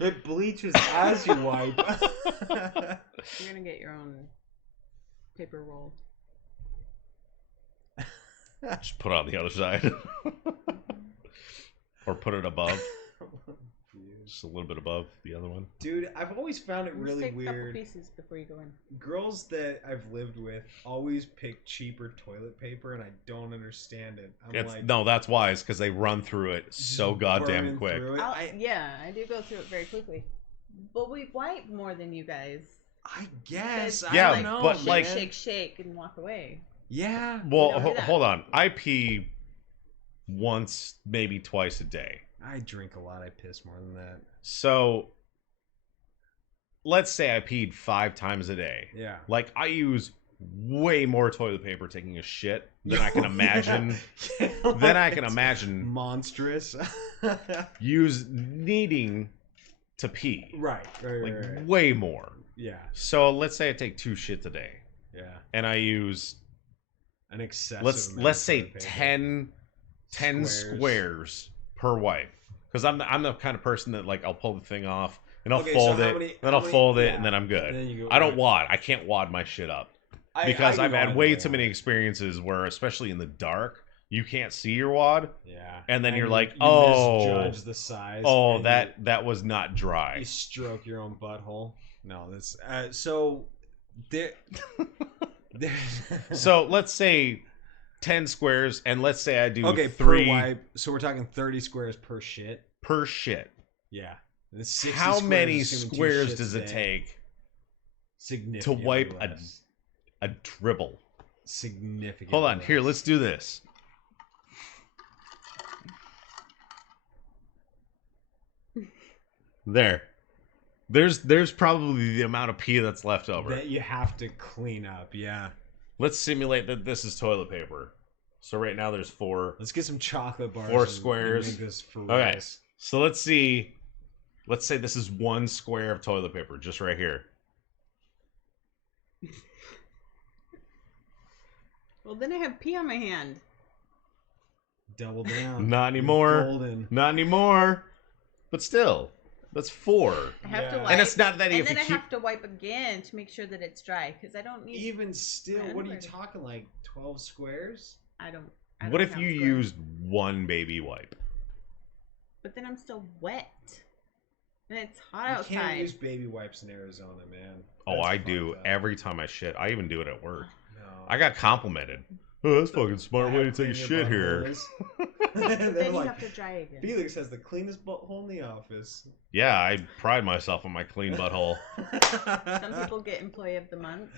It bleaches as you wipe. You're gonna get your own paper roll. Just put it on the other side. Or put it above. Just a little bit above the other one. Dude, I've always found it Just really take a couple weird. pieces before you go in. Girls that I've lived with always pick cheaper toilet paper, and I don't understand it. I'm It's, like, no, that's wise because they run through it so just goddamn burning quick. through it. Yeah, I do go through it very quickly. But we wipe more than you guys. I guess. Yeah, I don't know, but, shake, like- shake, shake, and walk away. Yeah. Well, don't do that. hold on. I pee once, maybe twice a day. I drink a lot. I piss more than that. So let's say I peed 5 times a day. Yeah. Like I use way more toilet paper taking a shit than I can imagine. Yeah, Then I like, can it's imagine monstrous. needing to pee. right. Like Right. way more. Yeah. So let's say I take 2 shits a day Yeah. and I use An excessive. let's amount of say toilet paper. 10 squares per wipe. Because I'm the kind of person that like I'll pull the thing off and I'll Okay, fold so how it, many- then how I'll many- fold it, yeah. and then I'm good. And then you go- I don't wad. I can't wad my shit up because I I've do had all way the too many experiences where, especially in the dark, you can't see your wad. Yeah. And then you're you- like, you oh, misjudge the size. Oh, and that was not you dry. stroke your own butthole. No, that's so. There. there So let's say 10 squares, and let's say I do okay, 3 per wipe. So we're talking 30 squares per shit. per shit. Yeah. And it's 60 How squares, many assuming 2 squares shits does a it day. take Significantly to wipe less. a dribble? Significantly. Hold on, here, less. let's do this. There's probably the amount of pee that's left over. that you have to clean up. Yeah. Let's simulate that this is toilet paper. So right now there's 4. Let's get some chocolate bars. 4 and squares. Make this for Okay. reals. So let's see. Let's say this is 1 square of toilet paper, just right here. Well, then I have pee on my hand. Double down. Not You're anymore. Golden. Not anymore. But still, that's 4. I have to Yeah. wipe. And it's not that and if then you I keep. have to wipe again to make sure that it's dry because I don't need. Even still, My what are you underwear. talking like 12 squares? I don't. What if you used 1 baby wipe? But then I'm still wet, and it's hot You outside. can't use baby wipes in Arizona, man. Oh, That's I fucked do up. every time I shit. I even do it at work. No. I got complimented. Oh, that's fucking smart way to How take a clean your shit butthole here. is. But They're then you like, have to dry again. Felix has the cleanest butthole in the office. Yeah, I pride myself on my clean butthole. Some people get Employee of the Month.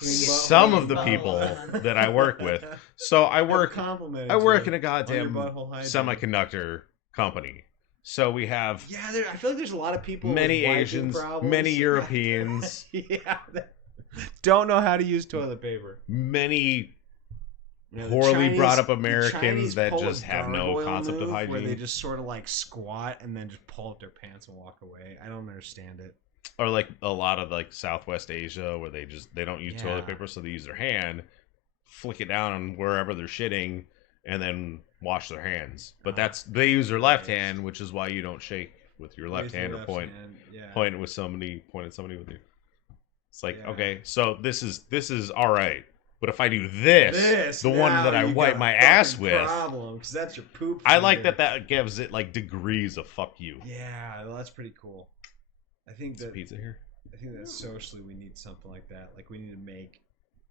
Some clean of the butthole people all the time. that I work with. So I work I work in a on your goddamn butthole hygiene. semiconductor company. So we have Yeah, I feel like there's a lot of people. many with wiping Asians, problems. many Europeans, yeah, that don't know how to use toilet paper. many You know, poorly brought up the Americans Chinese that pull a just have no gargoyle concept of move Where they hygiene. just sort of like squat and then just pull up their pants and walk away. I don't understand it. Or like a lot of like Southwest Asia where they don't use Yeah. toilet paper, so they use their hand, flick it down on wherever they're shitting, and then wash their hands. But they use their left hand, which is why you don't shake with your left Raise your hand or left point hand, yeah. point at somebody with you. It's like, Yeah. okay, so this is all right. But if I do this, the one now that I you wipe got my a ass fucking with, problem, because that's your poop. I like finger. that gives it like degrees of fuck you. Yeah, well, that's pretty cool. I think Is the that pizza here? I think that socially we need something like that. Like we need to make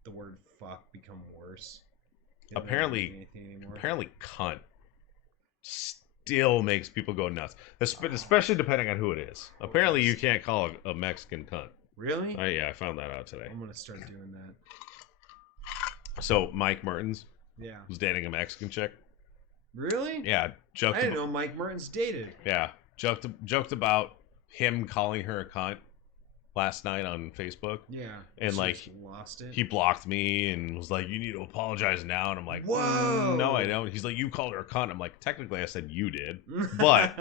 the word "fuck" become worse. It doesn't Apparently- mean anything anymore. Apparently, cunt still makes people go nuts, especially depending on who it is. Apparently, you can't call a Mexican cunt. Really? Yeah, I found that out today. I'm gonna start doing that. So Mike Mertens Yeah. was dating a Mexican chick. Really? Yeah, I joked. didn't know Mike Mertens dated. Yeah, joked about him calling her a cunt last night on Facebook. Yeah. And, She like, just lost it. He blocked me and was like, "You need to apologize now." And I'm like, Whoa! no, I don't." He's like, "You called her a cunt." I'm like, "Technically, I said you did." But-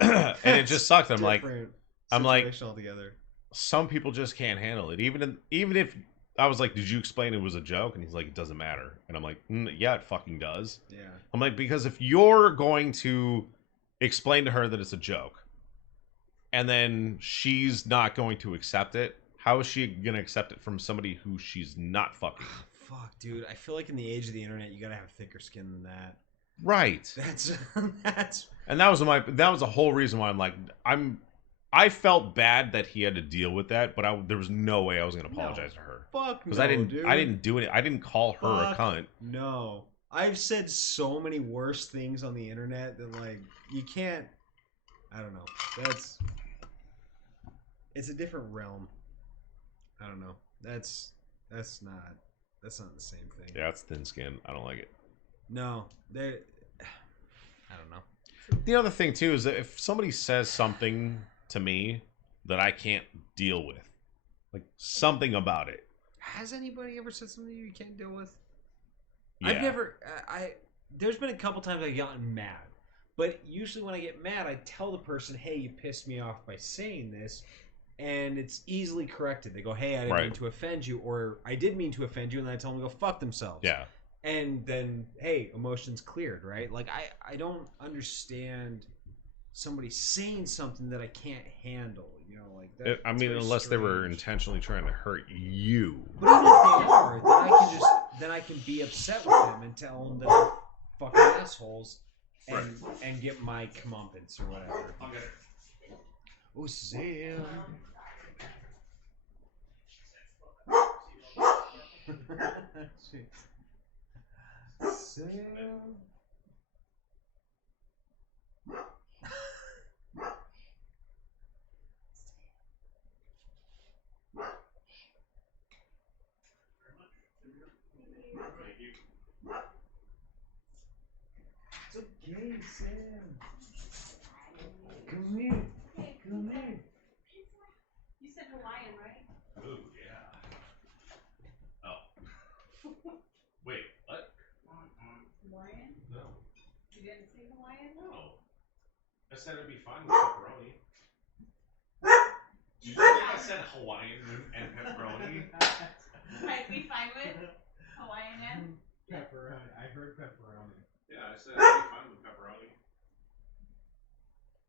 And it just sucked. I'm like, Different I'm like- situation altogether. some people just can't handle it. Even if I was like, did you explain it was a joke? And he's like, it doesn't matter. And I'm like, yeah, it fucking does. Yeah. I'm like, because if you're going to explain to her that it's a joke, and then she's not going to accept it, how is she going to accept it from somebody who she's not fucking? Fuck, dude. I feel like in the age of the internet, you gotta have thicker skin than that. Right. That's. And that was the whole reason why I'm like, I felt bad that he had to deal with that, but there was no way I was going to apologize to her. Fuck Because no, I didn't dude. do it. I didn't call her a Fuck cunt. No. I've said so many worse things on the internet that, like, you can't. I don't know. It's a different realm. I don't know. That's not the same thing. Yeah, it's thin skin. I don't like it. No, I don't know. The other thing too is that if somebody says something to me that I can't deal with, like something about it. Has anybody ever said something you can't deal with? Yeah. I've never. There's been a couple times I've gotten mad, but usually when I get mad, I tell the person, "Hey, you pissed me off by saying this," and it's easily corrected. They go, "Hey, I didn't mean to offend you," or "I did mean to offend you," and then I tell them to go fuck themselves. Yeah. And then, hey, emotions cleared, right? Like, I don't understand somebody saying something that I can't handle, you know, like that. I mean, unless they were intentionally trying to hurt you. But even if they are, then I can be upset with them and tell them that they're fucking assholes and get my comeuppance or whatever. I'll get it. Oh, Sam. Sam. It's okay, Sam. Come here. Come here. You said Hawaiian, right? Ooh, yeah. Oh. Wait, what? Hawaiian? No. You didn't say Hawaiian? No. I said it'd be fine with pepperoni. Did you think I said Hawaiian and pepperoni? I'd be fine with Hawaiian and? Pepperoni. I heard pepperoni. Yeah, I said it'd be fine with pepperoni.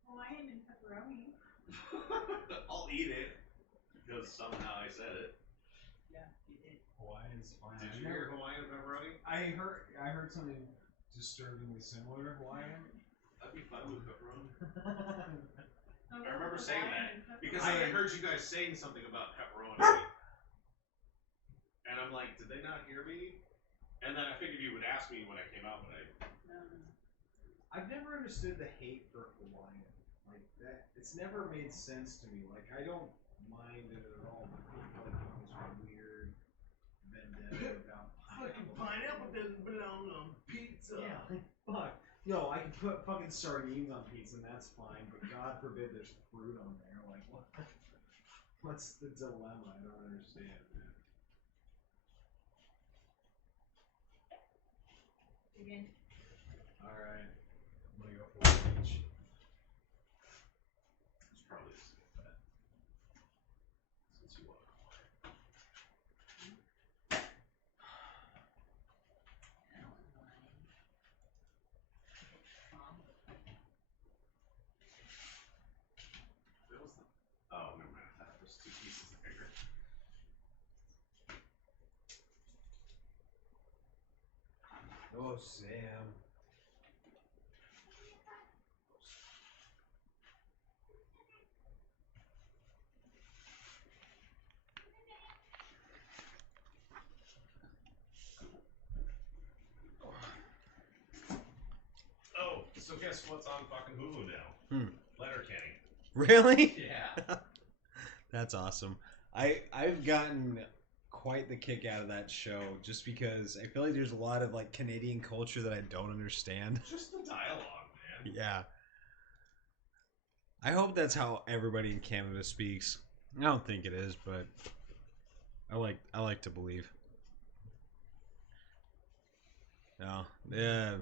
Hawaiian and pepperoni. I'll eat it because somehow I said it. Yeah, you did. Hawaiian's fine. Did you hear Hawaiian pepperoni? I heard something disturbingly similar to Hawaiian. I'd be fine with pepperoni. So I remember saying that Hawaiian and because pepperoni. I heard you guys saying something about pepperoni, and I'm like, did they not hear me? And then I figured you would ask me when I came out, but I. I've never understood the hate for Hawaiian. Like that, it's never made sense to me. Like I don't mind it at all, but people like have this weird vendetta about Pineapple doesn't belong on pizza. Yeah, like, fuck. Yo, I can put fucking sardines on pizza and that's fine, but God forbid there's fruit on there. Like what? What's the dilemma? I don't understand, man. Again. Alright. I'm gonna go for a peach. It's probably a safe bet. Since you want Hawaiian. Oh, never mind. I thought it was 2 pieces of paper. Oh, Sam. Oh, so guess what's on fucking Hulu now? Letterkenny. Really? Yeah. That's awesome. I've gotten quite the kick out of that show just because I feel like there's a lot of like Canadian culture that I don't understand. Just the dialogue, man. Yeah. I hope that's how everybody in Canada speaks. I don't think it is, but I like to believe. No. Yeah.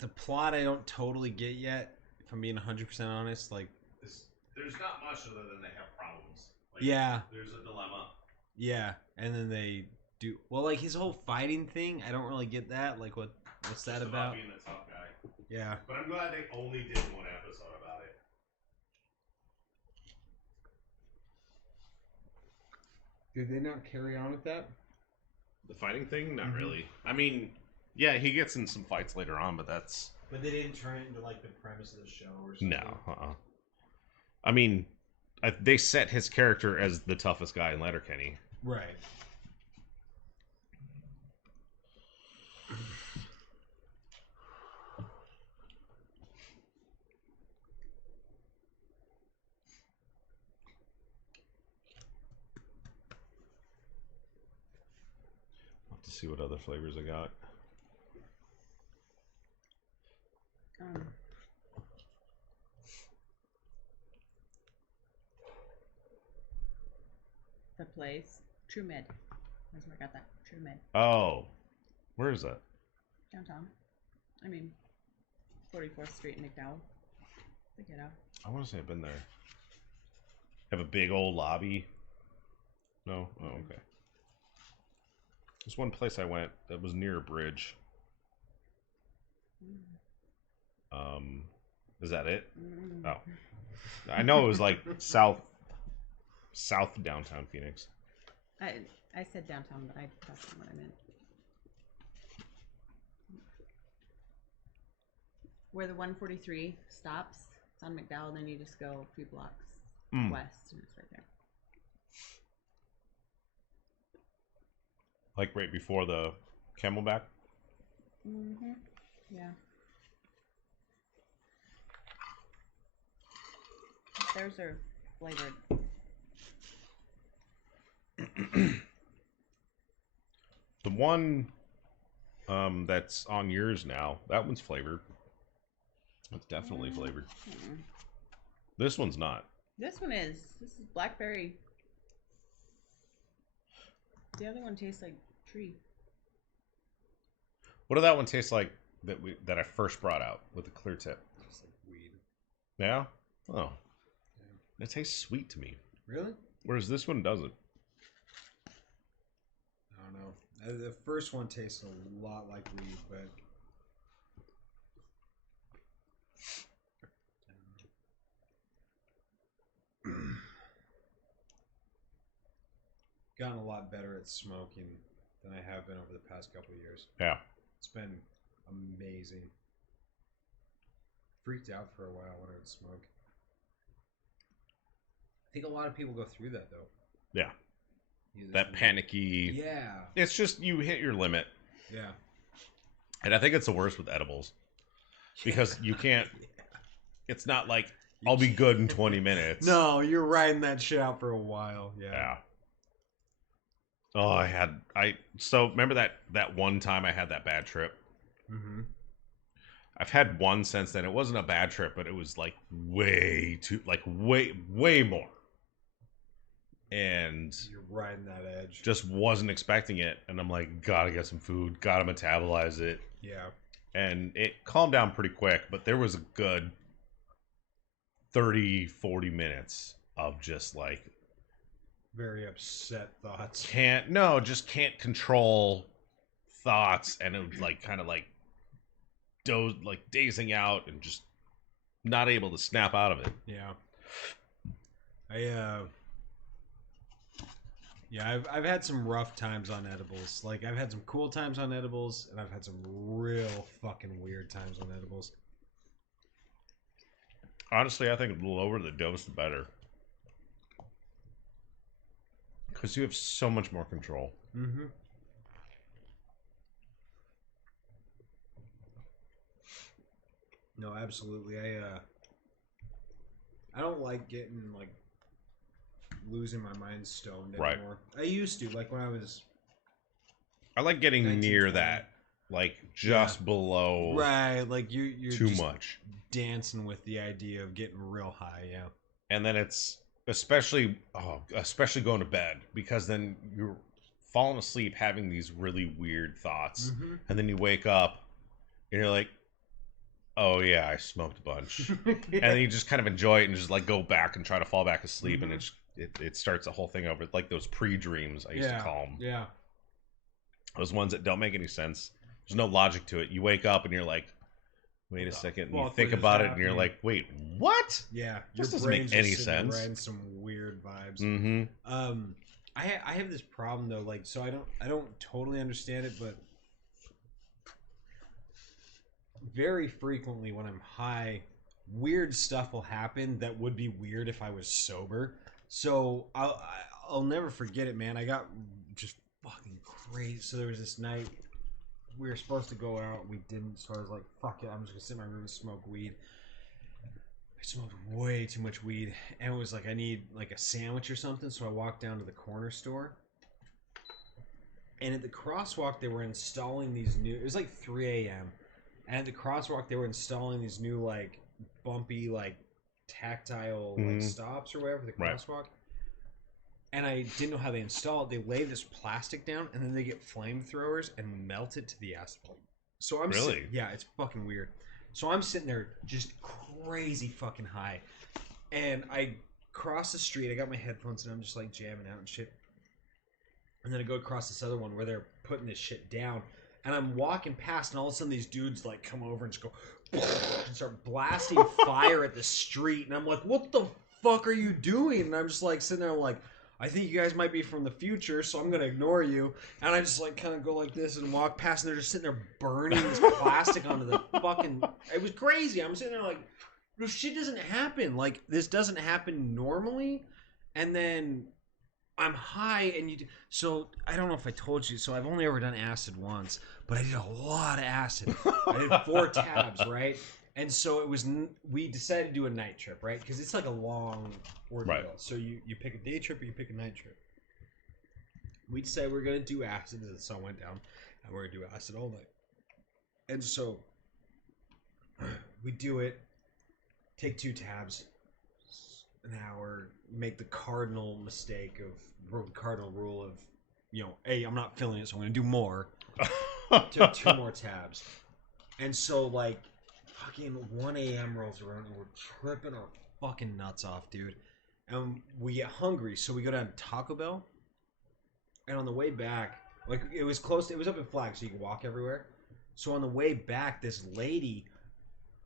The plot I don't totally get yet, if I'm being 100% honest. Like, This there's not much other than they have problems. Like, Yeah. There's a dilemma. Yeah, and then they do well. Like his whole fighting thing, I don't really get that. Like, what's that Just about? being a tough guy. Yeah. But I'm glad they only did one episode about it. Did they not carry on with that? The fighting thing, not Mhm. really. I mean, yeah, he gets in some fights later on, but that's But they didn't turn it into like the premise of the show or something. no. I mean, they set his character as the toughest guy in Letterkenny. Right. I'll have to see what other flavors I got. The place, True Mid. That's where I got that. True Mid. Oh, where is that? Downtown. I mean, 44th Street in McDowell. Pick it up. I want to say I've been there. Have a big old lobby. No? Oh, okay. There's one place I went that was near a bridge. Is that it? Oh. I know it was like south downtown Phoenix. I said downtown, but that's not what I meant. Where the 143 stops, it's on McDowell, then you just go a few blocks west, and it's right there. Like right before the Camelback? Mm-hmm. Yeah. Theirs are flavored. The one that's on yours now, that one's flavored. It's definitely flavored. Mm-mm. This one's not. This one is. This is blackberry. The other one tastes like tree. What did that one taste like that I first brought out with the clear tip? It's like weed. Yeah? Oh. It tastes sweet to me. Really? Whereas this one doesn't. I don't know. The first one tastes a lot like weed, but gotten a lot better at smoking than I have been over the past couple of years. Yeah. It's been amazing. Freaked out for a while when I would smoke. I think a lot of people go through that though. Yeah. Either That through- panicky. Yeah. It's just you hit your limit. Yeah. And I think it's the worst with edibles. Because you can't. It's not like I'll be good in 20 minutes. No, you're riding that shit out for a while. Yeah. Yeah. Oh, so remember that one time I had that bad trip? Mm-hmm. I've had one since then. It wasn't a bad trip, but it was like way more. And You're riding that edge. just wasn't expecting it. And I'm like, gotta get some food, gotta metabolize it. Yeah. And it calmed down pretty quick, but there was a good 30, 40 minutes of just like, Very upset thoughts. just can't control thoughts. And it was like kind of like dazing out and just not able to snap out of it. Yeah. I've had some rough times on edibles. Like I've had some cool times on edibles, and I've had some real fucking weird times on edibles. Honestly, I think the lower the dose, the better. Because you have so much more control. Mm-hmm. No, absolutely. I don't like getting like losing my mind stoned Right. anymore. I used to, like when I was I like getting 19, near 20. that. Like just below right, like you're too just much. dancing with the idea of getting real high. Yeah. And then it's especially going to bed, because then you're falling asleep having these really weird thoughts. Mm-hmm. And then you wake up and you're like, Oh yeah, I smoked a bunch, and then you just kind of enjoy it and just like go back and try to fall back asleep, and it starts the whole thing over, like those pre-dreams I used to call them. Yeah. Those ones that don't make any sense. There's no logic to it. You wake up and you're like, wait a second, and you Fuck, think what is about it, and you're happening? like, wait, what? Yeah. This your doesn't make brain's any just sitting there sense. writing some weird vibes. Mm-hmm. I have this problem though, like, so I don't totally understand it, but very frequently when I'm high, weird stuff will happen that would be weird if I was sober. So I'll never forget it, man. I got just fucking crazy. So there was this night we were supposed to go out, we didn't. So I was like, fuck it, I'm just gonna sit in my room and smoke weed. I smoked way too much weed, and it was like I need like a sandwich or something. So I walked down to the corner store, and at the crosswalk they were installing these new. It was like 3 a.m. And at the crosswalk they were installing these new like bumpy like tactile like stops or whatever for the Right. crosswalk. And I didn't know how they install it. They lay this plastic down, and then they get flamethrowers and melt it to the asphalt. So I'm Really? yeah, it's fucking weird. So I'm sitting there just crazy fucking high, and I cross the street. I got my headphones and I'm just like jamming out and shit. And then I go across this other one where they're putting this shit down, and I'm walking past, and all of a sudden these dudes like come over and just go and start blasting fire at the street, and I'm like, what the fuck are you doing? And I'm just like sitting there like, I think you guys might be from the future, so I'm gonna ignore you. And I just like kind of go like this and walk past, and they're just sitting there burning this plastic onto the fucking. It was crazy. I'm sitting there like, this shit doesn't happen. Like this doesn't happen normally. And then I'm high, and you. So I don't know if I told you. So I've only ever done acid once, but I did a lot of acid. I did 4 tabs, right? And so it was. We decided to do a night trip, right? Because it's like a long ordeal. Right. So you pick a day trip or you pick a night trip. We decided we were gonna do acid as the sun went down, and we're gonna do acid all night. And so we do it. Take 2 tabs, an hour. Make the cardinal mistake of the cardinal rule of, you know, hey, I'm not feeling it, so I'm gonna do more. Took 2 more tabs, and so like. Fucking 1 a.m. rolls around and we're tripping our fucking nuts off, dude. And we get hungry, so we go down to Taco Bell. And on the way back, like it was close, it was up in Flag, so you can walk everywhere. So on the way back, this lady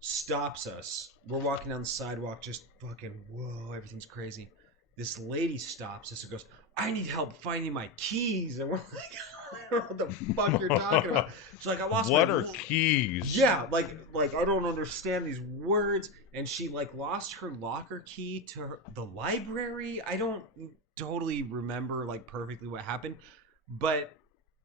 stops us. We're walking down the sidewalk, just fucking whoa, everything's crazy. This lady stops us and goes, I need help finding my keys. And we're like, I don't know what the fuck you're talking about. She's like, I lost What my are keys? Yeah, like I don't understand these words. And she like lost her locker key to the library. I don't totally remember like perfectly what happened, but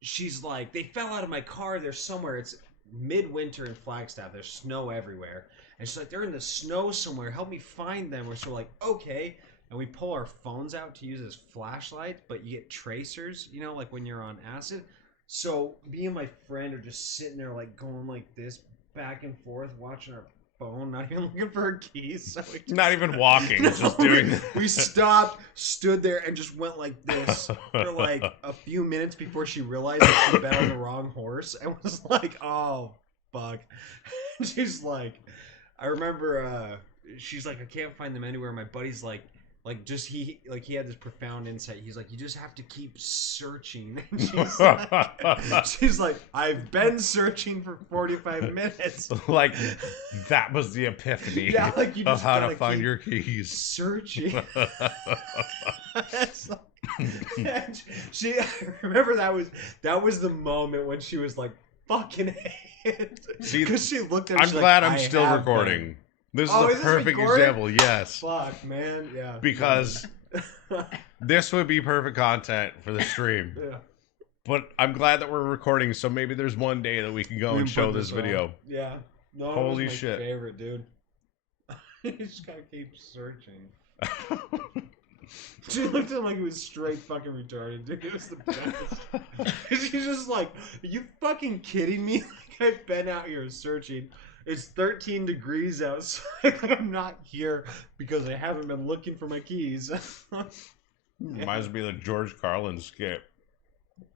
she's like, they fell out of my car. They're somewhere. It's midwinter in Flagstaff. There's snow everywhere. And she's like, they're in the snow somewhere. Help me find them. So we're like, okay. And we pull our phones out to use as flashlights, but you get tracers, you know, like when you're on acid. So me and my friend are just sitting there like going like this back and forth, watching our phone, not even looking for our keys. So we just, Not even walking, just we- doing. We stopped, stood there, and just went like this for like a few minutes before she realized that she bet on the wrong horse and was like, "Oh, fuck." And she's like, I remember, she's like, I can't find them anywhere. My buddy's like just he had this profound insight. He's like, you just have to keep searching. And she's like, I've been searching for 45 minutes. Like that was the epiphany Yeah, like you of just how to gotta find keep your keys. searching. It's like- and she, I remember that was the moment when she was like, fucking See, because she looked at I'm she's like, glad I'm "I still have recording. been." This is Oh, a is this perfect recorded? example. Yes, Fuck, man, yeah. because this would be perfect content for the stream. yeah. But I'm glad that we're recording, so maybe there's one day that we can go We and can show put this on. video. Yeah. No, Holy it was my shit. favorite, dude. You just gotta keep searching. She looked at him like he was straight fucking retarded, dude. It was the best. She's just like, are you fucking kidding me? Like, I've been out here searching. It's 13 degrees outside. Like, I'm not here because I haven't been looking for my keys. Reminds me of the George Carlin skit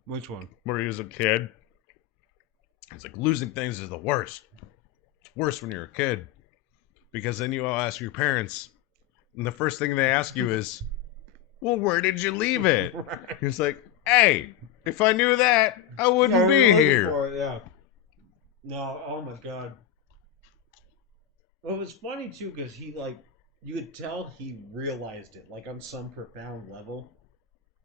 Which one? where he was a kid. It's like losing things is the worst. worse when you're a kid, because then you ask your parents, and the first thing they ask you is, well, where did you leave it? It's like, hey, if I knew that, I wouldn't be here. Yeah. No, oh my god. Well, it was funny too because he like you could tell he realized it like on some profound level.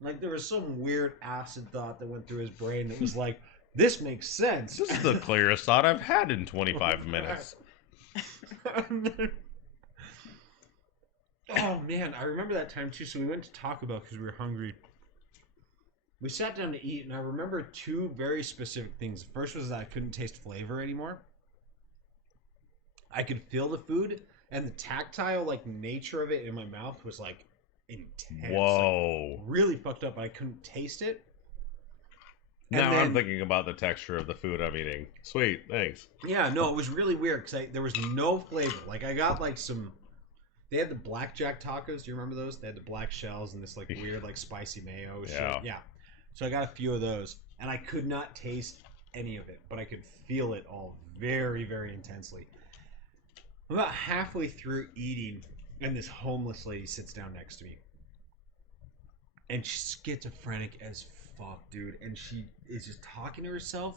Like there was some weird acid thought that went through his brain that was like, "This makes sense." This is the clearest thought I've had in 25 minutes. Oh man, I remember that time too. So we went to Taco Bell because we were hungry. We sat down to eat, and I remember two very specific things. The first was that I couldn't taste flavor anymore. I could feel the food, and the tactile like nature of it in my mouth was like intense. Whoa. Like, really fucked up. I couldn't taste it. Now And I'm then- thinking about the texture of the food I'm eating. Sweet, thanks. Yeah, no, it was really weird because there was no flavor. Like I got like some. They had the blackjack tacos. Do you remember those? They had the black shells and this like weird like spicy mayo shit. Yeah. Yeah. So I got a few of those, and I could not taste any of it, but I could feel it all very, very intensely. I'm about halfway through eating, and this homeless lady sits down next to me, and she's schizophrenic as fuck, dude. And she is just talking to herself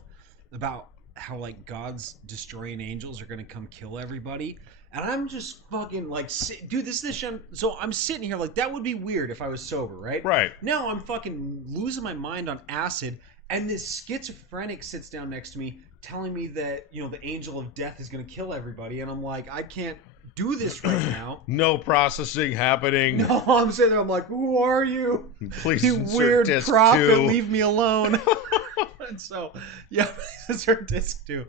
about how like God's destroying angels are gonna come kill everybody. And I'm just fucking like, dude, this is the shit. So I'm sitting here like, that would be weird if I was sober, right? Right. Now I'm fucking losing my mind on acid, and this schizophrenic sits down next to me telling me that, you know, the angel of death is going to kill everybody. And I'm like, I can't do this right now. No processing happening. No, I'm sitting there, I'm like, who are you? Please You insert weird disc prophet, 2. leave me alone. And so, yeah, it's her disc 2.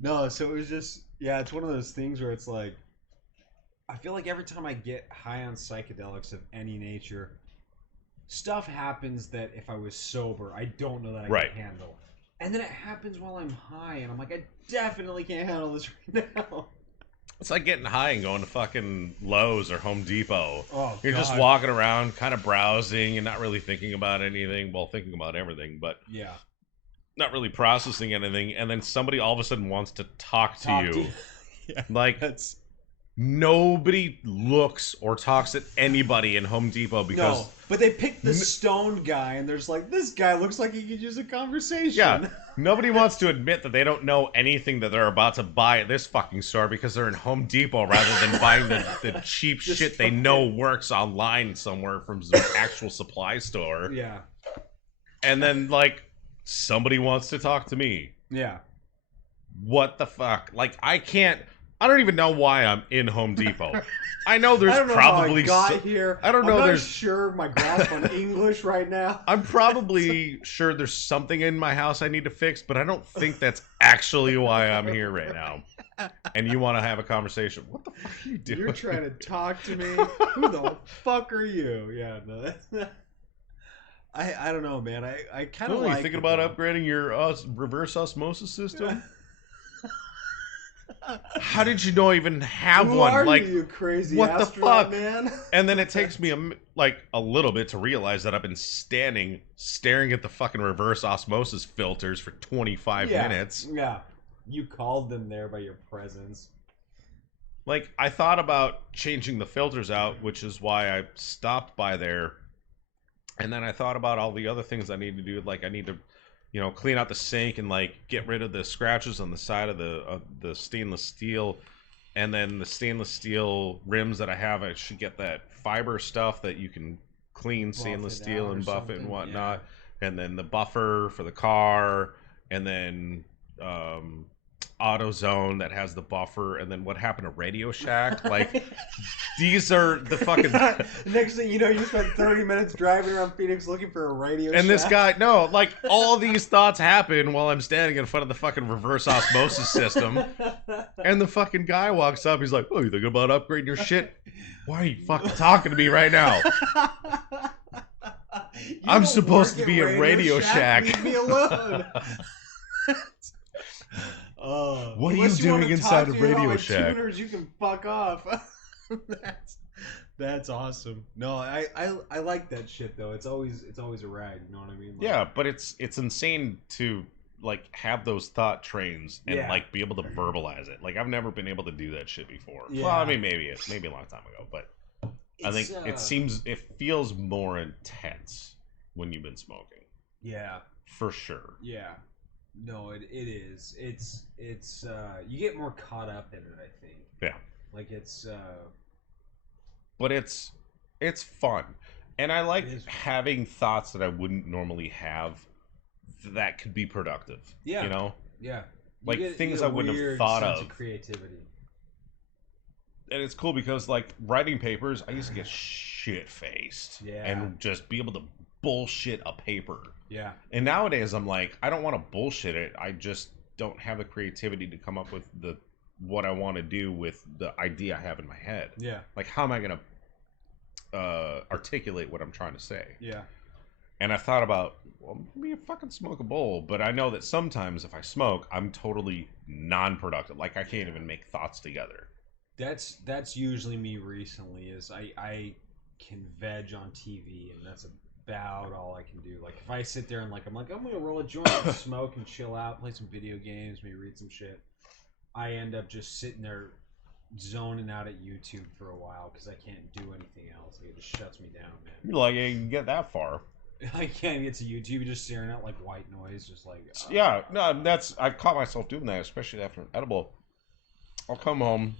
No, so it was just, yeah, it's one of those things where it's like, I feel like every time I get high on psychedelics of any nature, stuff happens that if I was sober, I don't know that I Right. can handle. And then it happens while I'm high, and I'm like, I definitely can't handle this right now. It's like getting high and going to fucking Lowe's or Home Depot. Oh, You're just God. walking around, kind of browsing and not really thinking about anything. Well, thinking about everything, but Yeah. not really processing anything. And then somebody all of a sudden wants to talk to you. Yeah, Like, that's... nobody looks or talks at anybody in Home Depot because... No, but they picked the stoned guy, and there's like, this guy looks like he could use a conversation. Yeah, nobody wants to admit that they don't know anything that they're about to buy at this fucking store because they're in Home Depot rather than buying the cheap Just shit they know works online somewhere from some actual supply store. Yeah. And then, like, somebody wants to talk to me. Yeah. What the fuck? Like, I don't even know why I'm in Home Depot. I know there's I don't know probably... how I got here. I don't I'm know, not there's- sure of my grasp on English right now. I'm probably sure there's something in my house I need to fix, but I don't think that's actually why I'm here right now. And you want to have a conversation. What the fuck are you doing? You're trying to talk to me? Who the fuck are you? Yeah, no. I don't know, man. I kind of Oh, you like thinking it, about though. upgrading your reverse osmosis system? How did you know I even have Who one? are Like, you crazy what the astronaut, fuck? man? and then it takes me a little bit to realize that I've been staring at the fucking reverse osmosis filters for 25 Yeah, minutes. Yeah. You called them there by your presence. Like, I thought about changing the filters out, which is why I stopped by there. And then I thought about all the other things I need to do. Like, I need to, you know, clean out the sink and, like, get rid of the scratches on the side of the stainless steel. And then the stainless steel rims that I have, I should get that fiber stuff that you can clean stainless it steel out and or buff it and something, whatnot. And then the buffer for the car. And then AutoZone that has the buffer. And then what happened to Radio Shack? Like, these are the fucking... Next thing you know, you spent 30 minutes driving around Phoenix looking for a radio And this shack. guy, no, like, all these thoughts happen while I'm standing in front of the fucking reverse osmosis system. And the fucking guy walks up. He's like, oh, you thinking about upgrading your shit? Why are you fucking talking to me right now? You I'm don't supposed work to be at at Radio Shack. Leave me alone. What are you unless wanna doing talk inside to of your Radio own Shack? Tuners, you can fuck off. That's awesome. No, I like that shit though. It's always a ride. You know what I mean? Like, Yeah, but it's insane to like have those thought trains and Yeah. like be able to verbalize it. Like I've never been able to do that shit before. Yeah. Well, I mean, maybe a long time ago, but I think it feels more intense when you've been smoking, Yeah. for sure. Yeah. No, it is. It's you get more caught up in it, I think. Yeah. Like it's But it's fun, and I like It is. having thoughts that I wouldn't normally have that could be productive. Yeah. You know, yeah. Like, You things a I wouldn't have weird thought sense of. creativity. and it's cool because like writing papers, I used to get shit faced, Yeah. and just be able to bullshit a paper. Yeah. And nowadays, I'm like, I don't want to bullshit it. I just don't have the creativity to come up with what I want to do with the idea I have in my head. Yeah. Like, how am I gonna articulate what I'm trying to say? Yeah. And I thought about, well, maybe fucking smoke a bowl. But I know that sometimes if I smoke, I'm totally non-productive. Like, I can't even make thoughts together. That's usually me recently. Is I can veg on TV, and that's about all I can do. Like if I sit there and I'm gonna roll a joint and smoke and chill out, play some video games, maybe read some shit, I end up just sitting there zoning out at YouTube for a while because I can't do anything else. It just shuts me down, man. You're like, you can get that far. I can't get to YouTube just staring at like white noise, just like Yeah, no, I caught myself doing that, especially after an edible. I'll come home,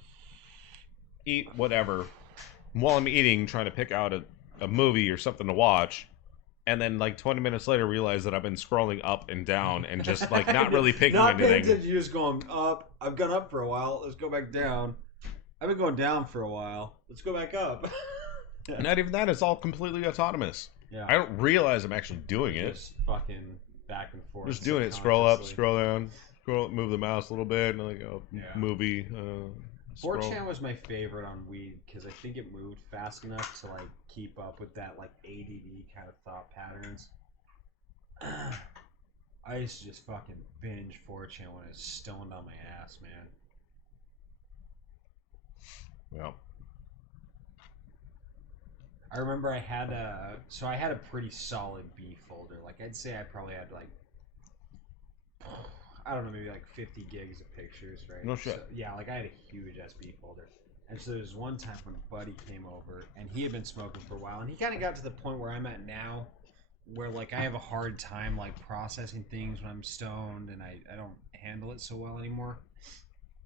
eat whatever, while I'm eating, trying to pick out a movie or something to watch, and then like 20 minutes later realize that I've been scrolling up and down and just like not really picking not paying anything. attention, you're just going up. I've gone up for a while. Let's go back down. I've been going down for a while. Let's go back up. Not even that, it's all completely autonomous. Yeah. I don't realize I'm actually doing it. Just fucking back and forth. Just doing it. Scroll up, subconsciously. scroll down, scroll, move the mouse a little bit, and like Yeah. movie. Scroll. 4chan was my favorite on weed because I think it moved fast enough to like keep up with that like ADD kind of thought patterns. I used to just fucking binge 4chan when I was stoned on my ass, man. Well, I remember I had a pretty solid B folder. Like I'd say I probably had like I don't know, maybe like 50 gigs of pictures, right? No shit. So, yeah, like I had a huge SB folder. And so there was one time when a buddy came over and he had been smoking for a while and he kind of got to the point where I'm at now where like I have a hard time like processing things when I'm stoned and I don't handle it so well anymore.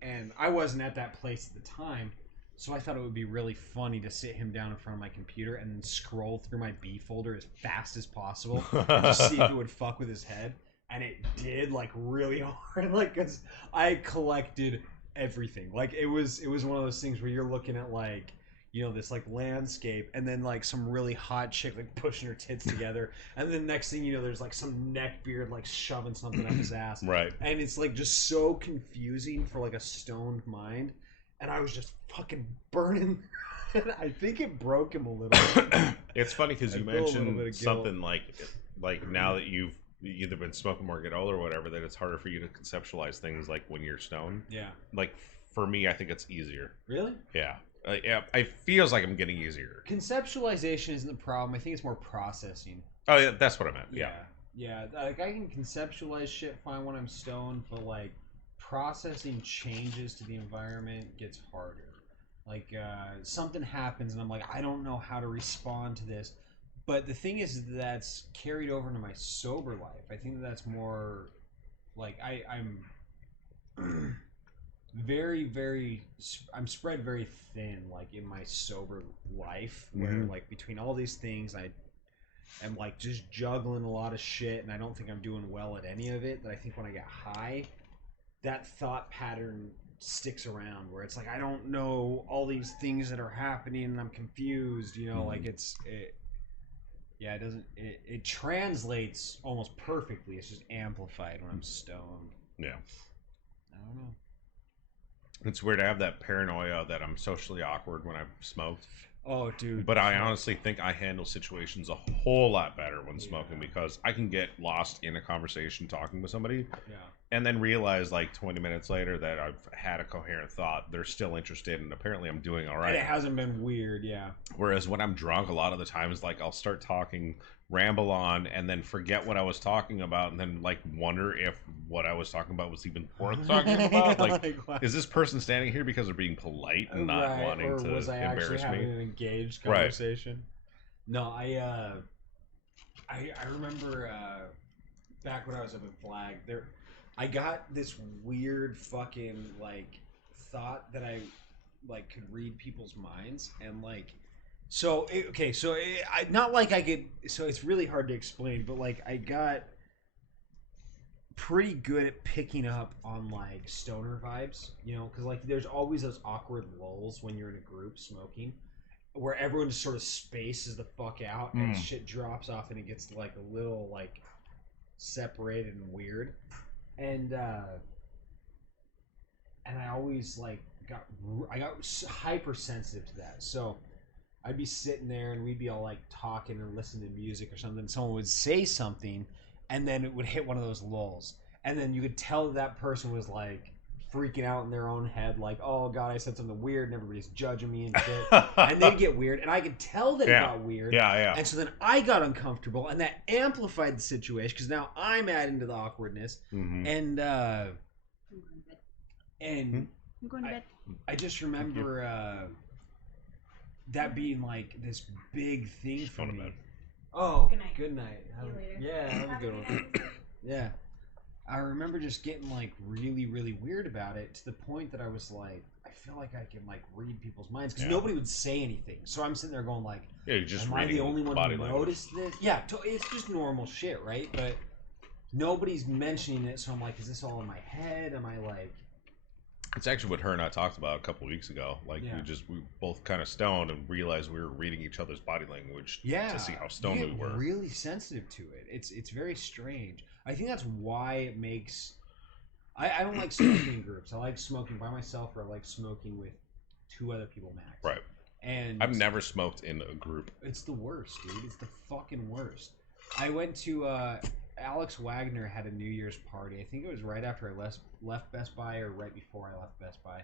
And I wasn't at that place at the time. So I thought it would be really funny to sit him down in front of my computer and then scroll through my B folder as fast as possible and just see if it would fuck with his head. And it did, like, really hard, like, because I collected everything. Like, it was one of those things where you're looking at, like, you know, this, like, landscape, and then, like, some really hot chick, like, pushing her tits together, and then next thing you know, there's, like, some neckbeard, like, shoving something up his ass. right. And it's, like, just so confusing for, like, a stoned mind, and I was just fucking burning. I think it broke him a little bit. It's funny because I you feel a little mentioned bit of something like now that you've either been smoking more, get older, or whatever, that it's harder for you to conceptualize things like when you're stoned. Yeah. Like for me, I think it's easier. Really? Yeah, it feels like I'm getting easier. Conceptualization isn't the problem. I think it's more processing. Oh yeah, that's what I meant. Yeah. Yeah. Like I can conceptualize shit fine when I'm stoned, but like processing changes to the environment gets harder. Like something happens and I'm like, I don't know how to respond to this. But the thing is that's carried over into my sober life. I think that's more like I'm I'm spread very thin, like in my sober life, where like between all these things, I am like just juggling a lot of shit, and I don't think I'm doing well at any of it. That I think when I get high, that thought pattern sticks around, where it's like I don't know all these things that are happening, and I'm confused. You know, like yeah, it translates almost perfectly. It's just amplified when I'm stoned. Yeah. I don't know. It's weird to have that paranoia that I'm socially awkward when I've smoked. Oh, dude. But I honestly think I handle situations a whole lot better when smoking because I can get lost in a conversation talking with somebody Yeah. and then realize like 20 minutes later that I've had a coherent thought. They're still interested and apparently I'm doing all And right. it hasn't been weird, yeah. Whereas when I'm drunk, a lot of the times, like I'll start talking, ramble on, and then forget what I was talking about, and then like wonder if what I was talking about was even worth talking about. Like, what? is this person standing here because they're being polite and not Right, wanting or to was I actually embarrass having me? an engaged Right. conversation? No, I remember back when I was up in Flag, I got this weird fucking like thought that I like could read people's minds and like. So not like I could. So it's really hard to explain, but like I got pretty good at picking up on like stoner vibes, you know, because like there's always those awkward lulls when you're in a group smoking, where everyone just sort of spaces the fuck out and shit drops off and it gets like a little like separated and weird, and I always like got hypersensitive to that, so. I'd be sitting there and we'd be all like talking and listening to music or something. Someone would say something and then it would hit one of those lulls. And then you could tell that person was like freaking out in their own head, like, oh God, I said something weird and everybody's judging me and shit. And they'd get weird. And I could tell that it got weird. Yeah. And so then I got uncomfortable and that amplified the situation because now I'm adding to the awkwardness. Mm-hmm. And I'm going to bed. I just remember that being like this big thing She's for going to me. bed. Oh, Good night. good night. See you later. Yeah, have a Have good a one. good night. Yeah. I remember just getting like really, really weird about it to the point that I was like, I feel like I can like read people's minds because Yeah. nobody would say anything. So I'm sitting there going like, Yeah, you're just am I reading the only one body who language. noticed this? Yeah, it's just normal shit, right? But nobody's mentioning it, so I'm like, is this all in my head? Am I like... It's actually what her and I talked about a couple weeks ago. Like Yeah. we both kind of stoned and realized we were reading each other's body language Yeah, to see how you stoned get we were. really sensitive to it. It's very strange. I think that's why it makes. I don't like smoking in groups. I like smoking by myself, or I like smoking with 2 other people max. Right. And I've never smoked in a group. It's the worst, dude. It's the fucking worst. I went to Alex Wagner had a New Year's party. I think it was right after I left Best Buy or right before I left Best Buy.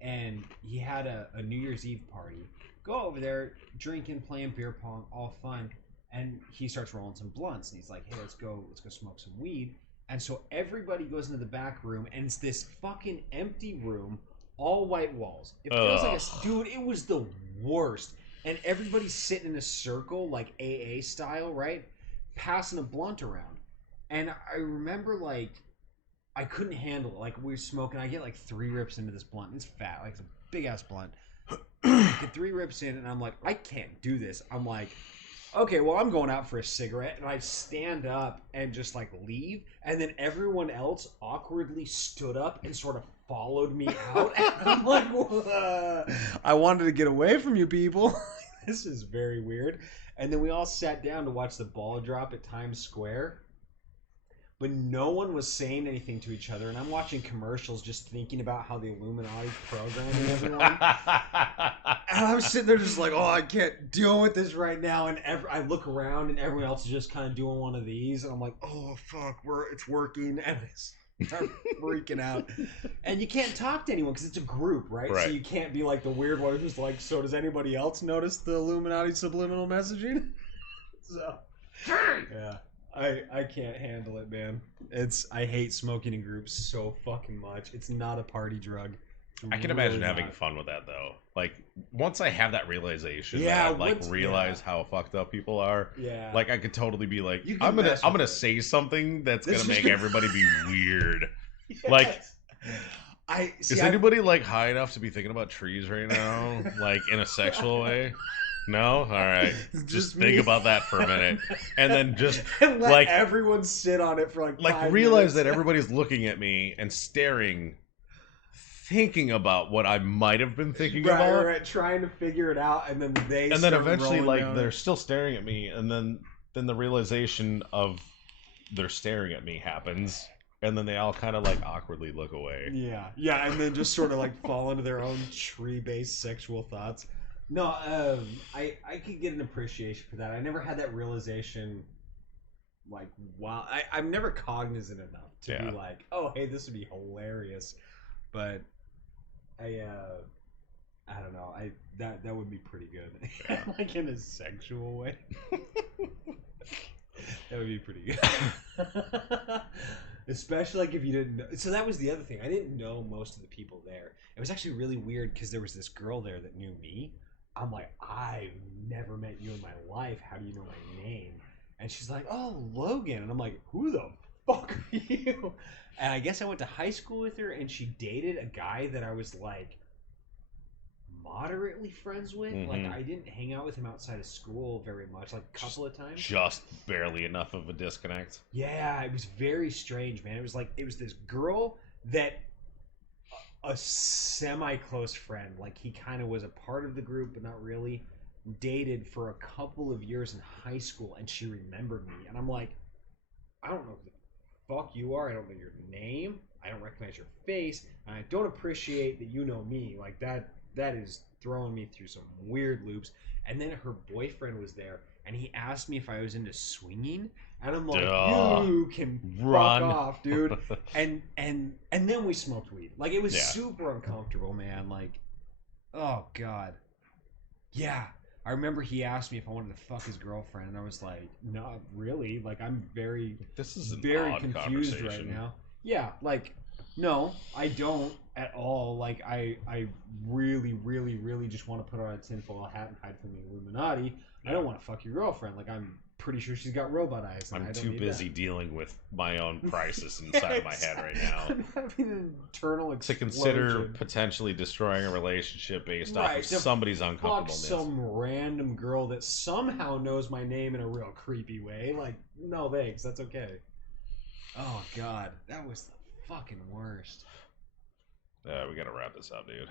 And he had a New Year's Eve party. Go over there, drinking, playing beer pong, all fun. And he starts rolling some blunts. And he's like, hey, let's go smoke some weed. And so everybody goes into the back room, and it's this fucking empty room, all white walls. It feels like dude, it was the worst. And everybody's sitting in a circle, like AA style, right? Passing a blunt around. And I remember, like, I couldn't handle it. Like, we were smoking. I get, like, 3 rips into this blunt. It's fat. Like, it's a big-ass blunt. Get 3 rips in, and I'm like, I can't do this. I'm like, okay, well, I'm going out for a cigarette. And I stand up and just, like, leave. And then everyone else awkwardly stood up and sort of followed me out. And I'm like, I wanted to get away from you people. This is very weird. And then we all sat down to watch the ball drop at Times Square. But no one was saying anything to each other. And I'm watching commercials just thinking about how the Illuminati programming everyone. And I'm sitting there just like, oh, I can't deal with this right now. And I look around and everyone else is just kind of doing one of these. And I'm like, oh, fuck, it's working. And I start freaking out. And you can't talk to anyone because it's a group, right? Right. So you can't be like the weird one who's like, so does anybody else notice the Illuminati subliminal messaging? So, yeah. I can't handle it, man. I hate smoking in groups so fucking much. It's not a party drug. I can imagine having fun with that though. Like once I have that realization, Yeah, that I like realize how fucked up people are. Yeah. Like I could totally be like, You can I'm mess gonna with it. say something that's This gonna is make gonna- everybody be weird. Like, is anybody like high enough to be thinking about trees right now, like in a sexual way? No, all right. Just think me. about that for a minute, and then just and let like- everyone sit on it for like 5 realize that minutes. everybody's looking at me and staring, thinking about what I might have been thinking about. right, trying to figure it out, and then they And then start eventually, rolling like down they're it. still staring at me, and then the realization of they're staring at me happens, and then they all kind of like awkwardly look away. Yeah, and then just sort of like fall into their own tree-based sexual thoughts. No, I could get an appreciation for that. I never had that realization. Like, wow, I'm never cognizant enough to Yeah. be like, oh, hey, this would be hilarious. But I don't know. That would be pretty good. Yeah. Like in a sexual way. That would be pretty good. Especially like if you didn't know. So that was the other thing. I didn't know most of the people there. It was actually really weird because there was this girl there that knew me. I'm like, I've never met you in my life. How do you know my name? And she's like, oh, Logan. And I'm like, who the fuck are you? And I guess I went to high school with her, and she dated a guy that I was like moderately friends with. Like, I didn't hang out with him outside of school very much, like a couple of times. Just barely enough of a disconnect. Yeah, it was very strange, man. It was like, it was this girl that a semi-close friend, like he kind of was a part of the group, but not really, dated for a couple of years in high school, and she remembered me. And I'm like, I don't know who the fuck you are. I don't know your name. I don't recognize your face. And I don't appreciate that you know me. Like, that is throwing me through some weird loops. And then her boyfriend was there, and he asked me if I was into swinging, and I'm like, Duh. you can Run. fuck off, dude. and then we smoked weed. Like, it was Yeah. super uncomfortable, man. Like, oh god, yeah. I remember he asked me if I wanted to fuck his girlfriend, and I was like, not really. Like, I'm very This is an very odd confused right conversation. now. Yeah, like, no, I don't at all. Like, I really, really, really just want to put on a tinfoil hat and hide from the Illuminati. I don't want to fuck your girlfriend. Like, I'm pretty sure she's got robot eyes. And I I'm don't too need busy that. dealing with my own crisis inside of my head right now I'm having an internal to explosion. consider potentially destroying a relationship based off Right, of to somebody's fuck uncomfortableness. some random girl that somehow knows my name in a real creepy way. Like, no thanks, that's okay. Oh god, that was the fucking worst. We gotta wrap this up, dude.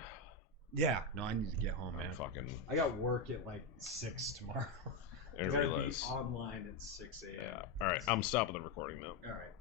Yeah, no, I need to get home, man. I'm fucking. I got work at like 6 tomorrow. I I gotta be realize. online at 6 a.m. Yeah. All right. I'm stopping the recording now. All right.